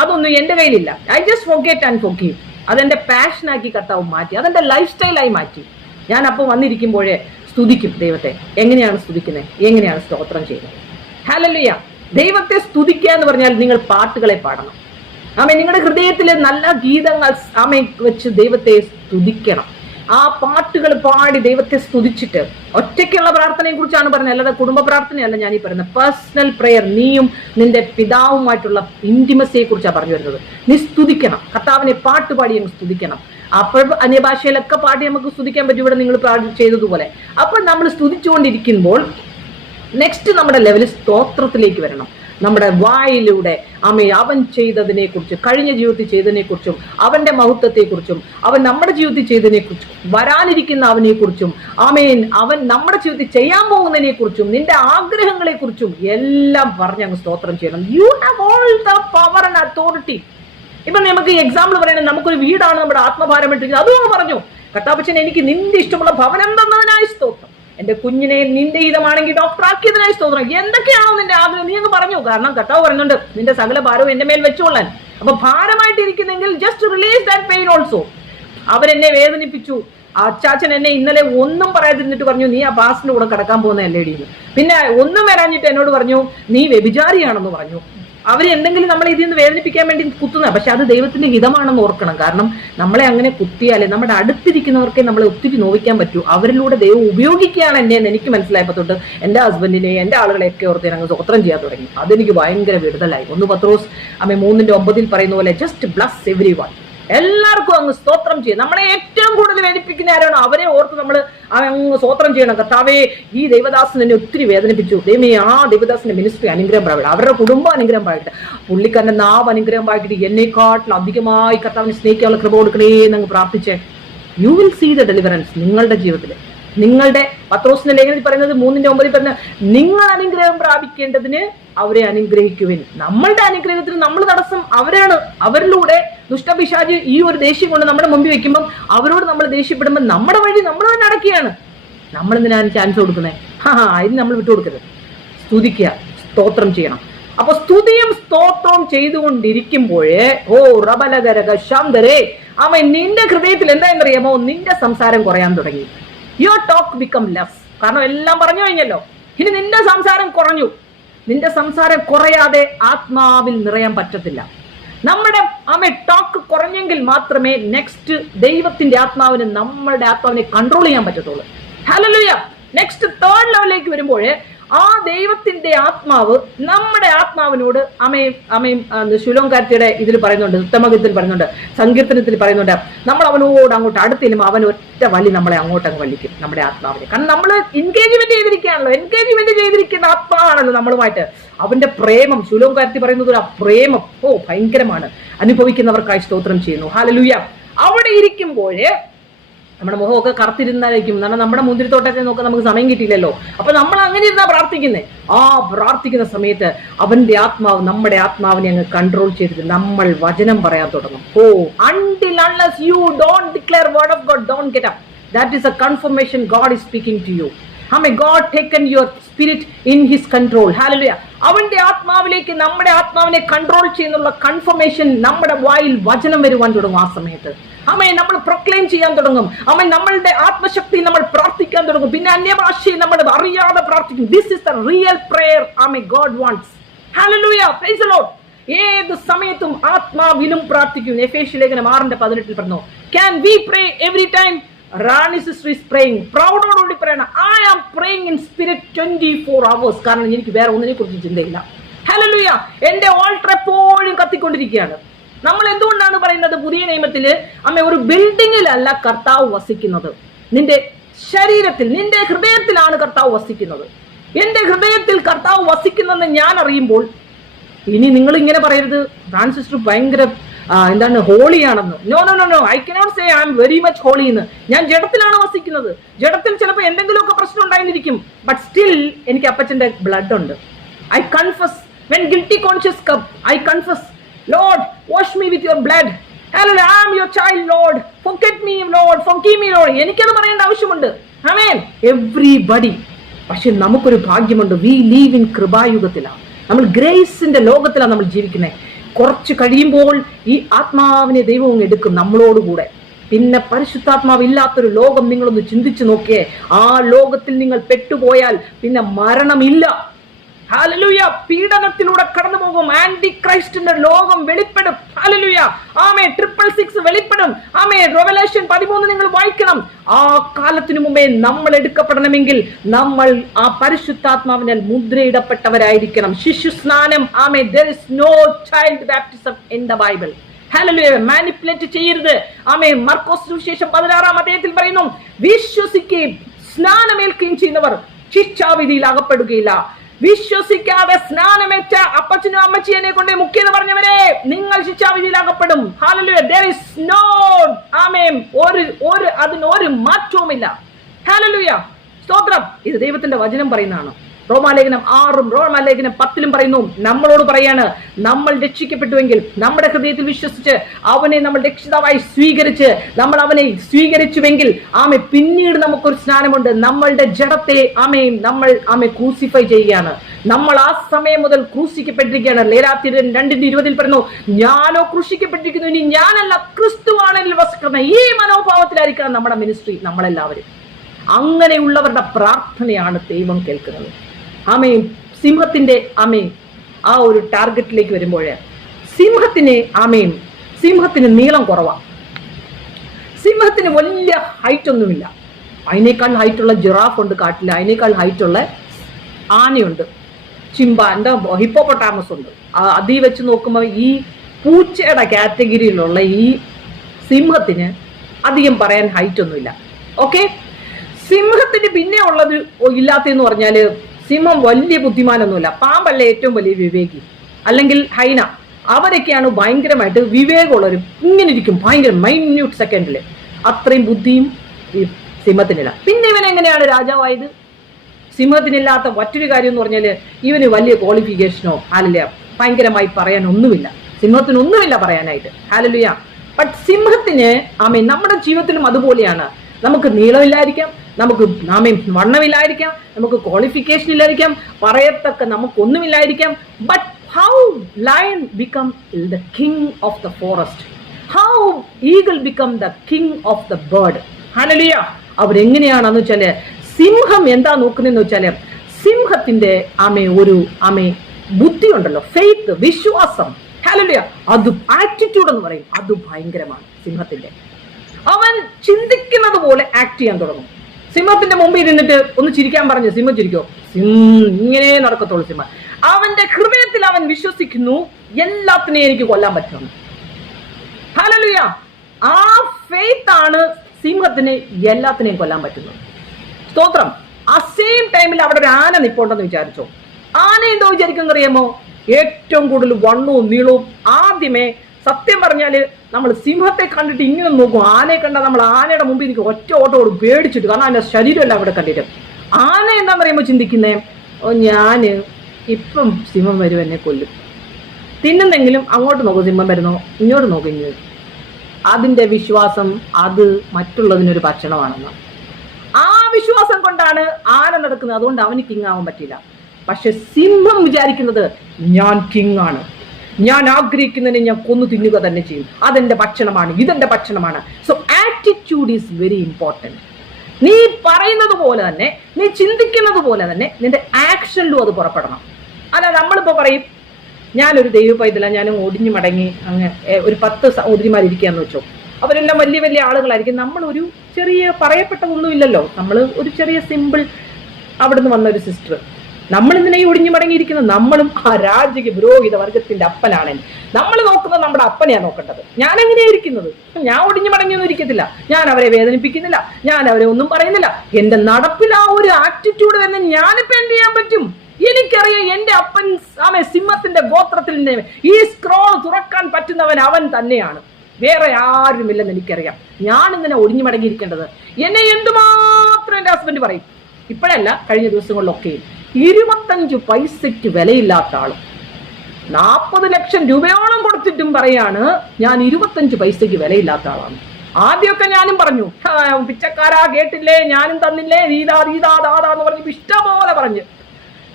അതൊന്നും എന്റെ കയ്യിലില്ല. I just forget and forgive. അതെന്റെ പാഷനാക്കി കർത്താവ് മാറ്റി, അതെന്റെ ലൈഫ് സ്റ്റൈലായി മാറ്റി. ഞാൻ അപ്പോൾ വന്നിരിക്കുമ്പോഴേ സ്തുതിക്കും ദൈവത്തെ. എങ്ങനെയാണ് സ്തുതിക്കുന്നത്? എങ്ങനെയാണ് സ്തോത്രം ചെയ്യുന്നത്? ഹല്ലേലൂയ. ദൈവത്തെ സ്തുതിക്കുക എന്ന് പറഞ്ഞാൽ നിങ്ങൾ പാട്ടുകളെ പാടണം. നിങ്ങളുടെ ഹൃദയത്തിൽ നല്ല ഗീതങ്ങൾ വെച്ച് ദൈവത്തെ സ്തുതിക്കണം. ആ പാട്ടുകൾ പാടി ദൈവത്തെ സ്തുതിച്ചിട്ട് ഒറ്റയ്ക്കുള്ള പ്രാർത്ഥനയെ കുറിച്ചാണ് പറയുന്നത്, അല്ലാതെ കുടുംബ പ്രാർത്ഥനയല്ല ഞാൻ ഈ പറയുന്നത്. പേഴ്സണൽ പ്രെയർ, നീയും നിന്റെ പിതാവുമായിട്ടുള്ള ഇന്റിമസിയെ കുറിച്ചാണ് പറഞ്ഞു വരുന്നത്. നീ സ്തുതിക്കണം, കർത്താവിനെ പാട്ടുപാടി അങ്ങ് സ്തുതിക്കണം. അപ്പോൾ അന്യഭാഷയിലൊക്കെ പാടി നമുക്ക് സ്തുതിക്കാൻ പറ്റും, ഇവിടെ നിങ്ങൾ ചെയ്തതുപോലെ. അപ്പോൾ നമ്മൾ സ്തുതിച്ചുകൊണ്ടിരിക്കുമ്പോൾ നെക്സ്റ്റ് നമ്മുടെ ലെവൽ സ്തോത്രത്തിലേക്ക് വരണം. നമ്മുടെ വായിലൂടെ അവൻ ചെയ്തതിനെ കുറിച്ച്, കഴിഞ്ഞ ജീവിതത്തിൽ ചെയ്തതിനെ കുറിച്ചും, അവന്റെ മഹത്വത്തെ കുറിച്ചും, അവൻ നമ്മുടെ ജീവിതത്തിൽ ചെയ്തതിനെ കുറിച്ചും, വരാനിരിക്കുന്ന അവനെ കുറിച്ചും, അവൻ നമ്മുടെ ജീവിതത്തിൽ ചെയ്യാൻ പോകുന്നതിനെ കുറിച്ചും, നിന്റെ ആഗ്രഹങ്ങളെ കുറിച്ചും എല്ലാം പറഞ്ഞ് അങ്ങ് സ്തോത്രം ചെയ്യണം. You have all the power and authority. ഇപ്പൊ നമുക്ക് എക്സാമ്പിൾ പറയണത്, നമുക്കൊരു വീടാണ് നമ്മുടെ ആത്മഭാരം ഇട്ടിരിക്കുന്നത്. അതും പറഞ്ഞു, കർത്താവച്ചൻ എനിക്ക് നിന്റെ ഇഷ്ടമുള്ള ഭവനം തന്നതിനായി സ്തോത്രം, എന്റെ കുഞ്ഞിനെ നിന്റെ ഹിതമാണെങ്കിൽ ഡോക്ടർ ആക്കിയതിനായി സ്തോത്രം. എന്തൊക്കെയാണോ നിന്റെ ആഗ്രഹം നീ അങ്ങ് പറഞ്ഞു. കാരണം കർത്താവ് പറയുന്നുണ്ട് നിന്റെ സകല ഭാരവും എന്റെ മേൽ വെച്ചുകൊള്ളാൻ. അപ്പൊ ഭാരമായിട്ടിരിക്കുന്നെങ്കിൽ just release that pain also. അവരെന്നെ വേദനിപ്പിച്ചു, അച്ചാച്ചൻ എന്നെ ഇന്നലെ ഒന്നും പറയാതിരുന്നിട്ട് പറഞ്ഞു നീ ആ പാസ്റ്റിന്റെ കൂടെ കിടക്കാൻ പോകുന്നതല്ലേ ഡി. പിന്നെ ഒന്നും വരാഞ്ഞിട്ട് എന്നോട് പറഞ്ഞു നീ വ്യഭിചാരിയാണെന്ന് പറഞ്ഞു. അവർ എന്തെങ്കിലും നമ്മളെ ഇതിൽ നിന്ന് വേദനിപ്പിക്കാൻ വേണ്ടി കുത്തുന്ന, പക്ഷെ അത് ദൈവത്തിന്റെ ഹിതമാണെന്ന് ഓർക്കണം. കാരണം നമ്മളെ അങ്ങനെ കുത്തിയാലേ നമ്മുടെ അടുത്തിരിക്കുന്നവർക്കെ നമ്മളെ ഒത്തിരി നോവിക്കാൻ പറ്റൂ. അവരിലൂടെ ദൈവം ഉപയോഗിക്കുകയാണ് എന്നെ എന്ന് എനിക്ക് മനസ്സിലായപ്പോ തൊട്ട് എന്റെ ഹസ്ബൻഡിനെ, എന്റെ ആളുകളെയൊക്കെ ഓർത്ത് ഞങ്ങൾ സ്തോത്രം ചെയ്യാൻ തുടങ്ങി. അതെനിക്ക് ഭയങ്കര വിടുതലായി. 1 പത്രോസ് 3:9 പറയുന്ന പോലെ ജസ്റ്റ് ബ്ലസ് എവരി വൺ. എല്ലാവർക്കും അങ്ങ് സ്തോത്രം ചെയ്യും. നമ്മളെ ഏറ്റവും കൂടുതൽ വേദനിപ്പിക്കുന്ന ആരാണോ അവരെ ഓർത്ത് നമ്മൾ അങ്ങ് സ്തോത്രം ചെയ്യണം. കർത്താവേ, ഈ ദൈവദാസൻ എന്നെ ഒത്തിരി വേദനിപ്പിച്ചു, ദൈവമേ ആ ദൈവദാസന്റെ മിനിസ്ട്രി അനുഗ്രഹം പ്രാപിക്കട്ടെ, അവരുടെ കുടുംബം അനുഗ്രഹം പ്രാപിക്കട്ടെ, പുള്ളിക്കാരന്റെ നാവ് അനുഗ്രഹം പ്രാപിക്കട്ടെ, എന്നെക്കാട്ടിൽ അധികമായി കർത്താവിനെ സ്നേഹിക്കാനുള്ള കൃപ കൊടുക്കണേ എന്നങ്ങ് പ്രാർത്ഥിച്ചേ. You will see the deliverance നിങ്ങളുടെ ജീവിതത്തിൽ. നിങ്ങളുടെ പത്രോസിന്റെ ലേഖനത്തിൽ പറയുന്നത് 3:9 പറഞ്ഞ നിങ്ങൾ അനുഗ്രഹം പ്രാപിക്കേണ്ടതിന് അവരെ അനുഗ്രഹിക്കുവിൻ. നമ്മളുടെ അനുഗ്രഹത്തിന് നമ്മൾ തടസ്സം അവരാണ്. അവരിലൂടെ ദുഷ്ടപിശാചി ഈ ഒരു ദേഷ്യം കൊണ്ട് നമ്മുടെ മുമ്പിൽ വെക്കുമ്പോൾ അവരോട് നമ്മൾ ദേഷ്യപ്പെടുമ്പോൾ നമ്മുടെ വഴി നമ്മൾ തന്നെ അടക്കുകയാണ്. നമ്മൾ എന്തിനാണ് ചാൻസ് കൊടുക്കുന്നത്? അതിന് നമ്മൾ വിട്ടുകൊടുക്കരുത്. സ്തുതിക്കുക, സ്തോത്രം ചെയ്യണം. അപ്പൊ സ്തുതിയും സ്തോത്രവും ചെയ്തുകൊണ്ടിരിക്കുമ്പോഴേ റബലകരകശാന്തരേ അവൻ നിന്റെ ഹൃദയത്തിൽ എന്തായെന്നറിയാമോ? നിന്റെ സംസാരം കുറയാൻ തുടങ്ങി. Your talk become less. കാരണം എല്ലാം പറഞ്ഞു കഴിഞ്ഞല്ലോ. ഇനി നിന്റെ സംസാരം കുറഞ്ഞു. നിന്റെ സംസാരം കുറയാതെ ആത്മാവിൽ നിറയാൻ പറ്റത്തില്ല. നമ്മുടെ ടോക്ക് കുറഞ്ഞെങ്കിൽ മാത്രമേ നെക്സ്റ്റ് ദൈവത്തിന്റെ ആത്മാവിന് നമ്മളുടെ ആത്മാവിനെ കൺട്രോൾ ചെയ്യാൻ പറ്റത്തുള്ളൂ. ഹല്ലേലൂയ. നെക്സ്റ്റ് തേർഡ് ലെവലിലേക്ക് വരുമ്പോൾ ആ ദൈവത്തിന്റെ ആത്മാവ് നമ്മുടെ ആത്മാവിനോട് ശുലോങ്കാർത്തിയുടെ ഇതിൽ പറയുന്നുണ്ട്, ഉത്തമഗീതത്തിൽ പറയുന്നുണ്ട്, സങ്കീർത്തനത്തിൽ പറയുന്നുണ്ട്, നമ്മൾ അവനോട് അങ്ങോട്ട് അടുത്തില്ലും അവൻ ഒറ്റ വലി നമ്മളെ അങ്ങോട്ടങ്ങ് വലിക്കും, നമ്മുടെ ആത്മാവിനെ. കാരണം നമ്മൾ എൻഗേജ്മെന്റ് ചെയ്തിരിക്കുകയാണല്ലോ. എൻഗേജ്മെന്റ് ചെയ്തിരിക്കുന്ന ആത്മാവാണല്ലോ നമ്മളുമായിട്ട്. അവന്റെ പ്രേമം, ശുലോങ്കാർത്തി പറയുന്നത് ആ പ്രേമം ഭയങ്കരമാണ്. അനുഭവിക്കുന്നവർക്കായി സ്തോത്രം ചെയ്യുന്നു. ഹല്ലേലൂയ. അവിടെ ഇരിക്കുമ്പോഴേ നമ്മുടെ മുഖമൊക്കെ കറുത്തിരുന്നായിരിക്കും. കാരണം നമ്മുടെ മുന്തിരിത്തോട്ടത്തെ നോക്കാൻ നമുക്ക് സമയം കിട്ടിയില്ലല്ലോ. അപ്പൊ നമ്മൾ അങ്ങനെ ഇരുന്നാ പ്രാർത്ഥിക്കുന്നത്. പ്രാർത്ഥിക്കുന്ന സമയത്ത് അവന്റെ ആത്മാവ് നമ്മുടെ ആത്മാവിനെ അങ്ങ് കൺട്രോൾ ചെയ്തിട്ട് നമ്മൾ വചനം പറയാൻ തുടങ്ങും. Until unless you don't declare word of God, don't get up. That is a confirmation God is speaking to you. God taken your spirit in his control. Hallelujah. അവന്റെ ആത്മാവിലേക്ക് നമ്മുടെ ആത്മാവിനെ കൺട്രോൾ ചെയ്യുന്നുള്ള കൺഫർമേഷൻ നമ്മുടെ വായിൽ വചനം വരുവാൻ തുടങ്ങും. ആ സമയത്ത് നമ്മൾ പ്രൊക്ലെയിം ചെയ്യാൻ തുടങ്ങും. നമ്മളുടെ ആത്മശക്തി നമ്മൾ പ്രാർത്ഥിക്കാൻ തുടങ്ങും. പിന്നെ അന്യഭാഷയിൽ നമ്മൾ അറിയാതെ പ്രാർത്ഥിക്കും. This is the real prayer God wants. Hallelujah. Price the Lord. ഏത് സമയത്തും ആത്മാവിലും പ്രാർത്ഥിക്കും. എഫേസ്യ ലേഖനം 6:18 പറഞ്ഞു, can we pray every time? Rani sister is praying. പ്രൗഡോടുകൂടി പറയണം, I am praying in spirit 24 hours. കാരണം എനിക്ക് വേറെ ഒന്നിനെ കുറിച്ച് ചിന്തയില്ല. ഹല്ലേലൂയ. എന്റെ ഓൾട്ടർ എപ്പോഴും കത്തിക്കൊണ്ടിരിക്കുകയാണ്. നമ്മൾ എന്തുകൊണ്ടാണ് പറയുന്നത്? പുതിയ നിയമത്തില് ഒരു ബിൽഡിങ്ങിലല്ല കർത്താവ് വസിക്കുന്നത്, നിന്റെ ശരീരത്തിൽ, നിന്റെ ഹൃദയത്തിലാണ് കർത്താവ് വസിക്കുന്നത്. എന്റെ ഹൃദയത്തിൽ കർത്താവ് വസിക്കുന്നെന്ന് ഞാൻ അറിയുമ്പോൾ ഇനി നിങ്ങൾ ഇങ്ങനെ പറയരുത്, റാണി സിസ്റ്റർ ഭയങ്കര ഹോളിയാണെന്ന്. No no no no, I cannot say I am very much holy എന്ന്. ഞാൻ ജഡത്തിലാണ് വസിക്കുന്നത്. ജഡത്തിൽ ചിലപ്പോൾ എന്തെങ്കിലുമൊക്കെ പ്രശ്നം ഉണ്ടായിരിക്കും. ബട്ട് സ്റ്റിൽ എനിക്ക് അപ്പച്ചന്റെ ബ്ലഡ് ഉണ്ട്. I confess when guilty conscious come. I confess, Lord, wash me with your blood. Hallelujah. I am your child, Lord. Forget me, Lord. Forgive me, Lord. എനിക്കത് പറയേണ്ട ആവശ്യമുണ്ട്. ആമേൻ. എവ്രിബഡി. പക്ഷെ നമുക്കൊരു ഭാഗ്യമുണ്ട്. We live in കൃപായുഗത്തിലാണ്. നമ്മൾ ഗ്രേസിന്റെ ലോകത്തിലാണ് നമ്മൾ ജീവിക്കുന്നത്. കുറച്ച് കഴിയുമ്പോൾ ഈ ആത്മാവിനെ ദൈവവും എടുക്കും നമ്മളോടുകൂടെ. പിന്നെ പരിശുദ്ധാത്മാവ് ഇല്ലാത്തൊരു ലോകം നിങ്ങളൊന്ന് ചിന്തിച്ചു നോക്കിയേ. ആ ലോകത്തിൽ നിങ്ങൾ പെട്ടുപോയാൽ പിന്നെ മരണമില്ല. ഹല്ലേലൂയ. പീഡനത്തിലൂടെ കടന്നു പോകും. ആന്റി ക്രൈസ്റ്റിന്റെ ലോകം വെളിപ്പെടും. ഹല്ലേലൂയ. 666 വെളിപ്പെടും. റെവലേഷൻ 13 നിങ്ങൾ വായിക്കണം. ആ കാലത്തിനു മുമ്പേ നമ്മൾ എടുക്കപ്പെടണമെങ്കിൽ നമ്മൾ ആ പരിശുദ്ധാത്മാവിനാൽ മുദ്രയിടപ്പെട്ടവരായിരിക്കണം. ശിശുസ്നാനം. there is no child baptism in the Bible. Hallelujah. Manipulate ചെയ്യരുത്. മർക്കോസ് സുവിശേഷം 16-ാം അധ്യായത്തിൽ പറയുന്നു, വിശ്വസിക്കുകയും സ്നാനമേൽക്കുകയും ചെയ്യുന്നവർ ശിക്ഷാവിധിയിൽ അകപ്പെടുകയില്ല. വിശ്വസിക്കാതെ സ്നാനമേറ്റ അപ്പച്ചനും അമ്മച്ചിയെ കൊണ്ട് മുക്കിയെന്ന് പറഞ്ഞവരെ നിങ്ങൾ ശിക്ഷാവിധിയിലാകപ്പെടും. ഹല്ലേലൂയ. there is no അതിനൊരു മാറ്റവുമില്ല. ഹല്ലേലൂയ. സ്തോത്രം. ഇത് ദൈവത്തിന്റെ വചനം പറയുന്നതാണ്. റോമാലേഖനം 6-ഉം റോമാലേഖനം 10-ലും പറയുന്നു, നമ്മളോട് പറയാണ്, നമ്മൾ രക്ഷിക്കപ്പെട്ടുവെങ്കിൽ നമ്മുടെ ഹൃദയത്തിൽ വിശ്വസിച്ച് അവനെ നമ്മൾ രക്ഷിതാവായി സ്വീകരിച്ച് നമ്മൾ അവനെ സ്വീകരിച്ചുവെങ്കിൽ പിന്നീട് നമുക്കൊരു സ്നാനമുണ്ട്. നമ്മളുടെ ജഡത്തെ നമ്മൾ ക്രൂസിഫൈ ചെയ്യുകയാണ്. നമ്മൾ ആ സമയം മുതൽ ക്രൂശിക്കപ്പെട്ടിരിക്കുകയാണ്. ലേലാത്യർ 2:20 പറയുന്നു, ഞാനോ ക്രൂശിക്കപ്പെട്ടിരിക്കുന്നു, ഇനി ഞാനല്ല ക്രിസ്തുവാണ് എന്നിൽ വസിക്കുന്നത്. ഈ മനോഭാവത്തിലായിരിക്കണം നമ്മുടെ മിനിസ്ട്രി. നമ്മളെല്ലാവരും അങ്ങനെയുള്ളവരുടെ പ്രാർത്ഥനയാണ് ദൈവം കേൾക്കുന്നത്. സിംഹത്തിന്റെ ആ ഒരു ടാർഗറ്റിലേക്ക് വരുമ്പോൾ സിംഹത്തിന് നീളം കുറവാണ്. സിംഹത്തിന് വലിയ ഹൈറ്റ് ഒന്നുമില്ല. അതിനേക്കാൾ ഹൈറ്റുള്ള ജിറാഫ് ഉണ്ട് കാട്ടിൽ. അതിനേക്കാൾ ഹൈറ്റുള്ള ആനയുണ്ട്, ചിമ്പാന്റെ ഹിപ്പോപ്പൊട്ടാമസ് ഉണ്ട്. അതീ വെച്ച് നോക്കുമ്പോൾ ഈ പൂച്ചയുടെ കാറ്റഗറിയിലുള്ള ഈ സിംഹത്തിന് അധികം പറയാൻ ഹൈറ്റ് ഒന്നുമില്ല. ഓക്കെ. സിംഹത്തിന് പിന്നെ ഉള്ളത് ഇല്ലാത്തെന്ന് പറഞ്ഞാല് സിംഹം വലിയ ബുദ്ധിമാനൊന്നുമില്ല. പാമ്പല്ലേ ഏറ്റവും വലിയ വിവേകി, അല്ലെങ്കിൽ ഹൈന. അവരൊക്കെയാണ് ഭയങ്കരമായിട്ട് വിവേകമുള്ളവർ. ഇങ്ങനെ ഇരിക്കും ഭയങ്കര മൈന്യൂട്ട് സെക്കൻഡില്. അത്രയും ബുദ്ധിയും ഈ സിംഹത്തിനില്ല. പിന്നെ ഇവൻ എങ്ങനെയാണ് രാജാവായത്? സിംഹത്തിനില്ലാത്ത മറ്റൊരു കാര്യം എന്ന് പറഞ്ഞാൽ ഇവന് വലിയ ക്വാളിഫിക്കേഷനോ ഹാലലുയ ഭയങ്കരമായി പറയാൻ ഒന്നുമില്ല. സിംഹത്തിനൊന്നുമില്ല പറയാനായിട്ട്. ഹാലലുയ. ബട്ട് സിംഹത്തിന് നമ്മുടെ ജീവിതത്തിലും അതുപോലെയാണ്. നമുക്ക് നീളമില്ലായിരിക്കാം, നമുക്ക് വണ്ണമില്ലായിരിക്കാം, നമുക്ക് ക്വാളിഫിക്കേഷൻ ഇല്ലായിരിക്കാം, പറയത്തക്ക നമുക്കൊന്നുമില്ലായിരിക്കാം. But how lion become the king of the forest, how eagle become the king of the bird. Hallelujah. അവരെങ്ങനെയാണെന്ന് വെച്ചാല് സിംഹം എന്താ നോക്കുന്നതെന്ന് വെച്ചാല് സിംഹത്തിന്റെ ഒരു ബുദ്ധി ഉണ്ടല്ലോ, ഫെയ്ത്ത്, വിശ്വാസം. ഹല്ലേലൂയ. അത് ആറ്റിറ്റ്യൂഡ് എന്ന് പറയും, അത് ഭയങ്കരമാണ് സിംഹത്തിന്റെ. അവൻ ചിന്തിക്കുന്നത് പോലെ ആക്ട് ചെയ്യാൻ തുടങ്ങും. സിംഹത്തിന്റെ മുമ്പിൽ ഇരുന്നിട്ട് ഒന്ന് ചിരിക്കാൻ പറഞ്ഞു, സിംഹം ചിരിക്കോ? ഇങ്ങനെ നടക്കത്തുള്ളൂ സിംഹം. അവന്റെ ഹൃദയത്തിൽ അവൻ വിശ്വസിക്കുന്നു എല്ലാത്തിനെയും എനിക്ക് കൊല്ലാൻ പറ്റുമെന്ന്. ഹല്ലേലൂയ. ആ ഫെയ്ത്ത് ആണ് സിംഹത്തിന് എല്ലാത്തിനെയും കൊല്ലാൻ പറ്റുന്നത്. സ്തോത്രം. ആ സെയിം ടൈമിൽ അവിടെ ഒരു ആന നിപ്പുണ്ടെന്ന് വിചാരിച്ചോ. ആന എന്തോ വിചാരിക്കുന്ന അറിയാമോ? ഏറ്റവും കൂടുതൽ വണ്ണവും നീളവും. ആദ്യമേ സത്യം പറഞ്ഞാല് നമ്മൾ സിംഹത്തെ കണ്ടിട്ട് ഇങ്ങനെ നോക്കും, ആനയെ കണ്ടാൽ നമ്മൾ ആനയുടെ മുമ്പിൽ എനിക്ക് ഒറ്റ ഓട്ടോട് പേടിച്ചിട്ട്, കാരണം അതിന്റെ ശരീരമല്ല അവിടെ കണ്ടിട്ട്. ആന എന്താന്ന് പറയുമ്പോൾ ചിന്തിക്കുന്നേ, ഞാന് ഇപ്പം സിംഹം വരും എന്നെ കൊല്ലും, തിന്നുന്നെങ്കിലും അങ്ങോട്ട് നോക്കും സിംഹം വരുന്നോ, ഇങ്ങോട്ട് നോക്കും ഇങ്ങനെ. അതിന്റെ വിശ്വാസം അത് മറ്റുള്ളതിനൊരു ഭക്ഷണമാണെന്ന്. ആ വിശ്വാസം കൊണ്ടാണ് ആന നടക്കുന്നത്. അതുകൊണ്ട് അവന് കിങ് ആവാൻ പറ്റില്ല. പക്ഷെ സിംഹം വിചാരിക്കുന്നത് ഞാൻ കിങ് ആണ്, ഞാൻ ആഗ്രഹിക്കുന്നതിനെ ഞാൻ കൊന്നു തിന്നുക തന്നെ ചെയ്യും, അതെന്റെ ഭക്ഷണമാണ്, ഇതെന്റെ ഭക്ഷണമാണ്. So attitude is very important. നീ പറയുന്നത് പോലെ തന്നെ, നീ ചിന്തിക്കുന്നത് പോലെ തന്നെ നിന്റെ ആക്ഷനിലും അത് പുറപ്പെടണം. അല്ല നമ്മളിപ്പോ പറയും ഞാനൊരു ദൈവ പൈതല, ഞാൻ ഒടിഞ്ഞു മടങ്ങി അങ്ങ് ഒരു 10 സഹോദരിമാരിയ്ക്കാന്ന് വെച്ചോ, അവരെല്ലാം വലിയ വലിയ ആളുകളായിരിക്കും. നമ്മൾ ഒരു ചെറിയ പറയപ്പെട്ടതൊന്നും ഇല്ലല്ലോ, നമ്മൾ ഒരു ചെറിയ സിമ്പിൾ അവിടുന്ന് വന്ന ഒരു സിസ്റ്റർ. നമ്മൾ ഇതിനെ ഒടിഞ്ഞു മടങ്ങിയിരിക്കുന്നത്, നമ്മളും ആ രാജകീയ പുരോഹിത വർഗത്തിന്റെ അപ്പനാണ്. നമ്മൾ നോക്കുന്നത് നമ്മുടെ അപ്പനെയാണ് നോക്കേണ്ടത്. ഞാൻ എങ്ങനെയാ ഇരിക്കുന്നത്? ഞാൻ ഒടിഞ്ഞു മടങ്ങിയൊന്നും ഇരിക്കത്തില്ല, ഞാൻ അവരെ വേദനിപ്പിക്കുന്നില്ല, ഞാൻ അവരെ ഒന്നും പറയുന്നില്ല. എന്റെ നടപ്പിൽ ആ ഒരു ആറ്റിറ്റ്യൂഡ് തന്നെ ഞാനിപ്പോ എന്ത് ചെയ്യാൻ പറ്റും? എനിക്കറിയാം എന്റെ അപ്പൻ സിംഹത്തിന്റെ ഗോത്രത്തിൽ ഈ സ്ക്രോൾ തുറക്കാൻ പറ്റുന്നവൻ അവൻ തന്നെയാണ്, വേറെ ആരുമില്ലെന്ന് എനിക്കറിയാം. ഞാൻ ഇങ്ങനെ ഒടിഞ്ഞു മടങ്ങിയിരിക്കേണ്ടത്. എന്നെ എന്തുമാത്രം എന്റെ ഹസ്ബൻഡ് പറയും, ഇപ്പോഴല്ല കഴിഞ്ഞ ദിവസങ്ങളിലൊക്കെ 25 പൈസയ്ക്ക് വിലയില്ലാത്ത ആളും 40 ലക്ഷം രൂപയോളം കൊടുത്തിട്ടും പറയാണ് ഞാൻ 25 പൈസയ്ക്ക് വിലയില്ലാത്ത ആളാണ്. ആദ്യമൊക്കെ ഞാനും പറഞ്ഞു, പിച്ചക്കാരാ കേട്ടില്ലേ, ഞാനും തന്നില്ലേ, ദാന്ന് പറഞ്ഞു ഇഷ്ടംപോലെ പറഞ്ഞു.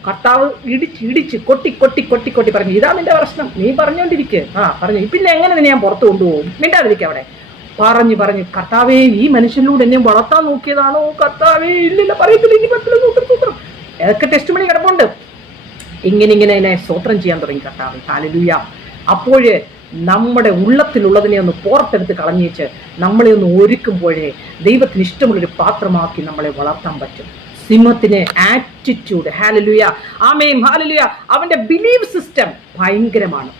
കർത്താവ് ഇടിച്ച് കൊട്ടി പറഞ്ഞു, ഇതാ നിന്റെ പ്രശ്നം, നീ പറഞ്ഞോണ്ടിരിക്കുക. പറഞ്ഞു, പിന്നെ എങ്ങനെ നിന്നെ ഞാൻ പുറത്ത് കൊണ്ടുപോകും, മിണ്ടാതിരിക്കുക അവിടെ. പറഞ്ഞു കർത്താവേ ഈ മനുഷ്യനിലൂടെ എന്നെ വളർത്താൻ നോക്കിയതാണോ കർത്താവേ? ഇല്ലില്ല പറയത്തില്ല, ഇനി പറ്റില്ല, സൂത്രം ഏതൊക്കെ ടെസ്റ്റ് മണി കിടപ്പുണ്ട്. ഇങ്ങനെ എന്നെ സ്തോത്രം ചെയ്യാൻ തുടങ്ങി കർത്താവ്. ഹല്ലേലൂയ. അപ്പോഴേ നമ്മുടെ ഉള്ളത്തിലുള്ളതിനെ ഒന്ന് പുറത്തെടുത്ത് കളഞ്ഞേച്ച് നമ്മളെ ഒന്ന് ഒരുക്കുമ്പോഴേ ദൈവത്തിന് ഇഷ്ടമുള്ളൊരു പാത്രമാക്കി നമ്മളെ വളർത്താൻ പറ്റും. സിംഹത്തിന് ആറ്റിറ്റ്യൂഡ്, ഹല്ലേലൂയ, ആമേൻ, ഹല്ലേലൂയ, അവന്റെ ബിലീഫ് സിസ്റ്റം ഭയങ്കരമാണ്.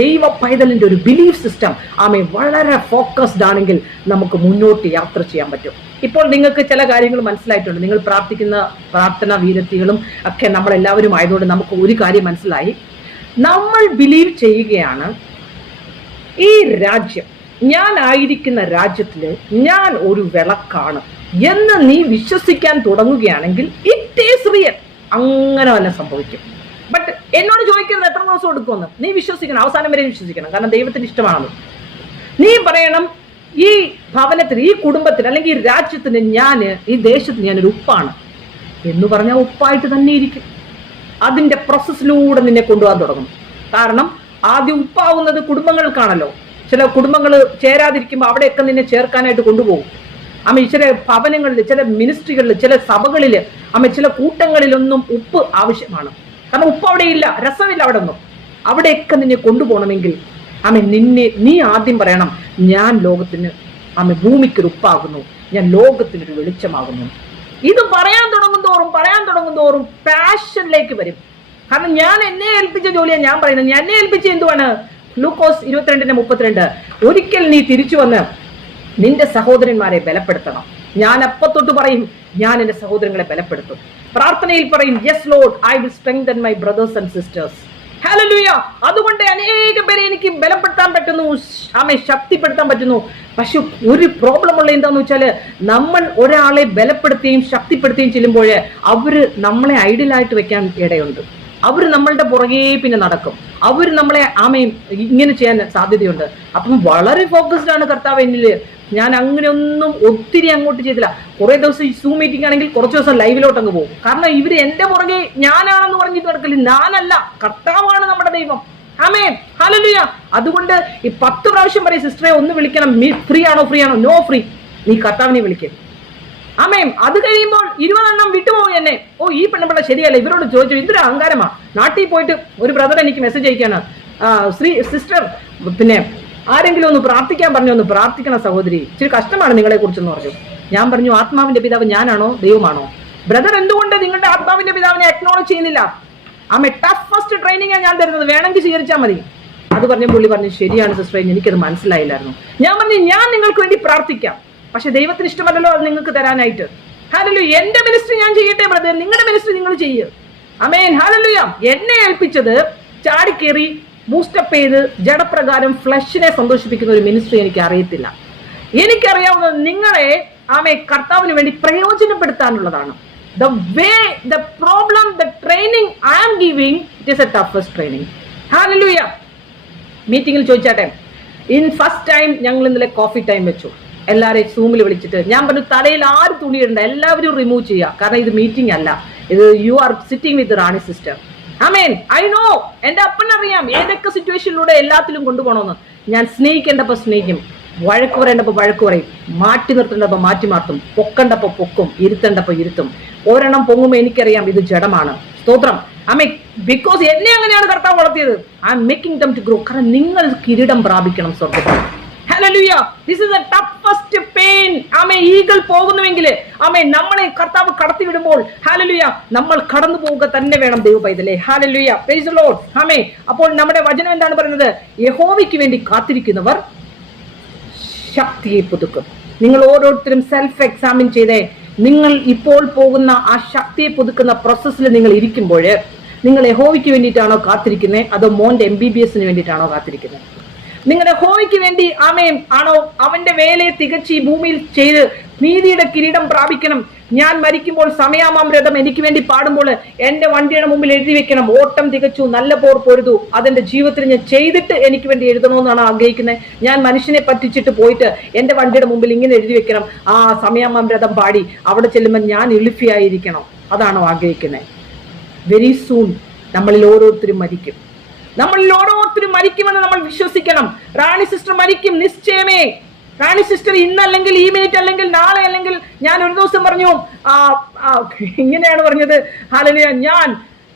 ദൈവ പൈതലിന്റെ ഒരു ബിലീഫ് സിസ്റ്റം വളരെ ഫോക്കസ്ഡ് ആണെങ്കിൽ നമുക്ക് മുന്നോട്ട് യാത്ര ചെയ്യാൻ പറ്റും. ഇപ്പോൾ നിങ്ങൾക്ക് ചില കാര്യങ്ങൾ മനസ്സിലായിട്ടുണ്ട്. നിങ്ങൾ പ്രാർത്ഥിക്കുന്ന പ്രാർത്ഥന വീരത്തികളും ഒക്കെ നമ്മളെല്ലാവരും ആയതുകൊണ്ട് നമുക്ക് ഒരു കാര്യം മനസ്സിലായി. നമ്മൾ ബിലീവ് ചെയ്യുകയാണ്, ഈ രാജ്യം, ഞാൻ ആയിരിക്കുന്ന രാജ്യത്തില് ഞാൻ ഒരു വിളക്കാണ് എന്ന് നീ വിശ്വസിക്കാൻ തുടങ്ങുകയാണെങ്കിൽ ഇറ്റ് ഈസ് റിയൽ. അങ്ങനെ തന്നെ സംഭവിക്കും. ബട്ട് എന്നോട് ചോദിക്കുന്നത് എത്ര ദിവസം എടുക്കുമെന്ന്. നീ വിശ്വസിക്കണം, അവസാനം വരെ വിശ്വസിക്കണം, കാരണം ദൈവത്തിന് ഇഷ്ടമാണത്. നീ പറയണം, ഈ ഭവനത്തിൽ, ഈ കുടുംബത്തിൽ, അല്ലെങ്കിൽ ഈ രാജ്യത്തിന്, ഈ ദേശത്തിന് ഞാനൊരു ഉപ്പാണ് എന്ന് പറഞ്ഞാൽ ഉപ്പായിട്ട് തന്നെ ഇരിക്കും. അതിന്റെ പ്രോസസ്സിലൂടെ നിന്നെ കൊണ്ടുപോകാൻ തുടങ്ങും. കാരണം ആദ്യം ഉപ്പാവുന്നത് കുടുംബങ്ങൾക്കാണല്ലോ. ചില കുടുംബങ്ങൾ ചേരാതിരിക്കുമ്പോൾ അവിടെയൊക്കെ നിന്നെ ചേർക്കാനായിട്ട് കൊണ്ടുപോകും. ചില ഭവനങ്ങളിൽ, ചില മിനിസ്ട്രികളിൽ, ചില സഭകളിൽ, ചില കൂട്ടങ്ങളിലൊന്നും ഉപ്പ് ആവശ്യമാണ്. കാരണം ഉപ്പ് അവിടെ ഇല്ല, രസമില്ല അവിടെ ഒന്നും. അവിടെയൊക്കെ നിന്നെ കൊണ്ടുപോകണമെങ്കിൽ നീ ആദ്യം പറയണം, ഞാൻ ലോകത്തിന് ഭൂമിക്കൊരു ഉപ്പാകുന്നു, ഞാൻ ലോകത്തിനൊരു വെളിച്ചമാകുന്നു. ഇത് പറയാൻ തുടങ്ങും തോറും പാഷനിലേക്ക് വരും. കാരണം ഞാൻ എന്നെ ഏൽപ്പിച്ച ജോലിയാണ് ഞാൻ പറയുന്നത്. എന്നെ ഏൽപ്പിച്ച എന്തുവാണ്? ലൂക്കോസ് 22:32, ഒരിക്കൽ നീ തിരിച്ചു വന്ന് നിന്റെ സഹോദരന്മാരെ ബലപ്പെടുത്തണം. ഞാൻ അപ്പത്തൊട്ട് പറയും, ഞാൻ എന്റെ സഹോദരങ്ങളെ ബലപ്പെടുത്തും. പ്രാർത്ഥനയിൽ പറയും, yes Lord, I will strengthen my brothers and sisters. Hallelujah. അതുകൊണ്ട് അനേക പേരെ എനിക്ക് ബലപ്പെടുത്താൻ പറ്റുന്നു, ശക്തിപ്പെടുത്താൻ പറ്റുന്നു. പക്ഷെ ഒരു പ്രോബ്ലം ഉള്ള എന്താന്ന് വെച്ചാല്, നമ്മൾ ഒരാളെ ബലപ്പെടുത്തുകയും ശക്തിപ്പെടുത്തുകയും ചെല്ലുമ്പോൾ അവര് നമ്മളെ ഐഡിയലായിട്ട് വെക്കാൻ ഇടയുണ്ട്. അവർ നമ്മളുടെ പുറകെ പിന്നെ നടക്കും. അവർ നമ്മളെ ഇങ്ങനെ ചെയ്യാൻ സാധ്യതയുണ്ട്. അപ്പം വളരെ ഫോക്കസ്ഡ് ആണ് കർത്താവ് എന്നില്. ഞാൻ അങ്ങനെയൊന്നും ഒത്തിരി അങ്ങോട്ട് ചെയ്തില്ല. കുറെ ദിവസം ഈ സൂം മീറ്റിംഗ് ആണെങ്കിൽ കുറച്ച് ദിവസം ലൈവിലോട്ട് അങ്ങ് പോകും. കാരണം ഇവര് എന്റെ പുറകെ ഞാനാണെന്ന് പറഞ്ഞിട്ട് നടക്കില്ല. ഞാനല്ല, കർത്താവാണ് നമ്മുടെ ദൈവം. ആമേൻ, ഹല്ലേലൂയ. അതുകൊണ്ട് ഈ 10 പ്രാവശ്യം പറയും, സിസ്റ്ററെ ഒന്ന് വിളിക്കണം, ഫ്രീ ആണോ, ഫ്രീ ആണോ? No free. നീ കർത്താവിനെ വിളിക്കും. ആമേൻ. അത് കഴിയുമ്പോൾ 20 എണ്ണം വിട്ടുപോകും എന്നെ. ഈ പെണ്ണുപിള്ള ശരിയല്ല, ഇവരോട് ചോദിച്ചു, ഇതൊരു അഹങ്കാരമാ. നാട്ടിൽ പോയിട്ട് ഒരു ബ്രദർ എനിക്ക് മെസ്സേജ് അയക്കാണ്, സിസ്റ്റർ പിന്നെ ആരെങ്കിലും ഒന്ന് പ്രാർത്ഥിക്കാൻ പറഞ്ഞു, ഒന്ന് പ്രാർത്ഥിക്കണ സഹോദരി, ഇച്ചിരി കഷ്ടമാണ് നിങ്ങളെ കുറിച്ചെന്ന് പറഞ്ഞു. ഞാൻ പറഞ്ഞു, ആത്മാവിന്റെ പിതാവ് ഞാനാണോ ദൈവമാണോ? ബ്രദർ, എന്തുകൊണ്ട് നിങ്ങളുടെ ആത്മാവിന്റെ പിതാവിനെ അക്നോളജ് ചെയ്യുന്നില്ല? ടഫസ്റ്റ് ട്രെയിനിങ്ങാണ് ഞാൻ തരുന്നത്, വേണമെങ്കിൽ സ്വീകരിച്ചാൽ മതി. അത് പറഞ്ഞ പുള്ളി പറഞ്ഞു, ശരിയാണ് സിസ്റ്ററെ, എനിക്കത് മനസ്സിലായില്ലായിരുന്നു. ഞാൻ പറഞ്ഞു, ഞാൻ നിങ്ങൾക്ക് വേണ്ടി പ്രാർത്ഥിക്കാം, പക്ഷെ ദൈവത്തിന് ഇഷ്ടമല്ലല്ലോ അത് നിങ്ങൾക്ക് തരാനായിട്ട്. ഹല്ലേലൂയ. എന്റെ മിനിസ്ട്രി ഞാൻ ചെയ്യട്ടെ ബ്രദർ, നിങ്ങളുടെ മിനിസ്ട്രി നിങ്ങൾ ചെയ്യുക. ആമേൻ, ഹല്ലേലൂയ. എന്നെ ഏൽപ്പിച്ചത് ചാടിക്കേറി ബൂസ്റ്റപ്പ് ചെയ്ത് ജഡപ്രകാരം ഫ്ലഷിനെ സന്തോഷിപ്പിക്കുന്ന ഒരു മിനിസ്ട്രി എനിക്ക് അറിയത്തില്ല. എനിക്കറിയാവുന്നത് നിങ്ങളെ കർത്താവിന് വേണ്ടി പ്രയോജനപ്പെടുത്താനുള്ളതാണ്. The way, the problem, the training I am giving, it is a toughest training. Hallelujah. മീറ്റിംഗിൽ ചോദിച്ചാട്ടെ, ഫസ്റ്റ് ടൈം ഞങ്ങൾ ഇന്നലെ കോഫി ടൈം വെച്ചു. എല്ലാവരെയും സൂമിൽ വിളിച്ചിട്ട് ഞാൻ പറഞ്ഞു, തലയിൽ ആര് തുണിയിടണ്ട, എല്ലാവരും റിമൂവ് ചെയ്യുക. കാരണം ഇത് മീറ്റിംഗ് അല്ല, ഇത് you are sitting with Rani sister. Amen. I know, എന്റെ അപ്പനറിയാം ഏതൊക്കെ സിറ്റുവേഷനിലൂടെ എല്ലാത്തിലും കൊണ്ടുപോകണമെന്ന്. ഞാൻ സ്നേഹിക്കേണ്ടപ്പോ സ്നേഹിക്കും, വഴക്ക് പറയേണ്ടപ്പോ വഴക്ക് പറയും, മാറ്റി നിർത്തേണ്ടപ്പോ മാറ്റി മാറ്റും, പൊക്കണ്ടപ്പോ പൊക്കും, ഇരുത്തേണ്ടപ്പോ ഇരുത്തും. ഒരെണ്ണം പൊങ്ങുമ്പോ എനിക്കറിയാം ഇത് ജഡമാണ്. സ്തോത്രം. ബിക്കോസ് എന്നെ അങ്ങനെയാണ് കർത്താവ് വളർത്തിയത്. I'm making them to grow. കാരണം നിങ്ങൾ കിരീടം പ്രാപിക്കണം സ്വർഗ്ഗത്തിൽ. Hallelujah. This is the toughest pain. Eagle പോകുന്നുവെങ്കിൽ നമ്മളെ കർത്താവ് കടത്തി വിടുമ്പോൾ ഹല്ലേലൂയ നമ്മൾ കടന്നു പോവുക തന്നെ വേണം ദൈവ പൈതലേ. ഹല്ലേലൂയ. Price the Lord. അപ്പോൾ നമ്മുടെ വചനം എന്താണ് പറയുന്നത്? യഹോവയ്ക്ക് വേണ്ടി കാത്തിരിക്കുന്നവർ ശക്തിയെ പുതുക്കും. നിങ്ങൾ ഓരോരുത്തരും സെൽഫ് എക്സാമിൻ ചെയ്തേ. നിങ്ങൾ ഇപ്പോൾ പോകുന്ന ആ ശക്തിയെ പുതുക്കുന്ന പ്രോസസ്സിൽ നിങ്ങൾ ഇരിക്കുമ്പോൾ നിങ്ങൾ യഹോവയ്ക്ക് വേണ്ടിയിട്ടാണോ കാത്തിരിക്കുന്നത്, അതോ മോന്റെ MBBSന് വേണ്ടിയിട്ടാണോ കാത്തിരിക്കുന്നത്? നിങ്ങളുടെ യഹോവയ്ക്ക് വേണ്ടി ആണോ അവന്റെ വേലയെ തികച്ച് ഈ ഭൂമിയിൽ ചെയ്ത് നീതിയുടെ കിരീടം പ്രാപിക്കണം? ഞാൻ മരിക്കുമ്പോൾ സമയാമാം എനിക്ക് വേണ്ടി പാടുമ്പോൾ എന്റെ വണ്ടിയുടെ മുമ്പിൽ എഴുതി വെക്കണം, ഓട്ടം തികച്ചു, നല്ല പോർ പൊരുതു. അതെന്റെ ജീവിതത്തിൽ ഞാൻ ചെയ്തിട്ട് എനിക്ക് വേണ്ടി എഴുതണമെന്നാണ് ആഗ്രഹിക്കുന്നത്. ഞാൻ മനുഷ്യനെ പറ്റിച്ചിട്ട് പോയിട്ട് എന്റെ വണ്ടിയുടെ മുമ്പിൽ ഇങ്ങനെ എഴുതി വെക്കണം, സമയാമാം പാടി അവിടെ ചെല്ലുമ്പോൾ ഞാൻ എളിഫിയായിരിക്കണം. അതാണോ ആഗ്രഹിക്കുന്നത്? വെരി സൂൺ നമ്മളിൽ ഓരോരുത്തരും മരിക്കും. നമ്മളിൽ ഓരോരുത്തരും മരിക്കുമെന്ന് നമ്മൾ വിശ്വസിക്കണം. റാണി സിസ്റ്റർ മരിക്കും നിശ്ചയമേ. റാണി സിസ്റ്റർ ഇന്നല്ലെങ്കിൽ ഈ മിനിറ്റ് അല്ലെങ്കിൽ നാളെ അല്ലെങ്കിൽ ഞാൻ ഒരു ദിവസം പറഞ്ഞു, ഇങ്ങനെയാണ് പറഞ്ഞത്, ഹല്ലേലൂയ, ഞാൻ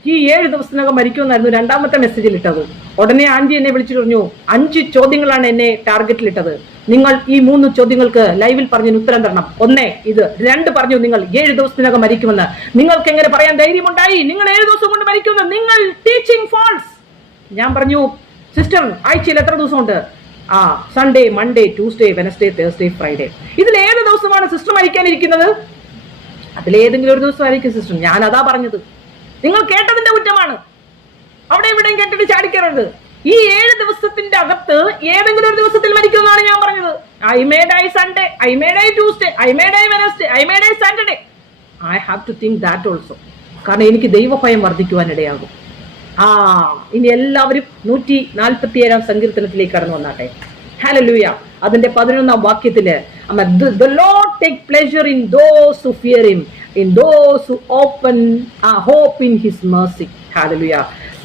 ഈ 7 ദിവസത്തിനകം മരിക്കുമെന്നായിരുന്നു രണ്ടാമത്തെ മെസ്സേജിൽ ഇട്ടത്. ഉടനെ ആന്റി എന്നെ വിളിച്ചിട്ട് പറഞ്ഞു, 5 ചോദ്യങ്ങളാണ് എന്നെ ടാർഗറ്റിലിട്ടത്. നിങ്ങൾ ഈ 3 ചോദ്യങ്ങൾക്ക് ലൈവിൽ പറഞ്ഞതിന് ഉത്തരം തരണം. 1 ഇത്, 2 പറഞ്ഞു നിങ്ങൾ 7 ദിവസത്തിനകം മരിക്കുമെന്ന്. നിങ്ങൾക്ക് എങ്ങനെ പറയാൻ ധൈര്യമുണ്ടായി നിങ്ങൾ 7 ദിവസം കൊണ്ട് മരിക്കുമെന്ന്? നിങ്ങൾ ടീച്ചിങ് ഫാൾസ്. ഞാൻ പറഞ്ഞു, സിസ്റ്റർ ആഴ്ചയിൽ എത്ര ദിവസമുണ്ട്? Sunday, Monday, Tuesday, Wednesday, Thursday, Friday. ഇതിൽ ഏത് ദിവസമാണ് സിസ്റ്റർ മരിക്കാനിരിക്കുന്നത്? അതിലേതെങ്കിലും ഒരു ദിവസമായിരിക്കും സിസ്റ്റർ. ഞാൻ അതാ പറഞ്ഞത്. നിങ്ങൾ കേട്ടതിന്റെ കുറ്റമാണ്. അവിടെ ഇവിടെയും കേട്ടിട്ട് ചാടിക്കരുത്. ഈ 7 ദിവസത്തിന്റെ അകത്ത് ഏതെങ്കിലും ഒരു ദിവസത്തിൽ മരിക്കുമെന്നാണ് ഞാൻ പറഞ്ഞത്. I may die Sunday, I may die Tuesday, I may die Wednesday, I may die Saturday. I have to think that also. കാരണം എനിക്ക് ദൈവഭയം വർദ്ധിക്കുവാൻ ഇടയാകും. ഇനി എല്ലാവരും 147 സങ്കീർത്തനത്തിലേക്ക് കടന്നു വന്നാട്ടെ. ഹല്ലേലൂയ. അതിന്റെ 11 വാക്യത്തില് the Lord take pleasure in those who fear him, in those who open hope in his mercy. Hallelujah.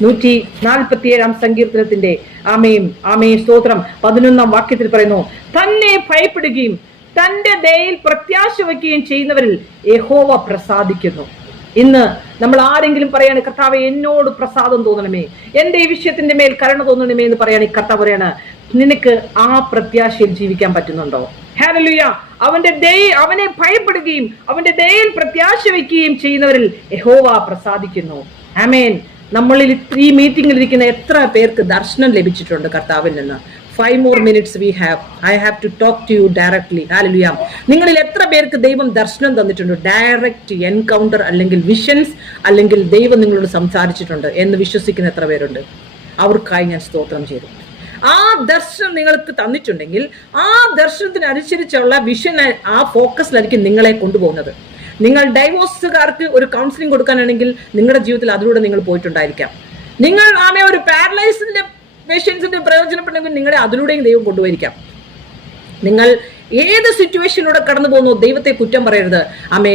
147 സങ്കീർത്തനത്തിന്റെ സ്തോത്രം 11 വാക്യത്തിൽ പറയുന്നു, തന്നെ ഭയപ്പെടുകയും തന്റെ ദയയിൽ പ്രത്യാശ വയ്ക്കുകയും ചെയ്യുന്നവരിൽ യഹോവ പ്രസാദിക്കുന്നു. ഇന്ന് നമ്മൾ ആരെങ്കിലും പറയാണ്, കർത്താവെ എന്നോട് പ്രസാദം തോന്നണമേ, എന്റെ ഈ വിഷയത്തിന്റെ മേൽ കരുണ തോന്നണമേ എന്ന് പറയാണ്, ഈ കർത്താവ് പറയാണ്, നിനക്ക് ആ പ്രത്യാശയിൽ ജീവിക്കാൻ പറ്റുന്നുണ്ടോ? ഹല്ലേലൂയ. അവനെ ഭയപ്പെടുകയും അവന്റെ ദയയിൽ പ്രത്യാശ വയ്ക്കുകയും ചെയ്യുന്നവരിൽ യഹോവ പ്രസാദിക്കുന്നു. ആമേൻ. നമ്മളിൽ ഈ മീറ്റിംഗിൽ ഇരിക്കുന്ന എത്ര പേർക്ക് ദർശനം ലഭിച്ചിട്ടുണ്ട് കർത്താവിൽ നിന്ന്? 5 more minutes we have. I have to talk to you directly. Hallelujah. നിങ്ങളിൽ എത്ര പേർക്ക് ദൈവം ദർശനം തന്നിട്ടുണ്ട്? ഡയറക്റ്റ് എൻകൗണ്ടർ അല്ലെങ്കിൽ വിഷൻസ് അല്ലെങ്കിൽ ദൈവം നിങ്ങളോട് സംസാരിച്ചിട്ടുണ്ട് എന്ന് വിശ്വസിക്കുന്ന എത്ര പേരുണ്ട്? അവർക്കായി ഞാൻ സ്തോത്രം ചെയ്തു. ആ ദർശനം നിങ്ങൾക്ക് തന്നിട്ടുണ്ടെങ്കിൽ ആ ദർശനത്തിനനുസരിച്ചുള്ള വിഷൻ, ആ ഫോക്കസിലായിരിക്കും നിങ്ങളെ കൊണ്ടുപോകുന്നത്. നിങ്ങൾ ഡൈവോഴ്സുകാർക്ക് ഒരു കൗൺസിലിംഗ് കൊടുക്കാനാണെങ്കിൽ നിങ്ങളുടെ ജീവിതത്തിൽ അതിലൂടെ നിങ്ങൾ പോയിട്ടുണ്ടായിരിക്കാം. നിങ്ങൾ ഒരു പാരലൈസിന്റെ പേഷ്യൻസിന്റെ പ്രയോജനപ്പെട്ടെങ്കിൽ നിങ്ങളെ അതിലൂടെയും ദൈവം കൊണ്ടുപോയിരിക്കാം. നിങ്ങൾ ഏത് സിറ്റുവേഷനിലൂടെ കടന്നു പോകുന്നു, ദൈവത്തെ കുറ്റം പറയരുത്.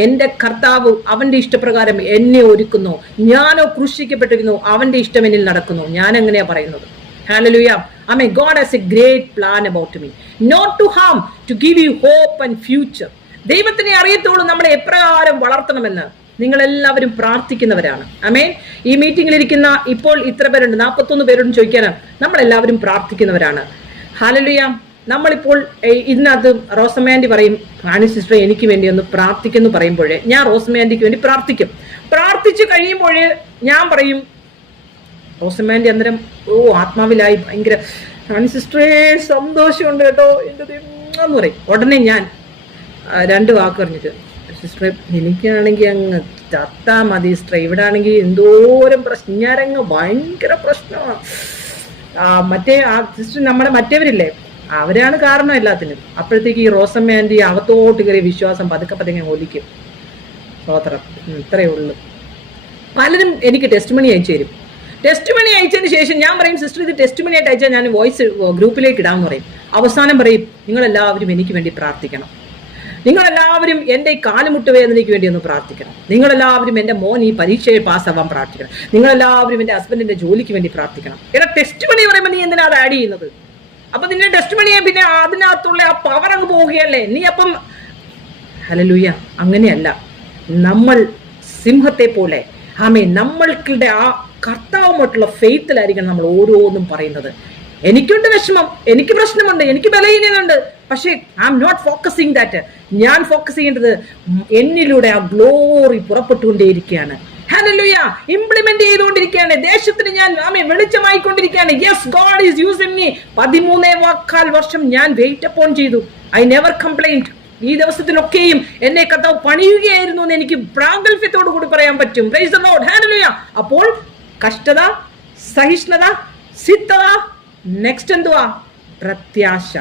എന്റെ കർത്താവ് അവന്റെ ഇഷ്ടപ്രകാരം എന്നെ ഒരുക്കുന്നു, ഞാനോ ക്രൂശിക്കപ്പെട്ടിരുന്നു, അവന്റെ ഇഷ്ടം എന്നിൽ നടക്കുന്നു. ഞാൻ എങ്ങനെയാ പറയുന്നത്? Hallelujah. God has a great plan about me. Not to harm, to give you hope and future. ദൈവത്തിനെ അറിയത്തോളൂ നമ്മളെ എപ്രകാരം വളർത്തണമെന്ന്. നിങ്ങൾ എല്ലാവരും പ്രാർത്ഥിക്കുന്നവരാണ്. ഈ മീറ്റിംഗിൽ ഇരിക്കുന്ന ഇപ്പോൾ ഇത്ര പേരുണ്ട്, 41 പേരോടും ചോദിക്കാനാണ്. നമ്മളെല്ലാവരും പ്രാർത്ഥിക്കുന്നവരാണ്. ഹല്ലേലൂയ. നമ്മളിപ്പോൾ ഇതിനകത്ത് റോസമ്മ പറയും, റാണി സിസ്റ്റർ എനിക്ക് വേണ്ടി ഒന്ന് പ്രാർത്ഥിക്കുന്നു പറയുമ്പോഴേ ഞാൻ റോസമ്മ ആന്റിക്ക് വേണ്ടി പ്രാർത്ഥിക്കും. പ്രാർത്ഥിച്ചു കഴിയുമ്പോൾ ഞാൻ പറയും, റോസമ്മ അന്നേരം ആത്മാവിലായി ഭയങ്കര, റാണി സിസ്റ്ററേ സന്തോഷമുണ്ട് കേട്ടോ എൻ്റെ എന്ന് പറയും. ഉടനെ ഞാൻ 2 വാക്ക് പറഞ്ഞിട്ട്, സിസ്റ്ററെ എനിക്കാണെങ്കിൽ അങ്ങ് ചത്താ മതി സിസ്റ്ററെ, ഇവിടെ ആണെങ്കിൽ എന്തോരം പ്രശ്നം, ഞാനങ്ങ് ഭയങ്കര പ്രശ്നമാണ്. സിസ്റ്റർ നമ്മുടെ മറ്റേവരില്ലേ, അവരാണ് കാരണം എല്ലാത്തിനും. അപ്പോഴത്തേക്ക് ഈ റോസമ്മ ആന്റി അകത്തോട്ട് കയറിയ വിശ്വാസം പതുക്കെ പതുക്കെ ഒലിക്കും. സ്തോത്രം. ഇത്രയേ ഉള്ളൂ. പലരും എനിക്ക് ടെസ്റ്റ് മണി അയച്ചു തരും. ടെസ്റ്റ് മണി അയച്ചതിന് ശേഷം ഞാൻ പറയും, സിസ്റ്റർ ഇത് ടെസ്റ്റ് മണി ആയിട്ട് അയച്ചാൽ ഞാൻ വോയിസ് ഗ്രൂപ്പിലേക്ക് ഇടാമെന്ന് പറയും. അവസാനം പറയും, നിങ്ങളെല്ലാവരും എനിക്ക് വേണ്ടി പ്രാർത്ഥിക്കണം, നിങ്ങളെല്ലാവരും എൻ്റെ ഈ കാലുമുട്ട് വേദനയ്ക്ക് വേണ്ടി ഒന്ന് പ്രാർത്ഥിക്കണം, നിങ്ങളെല്ലാവരും എൻ്റെ മോൻ ഈ പരീക്ഷയിൽ പാസ്സാവാൻ പ്രാർത്ഥിക്കണം, നിങ്ങളെല്ലാവരും എൻ്റെ ഹസ്ബൻഡിന്റെ ജോലിക്ക് വേണ്ടി പ്രാർത്ഥിക്കണം. എടാ ടെസ്റ്റ് മണി പറയുമ്പോൾ നീ എന്തിനാ അത് ആഡ് ചെയ്യുന്നത്? അപ്പൊ നിന്റെ ടെസ്റ്റ് മണിയെ പിന്നെ അതിനകത്തുള്ള ആ പവർ അങ്ങ് പോവുകയല്ലേ നീ. അപ്പം ഹല്ലേലൂയ, അങ്ങനെയല്ല. നമ്മൾ സിംഹത്തെ പോലെ നമ്മൾക്കുടെ ആ കർത്താവുമായിട്ടുള്ള ഫെയ്ത്തിലായിരിക്കണം നമ്മൾ ഓരോന്നും പറയുന്നത്. എനിക്കുണ്ട് വിഷമം, എനിക്ക് പ്രശ്നമുണ്ട്, എനിക്ക് ബലഹീനതയുണ്ട്, പക്ഷേ I am not focusing that. ഞാൻ ഫോക്കസ് ചെയ്യേണ്ടത് എന്നിലൂടെ ആ ഗ്ലോറി പുറപ്പെട്ടുകൊണ്ടേയിരിക്കുകയാണ്. ഹല്ലേലൂയ. ഇംപ്ലിമെന്റ് ചെയ്തുകൊണ്ടിരിക്കുകയാണ്. ദേശത്തിന് ഞാൻ വെളിച്ചമായിക്കൊണ്ടിരിക്കുകയാണ്. Yes, God is using me. 13.25 വർഷം ഞാൻ വെയിറ്റ് അപ്പോൺ ചെയ്തു. I never complaint. ഈ ദിവസത്തിലൊക്കെയും എന്നെ കർത്താവ് പണിയുകയായിരുന്നു എന്ന് എനിക്ക് പ്രാഗൽഭ്യത്തോടു കൂടി പറയാൻ പറ്റും. Price the Lord. ഹല്ലേലൂയ. അപ്പോൾ കഷ്ടത, സഹിഷ്ണുത, സിദ്ധത, നെക്സ്റ്റ് എന്തുവാ? പ്രത്യാശ.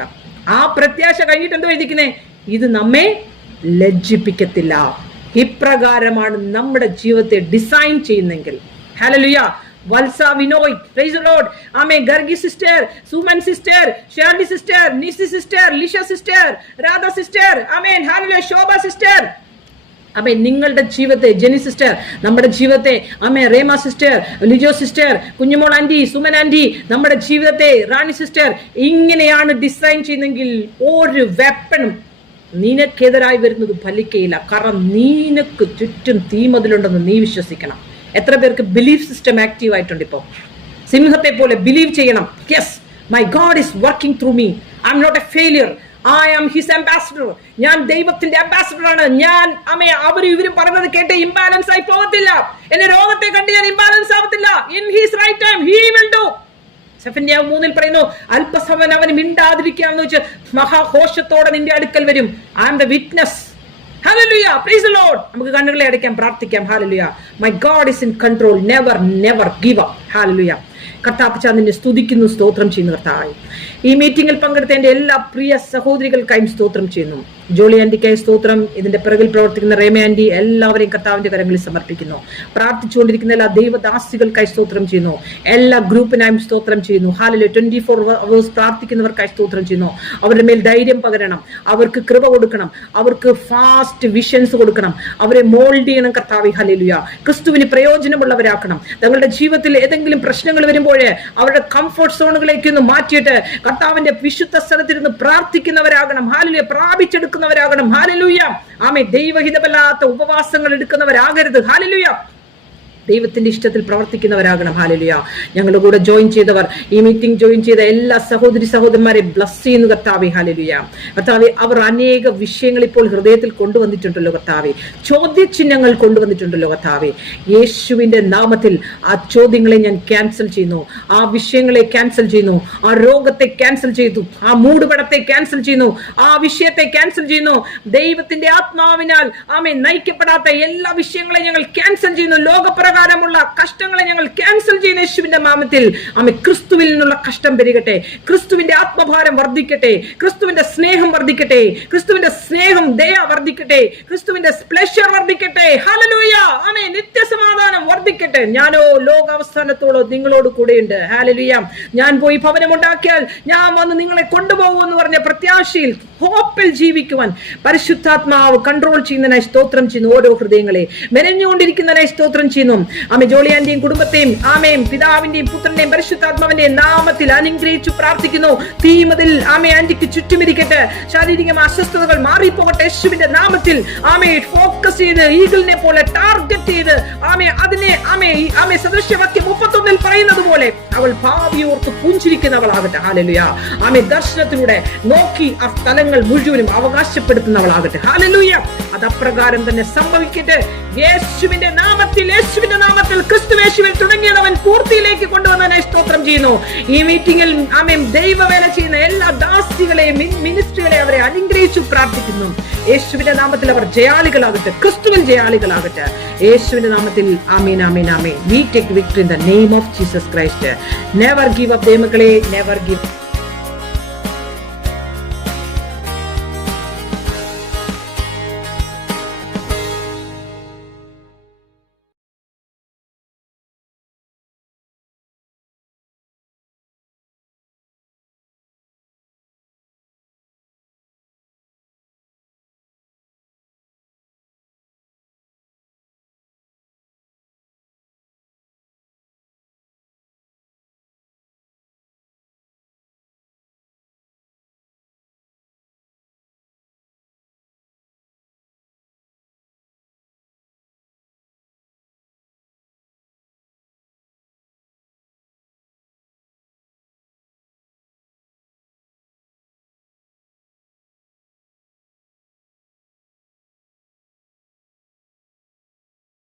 ആ പ്രത്യാശ കഴിഞ്ഞിട്ട് എന്തോ എഴുതിക്കുന്നേ? ഇത് നമ്മെ ലജ്ജിപ്പിക്കത്തില്ല. ഇപ്രകാരമാണ് നമ്മുടെ ജീവിതത്തെ ഡിസൈൻ ചെയ്യുന്നെങ്കിൽ. Hallelujah. Valsa Vinoy, praise the Lord. Gargi sister, Suman sister, Shirley sister, Nisi sister, Lisha sister, Radha sister, hallelujah, Shobha sister, നിങ്ങളുടെ ജീവിതത്തെ, ജെനി സിസ്റ്റർ, നമ്മുടെ ജീവിതത്തെ Rema sister, Lijo sister, Kunjumol aunty, Suman aunty, നമ്മുടെ ജീവിതത്തെ റാണി സിസ്റ്റർ, ഇങ്ങനെയാണ് ഡിസൈൻ ചെയ്യുന്നെങ്കിൽ ഒരു വെപ്പണും നിനക്കെതിരായി വരുന്നത് ഫലിക്കയില്ല. കാരണം നിനക്ക് ചുറ്റും തീമതിലുണ്ടെന്ന് നീ വിശ്വസിക്കണം. എത്ര പേർക്ക് ബിലീഫ് സിസ്റ്റം ആക്റ്റീവ് ആയിട്ടുണ്ട്? ഇപ്പോൾ സിംഹത്തെ പോലെ ബിലീവ് ചെയ്യണം. Yes, my God is working through me. I M not a failure. I am his ambassador. ഞാൻ ദൈവത്തിന്റെ അംബാസിഡർ ആണ്. ഞാൻ അവരും ഇവരും പറയുന്നത് കേട്ട് ഇംബാലൻസ് ആയി പോകത്തില്ല. എന്നെ രോഗത്തെ കണ്ട് ഞാൻ ഇംബാലൻസ് ആവത്തില്ല. In his right time he will do. സെഫന്യാവ് 3 പറയുന്നു, അല്പസമയം അവന് മിണ്ടാതിരിക്കാന്ന് വെച്ച് മഹാഘോഷത്തോടെ നിന്റെ അടുക്കൽ വരും. I am the witness. Hallelujah. Praise the Lord. നമുക്ക് കണ്ണുകളെ അടയ്ക്കാം, പ്രാർത്ഥിക്കാം. Hallelujah. My God is in control. Never give up. Hallelujah. കർത്താവ് നിന്നെ സ്തുതിക്കുന്നു, സ്തോത്രം ചെയ്യുന്നു. കർത്താവ് ഈ മീറ്റിംഗിൽ പങ്കെടുത്ത എന്റെ എല്ലാ പ്രിയ സഹോദരികൾക്കായും സ്തോത്രം ചെയ്യുന്നു. ജോളി ആന്റിക്കായി സ്തോത്രം. ഇതിന്റെ പിറകിൽ പ്രവർത്തിക്കുന്ന റേമ ആന്റി, എല്ലാവരെയും കർത്താവിന്റെ കരങ്ങളിൽ സമർപ്പിക്കുന്നു. പ്രാർത്ഥിച്ചുകൊണ്ടിരിക്കുന്ന എല്ലാ ദൈവദാസികൾക്കായി സ്തോത്രം ചെയ്യുന്നു. എല്ലാ ഗ്രൂപ്പിനായും സ്തോത്രം ചെയ്യുന്നു. ഹല്ലേലൂയ. 24 hours പ്രാർത്ഥിക്കുന്നവർക്കായി സ്തോത്രം ചെയ്യുന്നു. അവരുടെ മേൽ ധൈര്യം പകരണം, അവർക്ക് കൃപ കൊടുക്കണം, അവർക്ക് ഫാസ്റ്റ് വിഷൻസ് കൊടുക്കണം, അവരെ മോൾഡ് ചെയ്യണം. കർത്താവേ ഹല്ലേലൂയ. ക്രിസ്തുവിന് പ്രയോജനമുള്ളവരാക്കണം. തങ്ങളുടെ ജീവിതത്തിൽ ഏതെങ്കിലും പ്രശ്നങ്ങൾ വരുമ്പോഴേ അവരുടെ കംഫർട്ട് സോണുകളിലേക്ക് ഒന്ന് മാറ്റിയിട്ട് കർത്താവിന്റെ വിശുദ്ധ സ്ഥലത്തിരുന്ന് പ്രാർത്ഥിക്കുന്നവരാകണം. ഹല്ലേലൂയ. പ്രാപിച്ചെടുക്കുന്നവരാകണം. ഹല്ലേലൂയ. ദൈവഹിതമല്ലാത്ത ഉപവാസങ്ങൾ എടുക്കുന്നവരാകരുത്. ഹല്ലേലൂയ. ദൈവത്തിന്റെ ഇഷ്ടത്തിൽ പ്രവർത്തിക്കുന്നവരാകണം. ഹല്ലേലൂയ. ഞങ്ങളുടെ കൂടെ ജോയിൻ ചെയ്തവർ, ഈ മീറ്റിംഗ് ജോയിൻ ചെയ്ത എല്ലാ സഹോദരി സഹോദരന്മാരെ ബ്ലസ് ചെയ്യുന്നു. കർത്താവേ ഹല്ലേലൂയ. കർത്താവേ, അവർ അനേക വിഷയങ്ങൾ ഇപ്പോൾ ഹൃദയത്തിൽ കൊണ്ടുവന്നിട്ടുണ്ടല്ലോ. കർത്താവേ, ചോദ്യചിഹ്നങ്ങൾ കൊണ്ടുവന്നിട്ടുണ്ടല്ലോ. കർത്താവേ, യേശുവിന്റെ നാമത്തിൽ ആ ചോദ്യങ്ങളെ ഞാൻ ക്യാൻസൽ ചെയ്യുന്നു. ആ വിഷയങ്ങളെ ക്യാൻസൽ ചെയ്യുന്നു. ആ രോഗത്തെ ക്യാൻസൽ ചെയ്തു. ആ മൂടുപടത്തെ ക്യാൻസൽ ചെയ്യുന്നു. ആ വിഷയത്തെ ക്യാൻസൽ ചെയ്യുന്നു. ദൈവത്തിന്റെ ആത്മാവിനാൽ നയിക്കപ്പെടാത്ത എല്ലാ വിഷയങ്ങളെയും ഞങ്ങൾ ക്യാൻസൽ ചെയ്യുന്നു. ലോകപ്രകാരം അപ്രകാരമുള്ള കഷ്ടങ്ങളെ ഞങ്ങൾ ക്യാൻസൽ ചെയ്യുന്ന യേശുവിന്റെ നാമത്തിൽ. ആമേ, ക്രിസ്തുവിൽ നിന്നുള്ള കഷ്ടം പെരുകട്ടെ, ക്രിസ്തുവിന്റെ ആത്മഭാരം വർദ്ധിക്കട്ടെ, ക്രിസ്തുവിന്റെ സ്നേഹം വർദ്ധിക്കട്ടെ, ക്രിസ്തുവിന്റെ സ്നേഹം ദയ വർദ്ധിക്കട്ടെ, ക്രിസ്തുവിന്റെ പ്ലഷർ വർദ്ധിക്കട്ടെ. ഹല്ലേലൂയ. ആമേ, നിത്യസമാധാനം വർദ്ധിക്കട്ടെ. ഞാനോ ലോകാവസാനത്തോളം നിങ്ങളോട് കൂടെയുണ്ട്. ഹല്ലേലൂയ. ഞാൻ പോയി ഭവനം ഉണ്ടാക്കിയാൽ ഞാൻ വന്ന് നിങ്ങളെ കൊണ്ടുപോകുമെന്ന് പറഞ്ഞ പ്രത്യാശയിൽ, ഹോപ്പിൽ ജീവിക്കുവാൻ പരിശുദ്ധാത്മാവ് കൺട്രോൾ ചെയ്യുന്നതിനായി സ്തോത്രം ചെയ്യുന്നു. ഓരോ ഹൃദയങ്ങളെ മെനഞ്ഞുകൊണ്ടിരിക്കുന്നതിനായി സ്തോത്രം ചെയ്യുന്നു. ആമേ, ജോളിയാന്റെയും കുടുംബത്തെയും ആമേയും പിതാവിന്റെയും പുത്രന്റെയും പരിശുദ്ധാത്മാവിന്റെയും നാമത്തിൽ അനുഗ്രഹിച്ചു പ്രാർത്ഥിക്കുന്നു. തീമതിൽ ആമേ ആന്റിക്ക് ചുറ്റുമിരിക്കട്ടെ. ശാരീരിക അസ്വസ്ഥതകൾ മാറിപ്പോകട്ടെ യേശുവിന്റെ നാമത്തിൽ. ആമേ, ഫോക്കസ് ചെയ്ത് ഈഗിളിനെ പോലെ ടാർഗറ്റ് ചെയ്ത് ആമേ അതിനെ ആമേ സദൃശ്യവാക്യം 31 പറയുന്നത് പോലെ അവൾ ഭാവിയോർത്ത് പുഞ്ചിരിക്കുന്നവളാകട്ടെ. ഹല്ലേലൂയ. ആമേ, ദർശനത്തിലൂടെ നോക്കി ആ സ്ഥലങ്ങൾ മുഴുവനും അവകാശപ്പെടുത്തുന്നവളാകട്ടെ. ഹല്ലേലൂയ. അത് അപ്രകാരം തന്നെ സംഭവിക്കട്ടെ യേശുവിന്റെ നാമത്തിൽ. യേശുവിന്റെ നാമത്തിൽ ക്രിസ്തുയേശുവിൽ തുടങ്ങിയവൻ പൂർത്തിയിലേക്ക് കൊണ്ടുവന്നതിനായി സ്തോത്രം ചെയ്യുന്നു. ഈ മീറ്റിംഗിൽ ആമേൻ ദൈവവേല ചെയ്യുന്ന എല്ലാ ദാസികളെയും മിനിസ്ട്രികളെ അവരെ അനുഗ്രഹിച്ചു പ്രാർത്ഥിക്കുന്നു. യേശുവിന്റെ നാമത്തിൽ അവർ ജയാളികളാകട്ടെ, ക്രിസ്തുവിൽ ജയാളികളാകട്ടെ. യേശുവിന്റെ നാമത്തിൽ ആമേൻ, ആമേൻ, ആമേൻ. We take victory in the name of Jesus Christ. Never give up, ദൈവമക്കളെ, never give up.